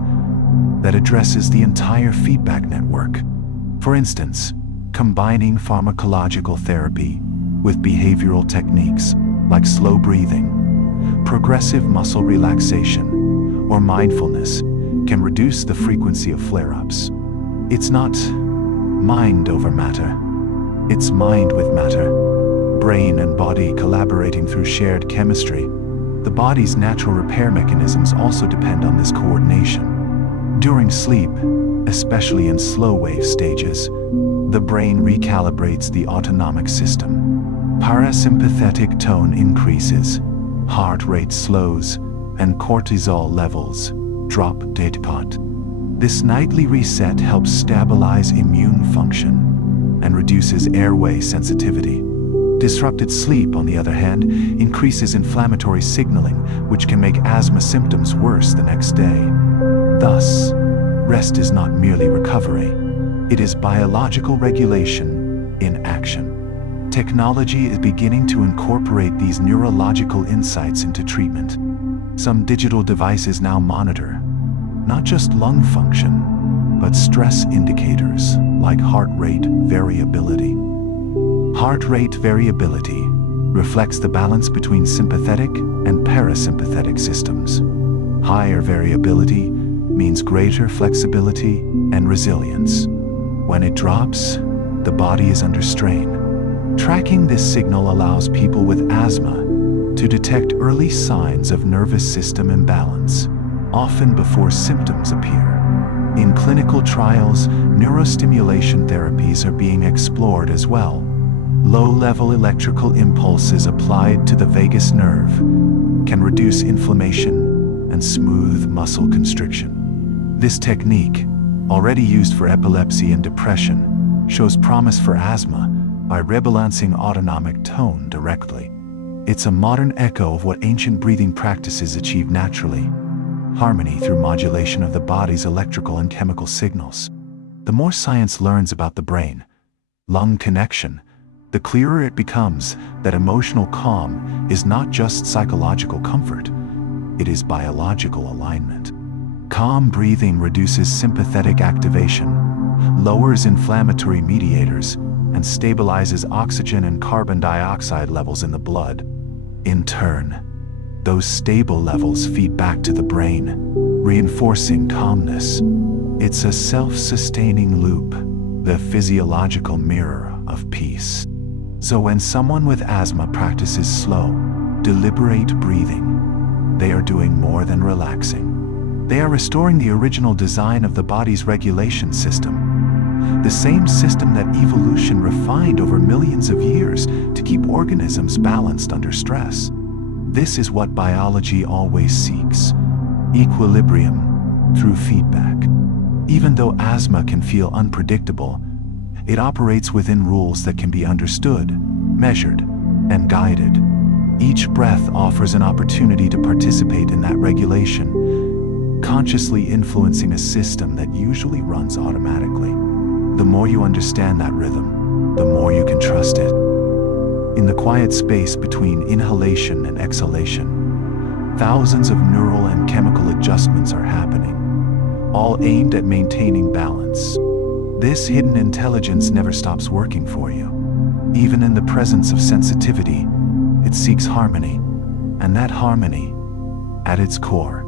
that addresses the entire feedback network. For instance, combining pharmacological therapy with behavioral techniques like slow breathing, progressive muscle relaxation, or mindfulness can reduce the frequency of flare-ups. It's not mind over matter, it's mind with matter. Brain and body collaborating through shared chemistry. The body's natural repair mechanisms also depend on this coordination. During sleep, especially in slow wave stages, the brain recalibrates the autonomic system. Parasympathetic tone increases, heart rate slows, and cortisol levels drop. This nightly reset helps stabilize immune function and reduces airway sensitivity. Disrupted sleep, on the other hand, increases inflammatory signaling, which can make asthma symptoms worse the next day. Thus, rest is not merely recovery, it is biological regulation in action. Technology is beginning to incorporate these neurological insights into treatment. Some digital devices now monitor not just lung function, but stress indicators like heart rate variability. Heart rate variability reflects the balance between sympathetic and parasympathetic systems. Higher variability means greater flexibility and resilience. When it drops, the body is under strain. Tracking this signal allows people with asthma to detect early signs of nervous system imbalance, often before symptoms appear. In clinical trials, neurostimulation therapies are being explored as well. Low-level electrical impulses applied to the vagus nerve can reduce inflammation and smooth muscle constriction. This technique, already used for epilepsy and depression, shows promise for asthma by rebalancing autonomic tone directly. It's a modern echo of what ancient breathing practices achieved naturally: harmony through modulation of the body's electrical and chemical signals. The more science learns about the brain-lung connection, the clearer it becomes that emotional calm is not just psychological comfort, it is biological alignment. Calm breathing reduces sympathetic activation, lowers inflammatory mediators, and stabilizes oxygen and carbon dioxide levels in the blood. In turn, those stable levels feed back to the brain, reinforcing calmness. It's a self-sustaining loop, the physiological mirror of peace. So when someone with asthma practices slow, deliberate breathing, they are doing more than relaxing. They are restoring the original design of the body's regulation system, the same system that evolution refined over millions of years to keep organisms balanced under stress. This is what biology always seeks: equilibrium through feedback. Even though asthma can feel unpredictable, it operates within rules that can be understood, measured, and guided. Each breath offers an opportunity to participate in that regulation, consciously influencing a system that usually runs automatically. The more you understand that rhythm, the more you can trust it. In the quiet space between inhalation and exhalation, thousands of neural and chemical adjustments are happening. all aimed at maintaining balance. This hidden intelligence never stops working for you. Even in the presence of sensitivity, it seeks harmony, and that harmony, at its core,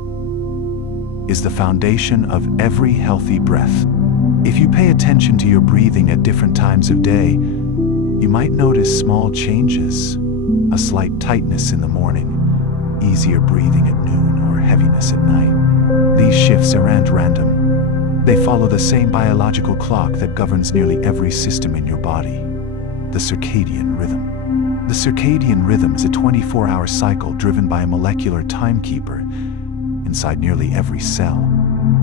is the foundation of every healthy breath. If you pay attention to your breathing at different times of day, you might notice small changes, a slight tightness in the morning, easier breathing at noon, or heaviness at night. These shifts aren't random. They follow the same biological clock that governs nearly every system in your body, the circadian rhythm. The circadian rhythm is a 24-hour cycle driven by a molecular timekeeper inside nearly every cell.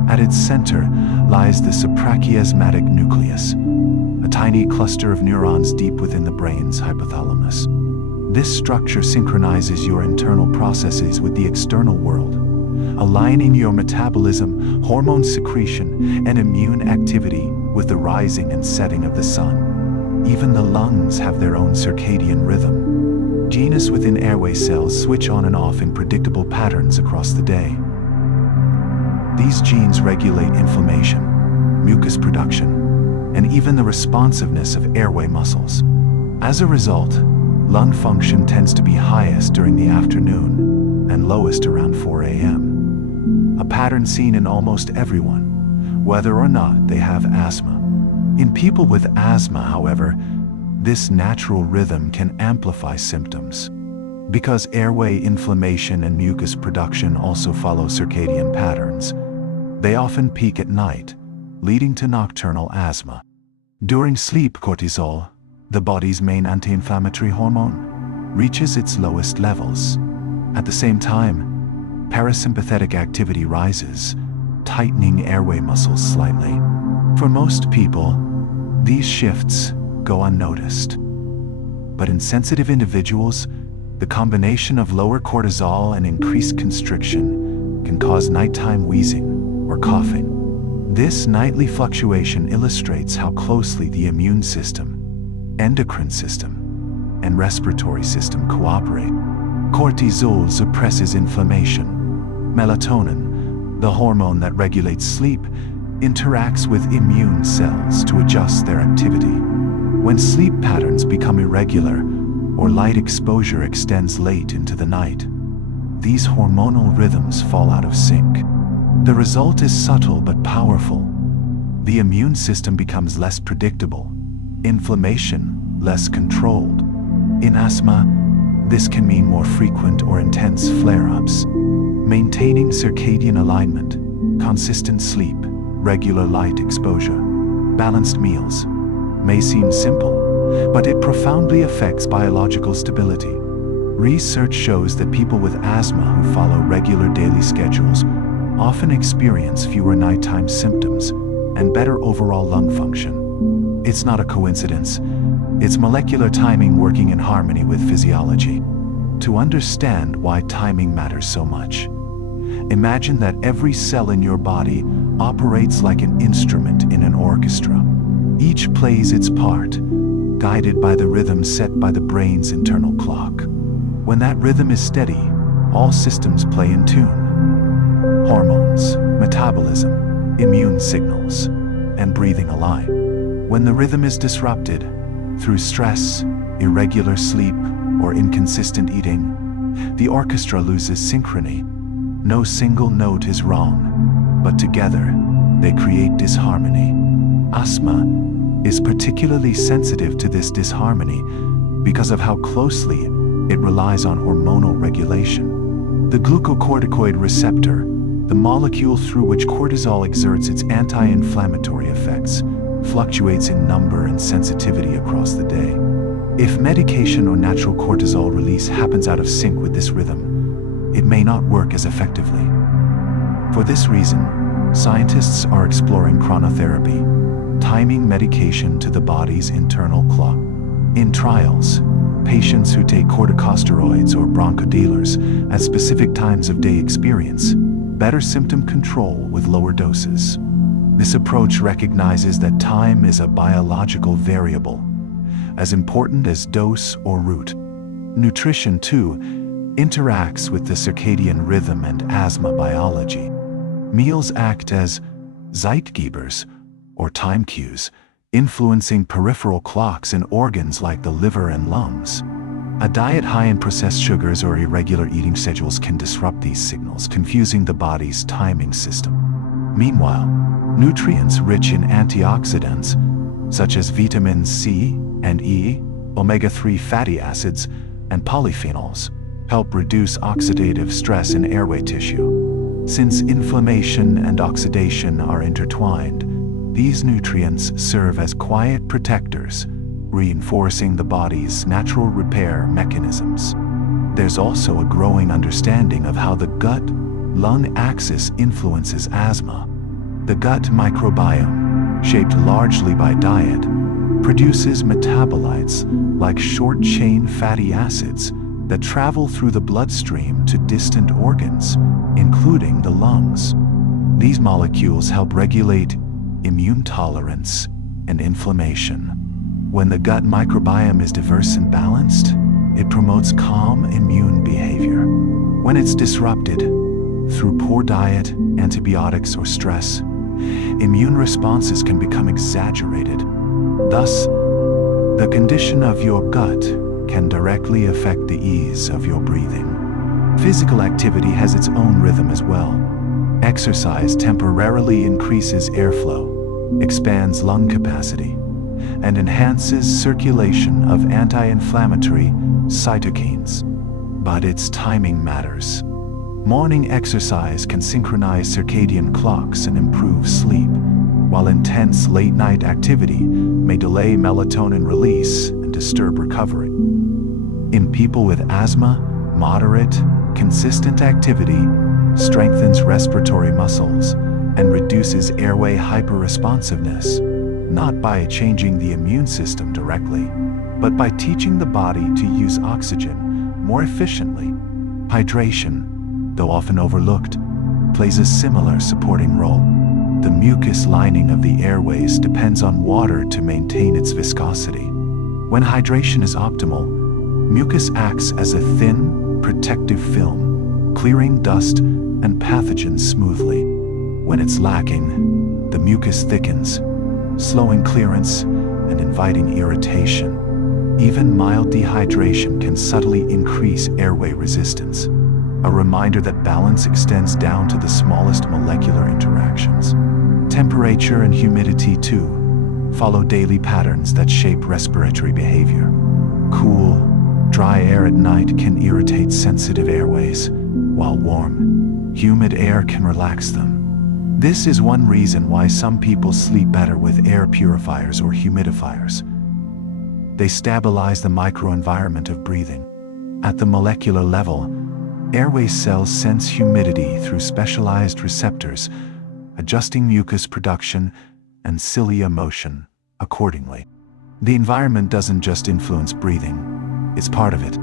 At its center lies the suprachiasmatic nucleus, a tiny cluster of neurons deep within the brain's hypothalamus. This structure synchronizes your internal processes with the external world, aligning your metabolism, hormone secretion, and immune activity with the rising and setting of the sun. Even the lungs have their own circadian rhythm. Genes within airway cells switch on and off in predictable patterns across the day. These genes regulate inflammation, mucus production, and even the responsiveness of airway muscles. As a result, lung function tends to be highest during the afternoon and lowest around 4 a.m. A pattern seen in almost everyone, whether or not they have asthma. In people with asthma, however, this natural rhythm can amplify symptoms. Because airway inflammation and mucus production also follow circadian patterns, they often peak at night, leading to nocturnal asthma. During sleep, cortisol, the body's main anti-inflammatory hormone, reaches its lowest levels. At the same time, parasympathetic activity rises, tightening airway muscles slightly. For most people, these shifts go unnoticed. But in sensitive individuals, the combination of lower cortisol and increased constriction can cause nighttime wheezing or coughing. This nightly fluctuation illustrates how closely the immune system, endocrine system, and respiratory system cooperate. Cortisol suppresses inflammation. Melatonin, the hormone that regulates sleep, interacts with immune cells to adjust their activity. When sleep patterns become irregular or light exposure extends late into the night, these hormonal rhythms fall out of sync. The result is subtle but powerful. The immune system becomes less predictable, inflammation less controlled. In asthma, this can mean more frequent or intense flare-ups. Maintaining circadian alignment, consistent sleep, regular light exposure, balanced meals may seem simple, but it profoundly affects biological stability. Research shows that people with asthma who follow regular daily schedules often experience fewer nighttime symptoms and better overall lung function. It's not a coincidence. It's molecular timing working in harmony with physiology. To understand why timing matters so much, imagine that every cell in your body operates like an instrument in an orchestra. Each plays its part, guided by the rhythm set by the brain's internal clock. When that rhythm is steady, all systems play in tune. Hormones, metabolism, immune signals, and breathing align. When the rhythm is disrupted, through stress, irregular sleep, or inconsistent eating, the orchestra loses synchrony. No single note is wrong, but together, they create disharmony. Asthma is particularly sensitive to this disharmony because of how closely it relies on hormonal regulation. The glucocorticoid receptor, the molecule through which cortisol exerts its anti-inflammatory effects, fluctuates in number and sensitivity across the day. If medication or natural cortisol release happens out of sync with this rhythm, it may not work as effectively. For this reason, scientists are exploring chronotherapy, timing medication to the body's internal clock. In trials, patients who take corticosteroids or bronchodilators at specific times of day experience better symptom control with lower doses. This approach recognizes that time is a biological variable, as important as dose or route. Nutrition, too, interacts with the circadian rhythm and asthma biology. Meals act as Zeitgebers, or time cues, influencing peripheral clocks in organs like the liver and lungs. A diet high in processed sugars or irregular eating schedules can disrupt these signals, confusing the body's timing system. Meanwhile, nutrients rich in antioxidants, such as vitamins C and E, omega-3 fatty acids, and polyphenols, help reduce oxidative stress in airway tissue. Since inflammation and oxidation are intertwined, these nutrients serve as quiet protectors, reinforcing the body's natural repair mechanisms. There's also a growing understanding of how the gut-lung axis influences asthma. The gut microbiome, shaped largely by diet, produces metabolites like short-chain fatty acids that travel through the bloodstream to distant organs, including the lungs. These molecules help regulate immune tolerance and inflammation. When the gut microbiome is diverse and balanced, it promotes calm immune behavior. When it's disrupted through poor diet, antibiotics, or stress, immune responses can become exaggerated. Thus, the condition of your gut can directly affect the ease of your breathing. Physical activity has its own rhythm as well. Exercise temporarily increases airflow, expands lung capacity, and enhances circulation of anti-inflammatory cytokines. But its timing matters. Morning exercise can synchronize circadian clocks and improve sleep, while intense late-night activity may delay melatonin release and disturb recovery. In people with asthma, moderate, consistent activity strengthens respiratory muscles and reduces airway hyperresponsiveness, not by changing the immune system directly, but by teaching the body to use oxygen more efficiently. Hydration, though often overlooked, plays a similar supporting role. The mucus lining of the airways depends on water to maintain its viscosity. When hydration is optimal, mucus acts as a thin, protective film, clearing dust and pathogens smoothly. When it's lacking, the mucus thickens, slowing clearance and inviting irritation. Even mild dehydration can subtly increase airway resistance, a reminder that balance extends down to the smallest molecular interactions. Temperature and humidity, too, follow daily patterns that shape respiratory behavior. Cool, dry air at night can irritate sensitive airways, while warm, humid air can relax them. This is one reason why some people sleep better with air purifiers or humidifiers. They stabilize the microenvironment of breathing. At the molecular level, airway cells sense humidity through specialized receptors, adjusting mucus production and cilia motion accordingly. The environment doesn't just influence breathing, it's part of it.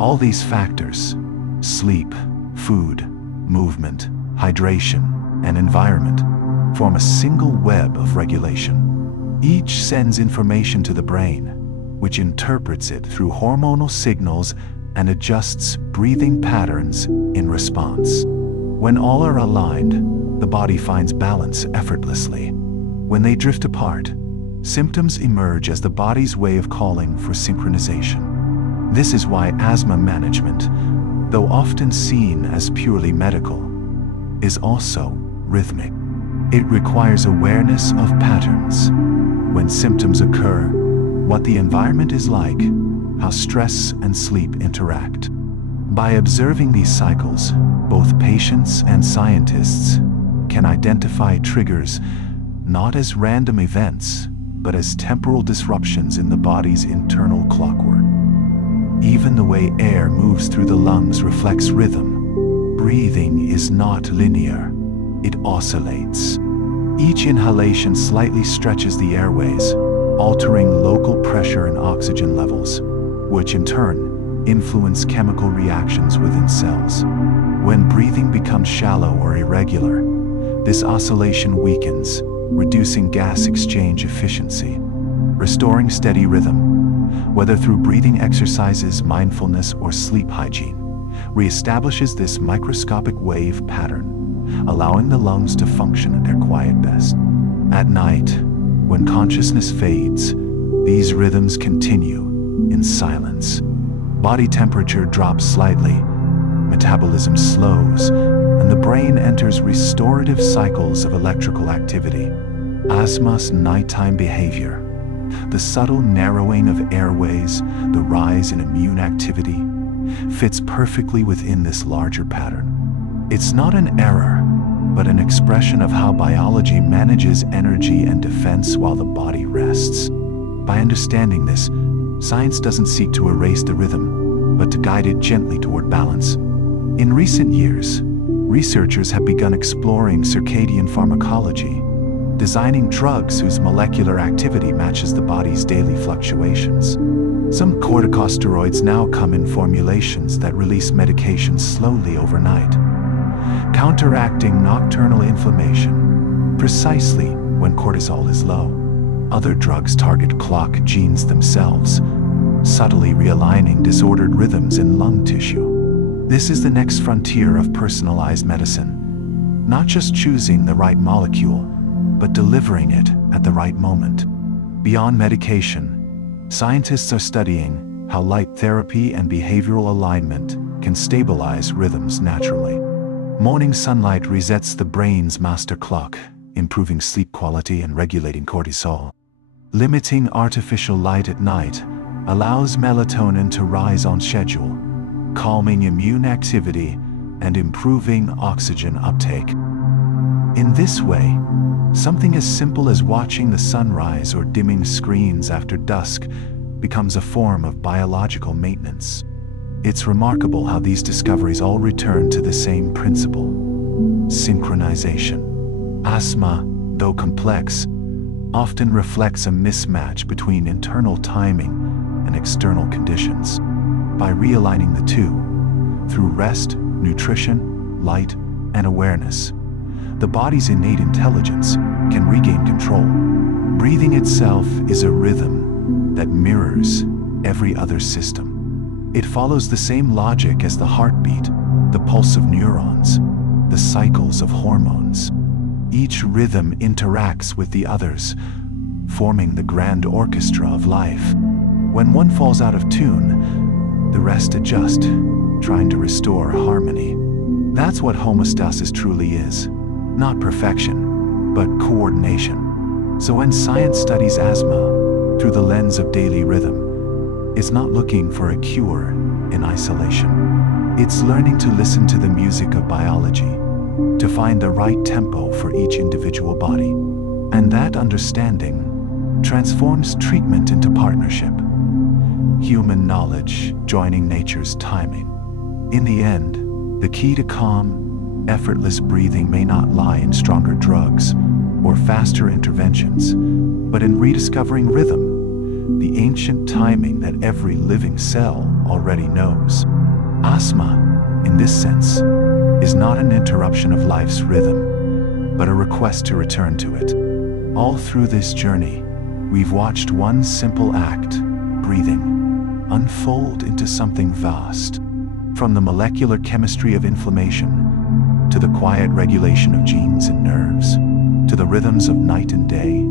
All these factors, sleep, food, movement, hydration, and environment, form a single web of regulation. Each sends information to the brain, which interprets it through hormonal signals and adjusts breathing patterns in response. When all are aligned, the body finds balance effortlessly. When they drift apart, symptoms emerge as the body's way of calling for synchronization. This is why asthma management, though often seen as purely medical, is also rhythmic. It requires awareness of patterns. When symptoms occur, what the environment is like, how stress and sleep interact. By observing these cycles, both patients and scientists can identify triggers not as random events, but as temporal disruptions in the body's internal clockwork. Even the way air moves through the lungs reflects rhythm. Breathing is not linear, it oscillates. Each inhalation slightly stretches the airways, altering local pressure and oxygen levels, which in turn influence chemical reactions within cells. When breathing becomes shallow or irregular, this oscillation weakens, reducing gas exchange efficiency. Restoring steady rhythm, whether through breathing exercises, mindfulness, or sleep hygiene, reestablishes this microscopic wave pattern, allowing the lungs to function at their quiet best. At night, when consciousness fades, these rhythms continue in silence. Body temperature drops slightly, metabolism slows, and the brain enters restorative cycles of electrical activity. Asthma's nighttime behavior, the subtle narrowing of airways, the rise in immune activity, fits perfectly within this larger pattern. It's not an error, but an expression of how biology manages energy and defense while the body rests. By understanding this, science doesn't seek to erase the rhythm, but to guide it gently toward balance. In recent years, researchers have begun exploring circadian pharmacology, designing drugs whose molecular activity matches the body's daily fluctuations. Some corticosteroids now come in formulations that release medication slowly overnight, counteracting nocturnal inflammation precisely when cortisol is low. Other drugs target clock genes themselves, subtly realigning disordered rhythms in lung tissue. This is the next frontier of personalized medicine, not just choosing the right molecule, but delivering it at the right moment. Beyond medication, scientists are studying how light therapy and behavioral alignment can stabilize rhythms naturally. Morning sunlight resets the brain's master clock, improving sleep quality and regulating cortisol. Limiting artificial light at night allows melatonin to rise on schedule, calming immune activity and improving oxygen uptake. In this way, something as simple as watching the sunrise or dimming screens after dusk becomes a form of biological maintenance. It's remarkable how these discoveries all return to the same principle: synchronization. Asthma, though complex, often reflects a mismatch between internal timing and external conditions. By realigning the two, through rest, nutrition, light, and awareness, the body's innate intelligence can regain control. Breathing itself is a rhythm that mirrors every other system. It follows the same logic as the heartbeat, the pulse of neurons, the cycles of hormones. Each rhythm interacts with the others, forming the grand orchestra of life. When one falls out of tune, the rest adjust, trying to restore harmony. That's what homeostasis truly is. Not perfection, but coordination. So when science studies asthma through the lens of daily rhythm, it's not looking for a cure in isolation. It's learning to listen to the music of biology, to find the right tempo for each individual body. And that understanding transforms treatment into partnership. Human knowledge joining nature's timing. In the end, the key to calm, effortless breathing may not lie in stronger drugs or faster interventions, but in rediscovering rhythm, the ancient timing that every living cell already knows. Asthma, in this sense, is not an interruption of life's rhythm, but a request to return to it. All through this journey, we've watched one simple act, breathing, unfold into something vast. From the molecular chemistry of inflammation, to the quiet regulation of genes and nerves, to the rhythms of night and day,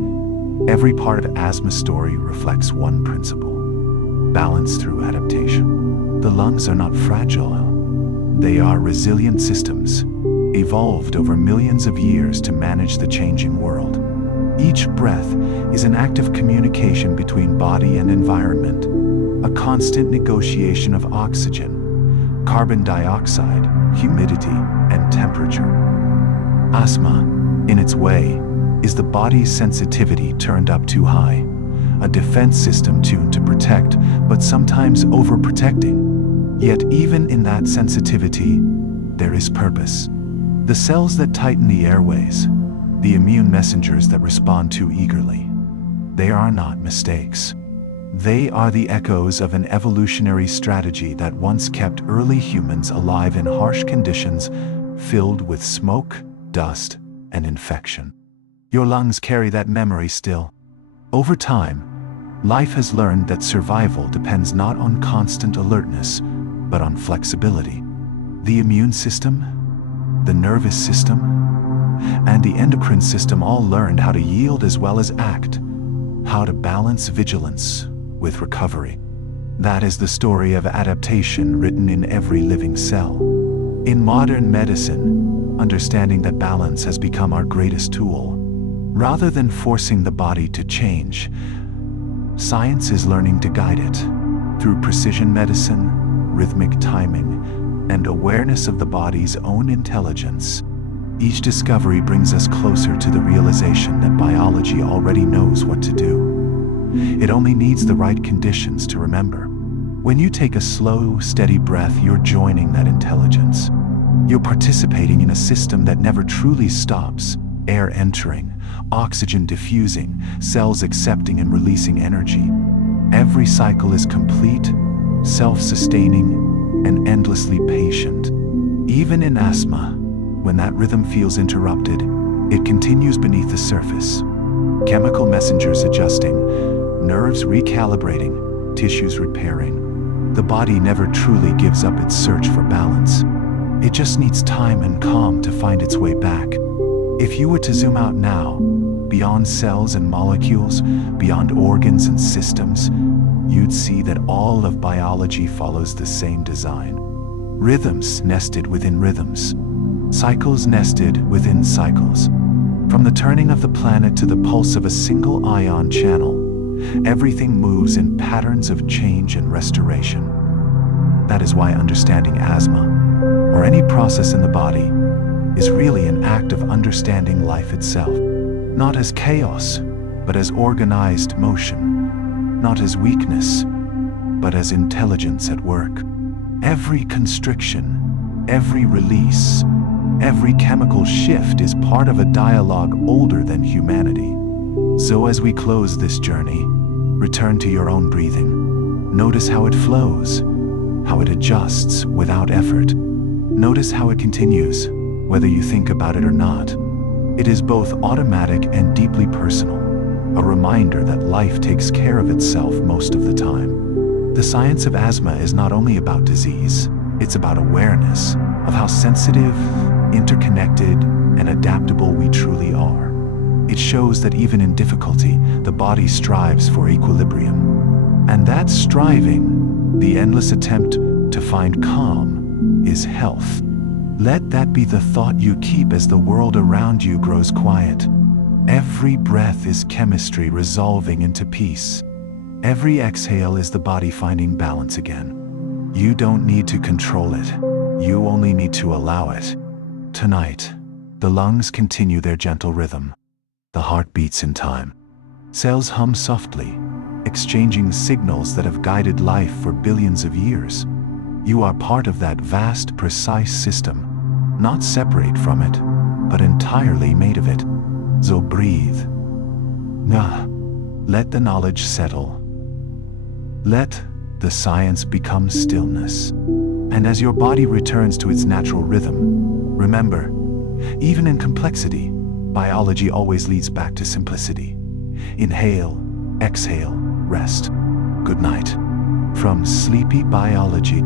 every part of asthma's story reflects one principle: balance through adaptation. The lungs are not fragile. They are resilient systems, evolved over millions of years to manage the changing world. Each breath is an act of communication between body and environment, a constant negotiation of oxygen, carbon dioxide, humidity, and temperature. Asthma, in its way, is the body's sensitivity turned up too high, a defense system tuned to protect, but sometimes overprotecting. Yet even in that sensitivity, there is purpose. The cells that tighten the airways, the immune messengers that respond too eagerly, they are not mistakes. They are the echoes of an evolutionary strategy that once kept early humans alive in harsh conditions filled with smoke, dust, and infection. Your lungs carry that memory still. Over time, life has learned that survival depends not on constant alertness, but on flexibility. The immune system? the nervous system, and the endocrine system all learned how to yield as well as act, how to balance vigilance with recovery. That is the story of adaptation written in every living cell. In modern medicine, understanding that balance has become our greatest tool. Rather than forcing the body to change, science is learning to guide it through precision medicine, rhythmic timing, and awareness of the body's own intelligence. Each discovery brings us closer to the realization that biology already knows what to do. It only needs the right conditions to remember. When you take a slow, steady breath, you're joining that intelligence. You're participating in a system that never truly stops: air entering, oxygen diffusing, cells accepting and releasing energy. Every cycle is complete, self-sustaining, and endlessly patient. Even in asthma, when that rhythm feels interrupted, it continues beneath the surface. Chemical messengers adjusting, nerves recalibrating, tissues repairing. The body never truly gives up its search for balance. It just needs time and calm to find its way back. If you were to zoom out now, beyond cells and molecules, beyond organs and systems, you'd see that all of biology follows the same design. Rhythms nested within rhythms. Cycles nested within cycles. From the turning of the planet to the pulse of a single ion channel, everything moves in patterns of change and restoration. That is why understanding asthma, or any process in the body, is really an act of understanding life itself. Not as chaos, but as organized motion. Not as weakness, but as intelligence at work. Every constriction, every release, every chemical shift is part of a dialogue older than humanity. So as we close this journey, return to your own breathing. Notice how it flows, how it adjusts without effort. Notice how it continues, whether you think about it or not. It is both automatic and deeply personal, a reminder that life takes care of itself most of the time. The science of asthma is not only about disease, it's about awareness of how sensitive, interconnected, and adaptable we truly are. It shows that even in difficulty, the body strives for equilibrium. And that striving, the endless attempt to find calm, is health. Let that be the thought you keep as the world around you grows quiet. Every breath is chemistry resolving into peace. Every exhale is the body finding balance again. You don't need to control it. You only need to allow it. Tonight, the lungs continue their gentle rhythm. The heart beats in time. Cells hum softly, exchanging signals that have guided life for billions of years. You are part of that vast, precise system, not separate from it, but entirely made of it. So breathe. Let the knowledge settle. Let the science become stillness. And as your body returns to its natural rhythm, remember, even in complexity, biology always leads back to simplicity. Inhale, exhale, rest. Good night. From Sleepy Biology.